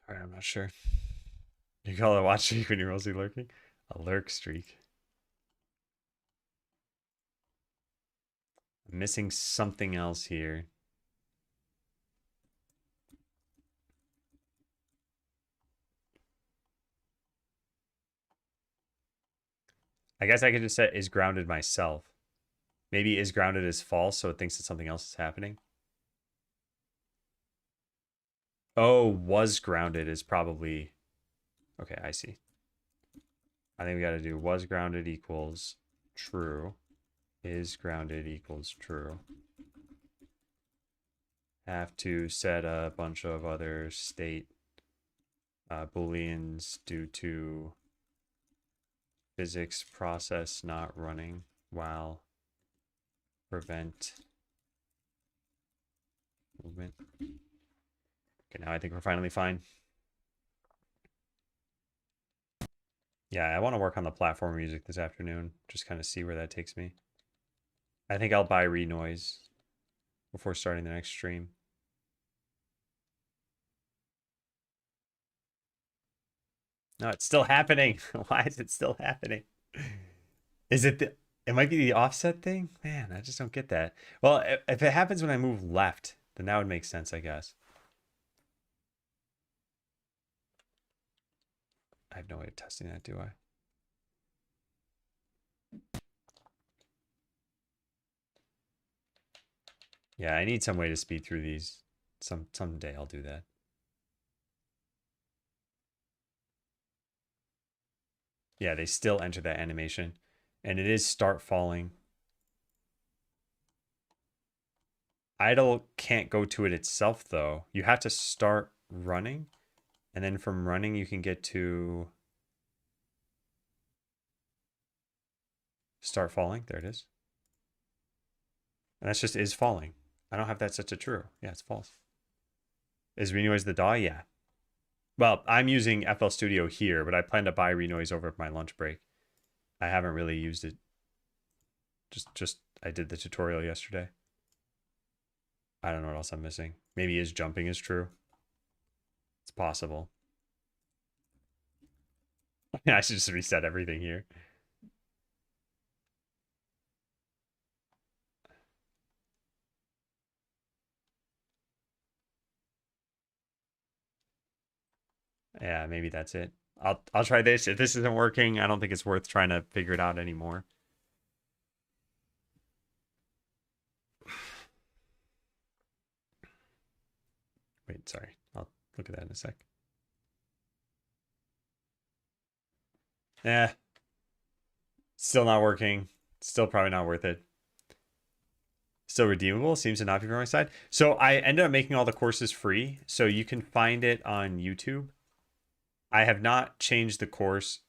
All right, I'm not sure. You call it a watch streak when you're mostly lurking? A lurk streak. I'm missing something else here. I guess I could just set is grounded myself. Maybe is grounded is false, so it thinks that something else is happening. Oh, was grounded is probably... Okay, I see. I think we got to do was grounded equals true. Is grounded equals true. Have to set a bunch of other state booleans due to physics process not running while prevent movement. Okay, now I think we're finally fine. Yeah, I want to work on the platform music this afternoon. Just kind of see where that takes me. I think I'll buy Renoise before starting the next stream. No, it's still happening. Why is it still happening? Is it the... It might be the offset thing? Man, I just don't get that. Well, if it happens when I move left, then that would make sense, I guess. I have no way of testing that, do I? Yeah, I need some way to speed through these. Someday I'll do that. Yeah, they still enter that animation. And it is start falling. Idle can't go to it itself, though. You have to start running. And then from running, you can get to... Start falling. There it is. And that's just is falling. I don't have that set to true. Yeah, it's false. Is Renoise the DAW? Yeah. Well, I'm using FL Studio here, but I plan to buy Renoise over my lunch break. I haven't really used it. Just I did the tutorial yesterday. I don't know what else I'm missing. Maybe is jumping is true. It's possible. I should just reset everything here. Yeah, maybe that's it. I'll try this. If this isn't working, I don't think it's worth trying to figure it out anymore. Wait, sorry. I'll look at that in a sec. Yeah. Still not working. Still probably not worth it. Still redeemable. Seems to not be from my side. So I ended up making all the courses free. So you can find it on YouTube. I have not changed the course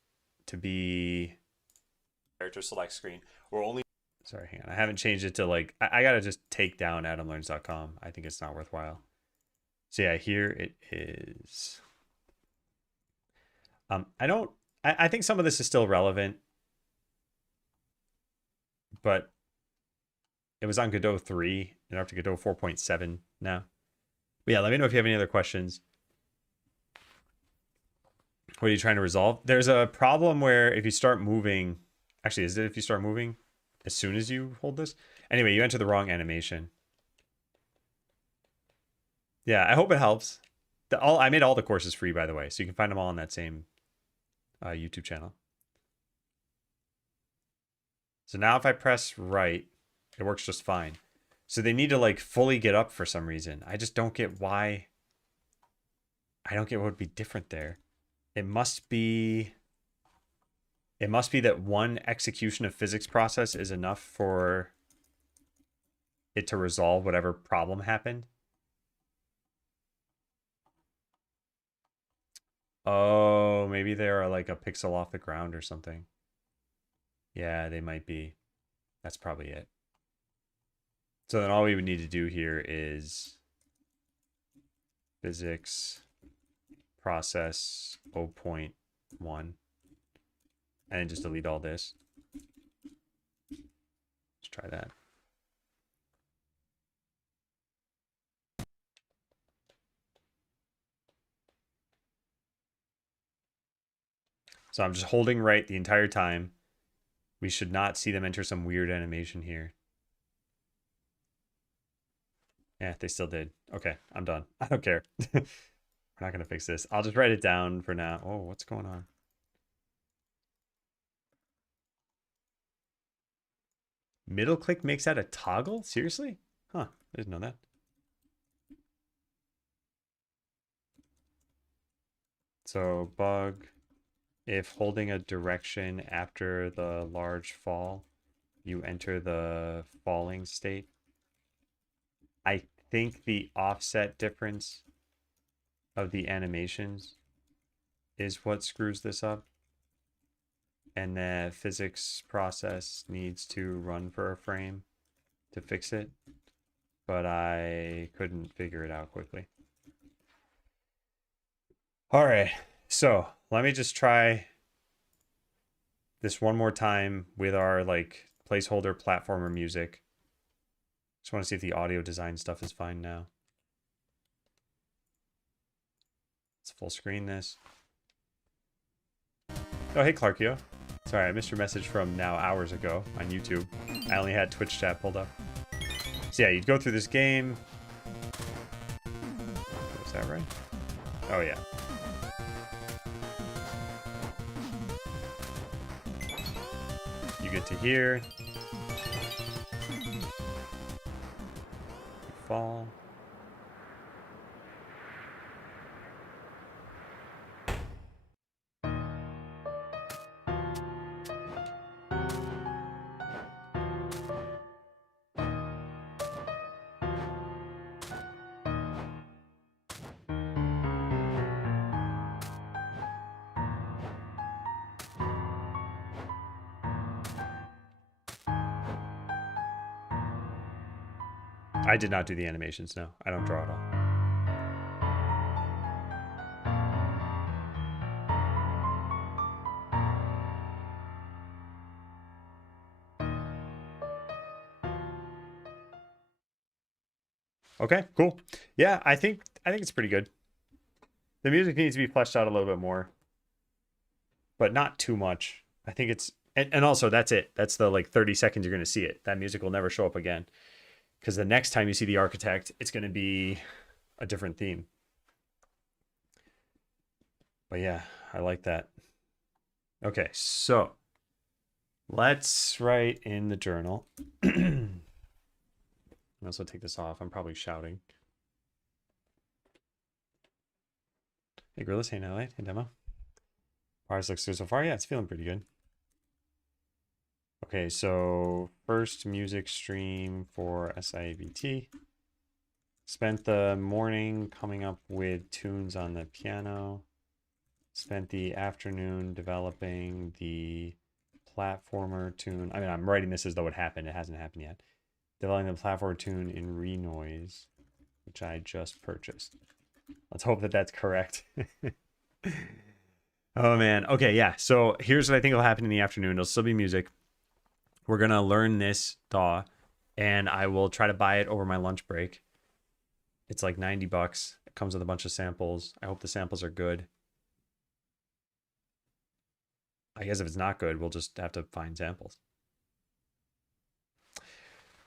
to be character select screen. We're only... Sorry, hang on. I haven't changed it to like... I got to just take down adamlearns.com. I think it's not worthwhile. So yeah, here it is. I think some of this is still relevant, but it was on Godot 3 and up to Godot 4.7 now. But yeah, let me know if you have any other questions. What are you trying to resolve? There's a problem where if you start moving, actually, is it if you start moving as soon as you hold this? Anyway, you enter the wrong animation. Yeah, I hope it helps. I made all the courses free, by the way, so you can find them all on that same YouTube channel. So now if I press right, it works just fine. So they need to like fully get up for some reason. I just don't get why. I don't get what would be different there. It must be that one execution of physics process is enough for it to resolve whatever problem happened. Oh, maybe they are like a pixel off the ground or something. Yeah, they might be. That's probably it. So then all we would need to do here is physics process 0.1 and then just delete all this. Let's try that. So I'm just holding right the entire time. We should not see them enter some weird animation here. Yeah, they still did. Okay, I'm done. I don't care. We're not gonna fix this. I'll just write it down for now. Oh, what's going on? Middle click makes that a toggle? Seriously? Huh, I didn't know that. So bug, if holding a direction after the large fall, you enter the falling state. I think the offset difference of the animations is what screws this up. And the physics process needs to run for a frame to fix it. But I couldn't figure it out quickly. All right, so let me just try this one more time with our like placeholder platformer music. Just want to see if the audio design stuff is fine now. Let's full screen this. Oh, hey, Clarkio. Sorry, I missed your message from now hours ago on YouTube. I only had Twitch chat pulled up. So yeah, you'd go through this game. Is that right? Oh, yeah. You get to here. You fall. I did not do the animations, no. I don't draw at all. Okay, cool. Yeah, I think it's pretty good. The music needs to be fleshed out a little bit more, but not too much. I think it's and also that's it. That's the like 30 seconds you're going to see it. That music will never show up again. Because the next time you see the architect, it's going to be a different theme. But yeah, I like that. Okay, so let's write in the journal. I'll also take this off. I'm probably shouting. Hey, Gorillas. Hey, Nightlight. Hey, Demo. Ours looks good so far. Yeah, it's feeling pretty good. Okay, so first music stream for SIABT. Spent the morning coming up with tunes on the piano. Spent the afternoon developing the platformer tune. I mean, I'm writing this as though it happened. It hasn't happened yet. Developing the platformer tune in Renoise, which I just purchased. Let's hope that that's correct. Oh, man. Okay, yeah. So here's what I think will happen in the afternoon. It'll still be music. We're going to learn this DAW, and I will try to buy it over my lunch break. It's like $90. It comes with a bunch of samples. I hope the samples are good. I guess if it's not good, we'll just have to find samples.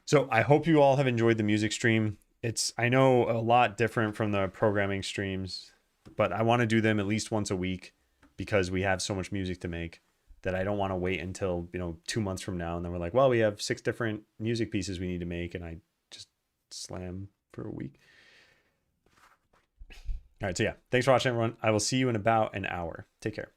So I hope you all have enjoyed the music stream. It's, I know, a lot different from the programming streams, but I want to do them at least once a week because we have so much music to make that I don't want to wait until, 2 months from now. And then we're like, well, we have 6 different music pieces we need to make. And I just slam for a week. All right. So yeah, thanks for watching, everyone. I will see you in about an hour. Take care.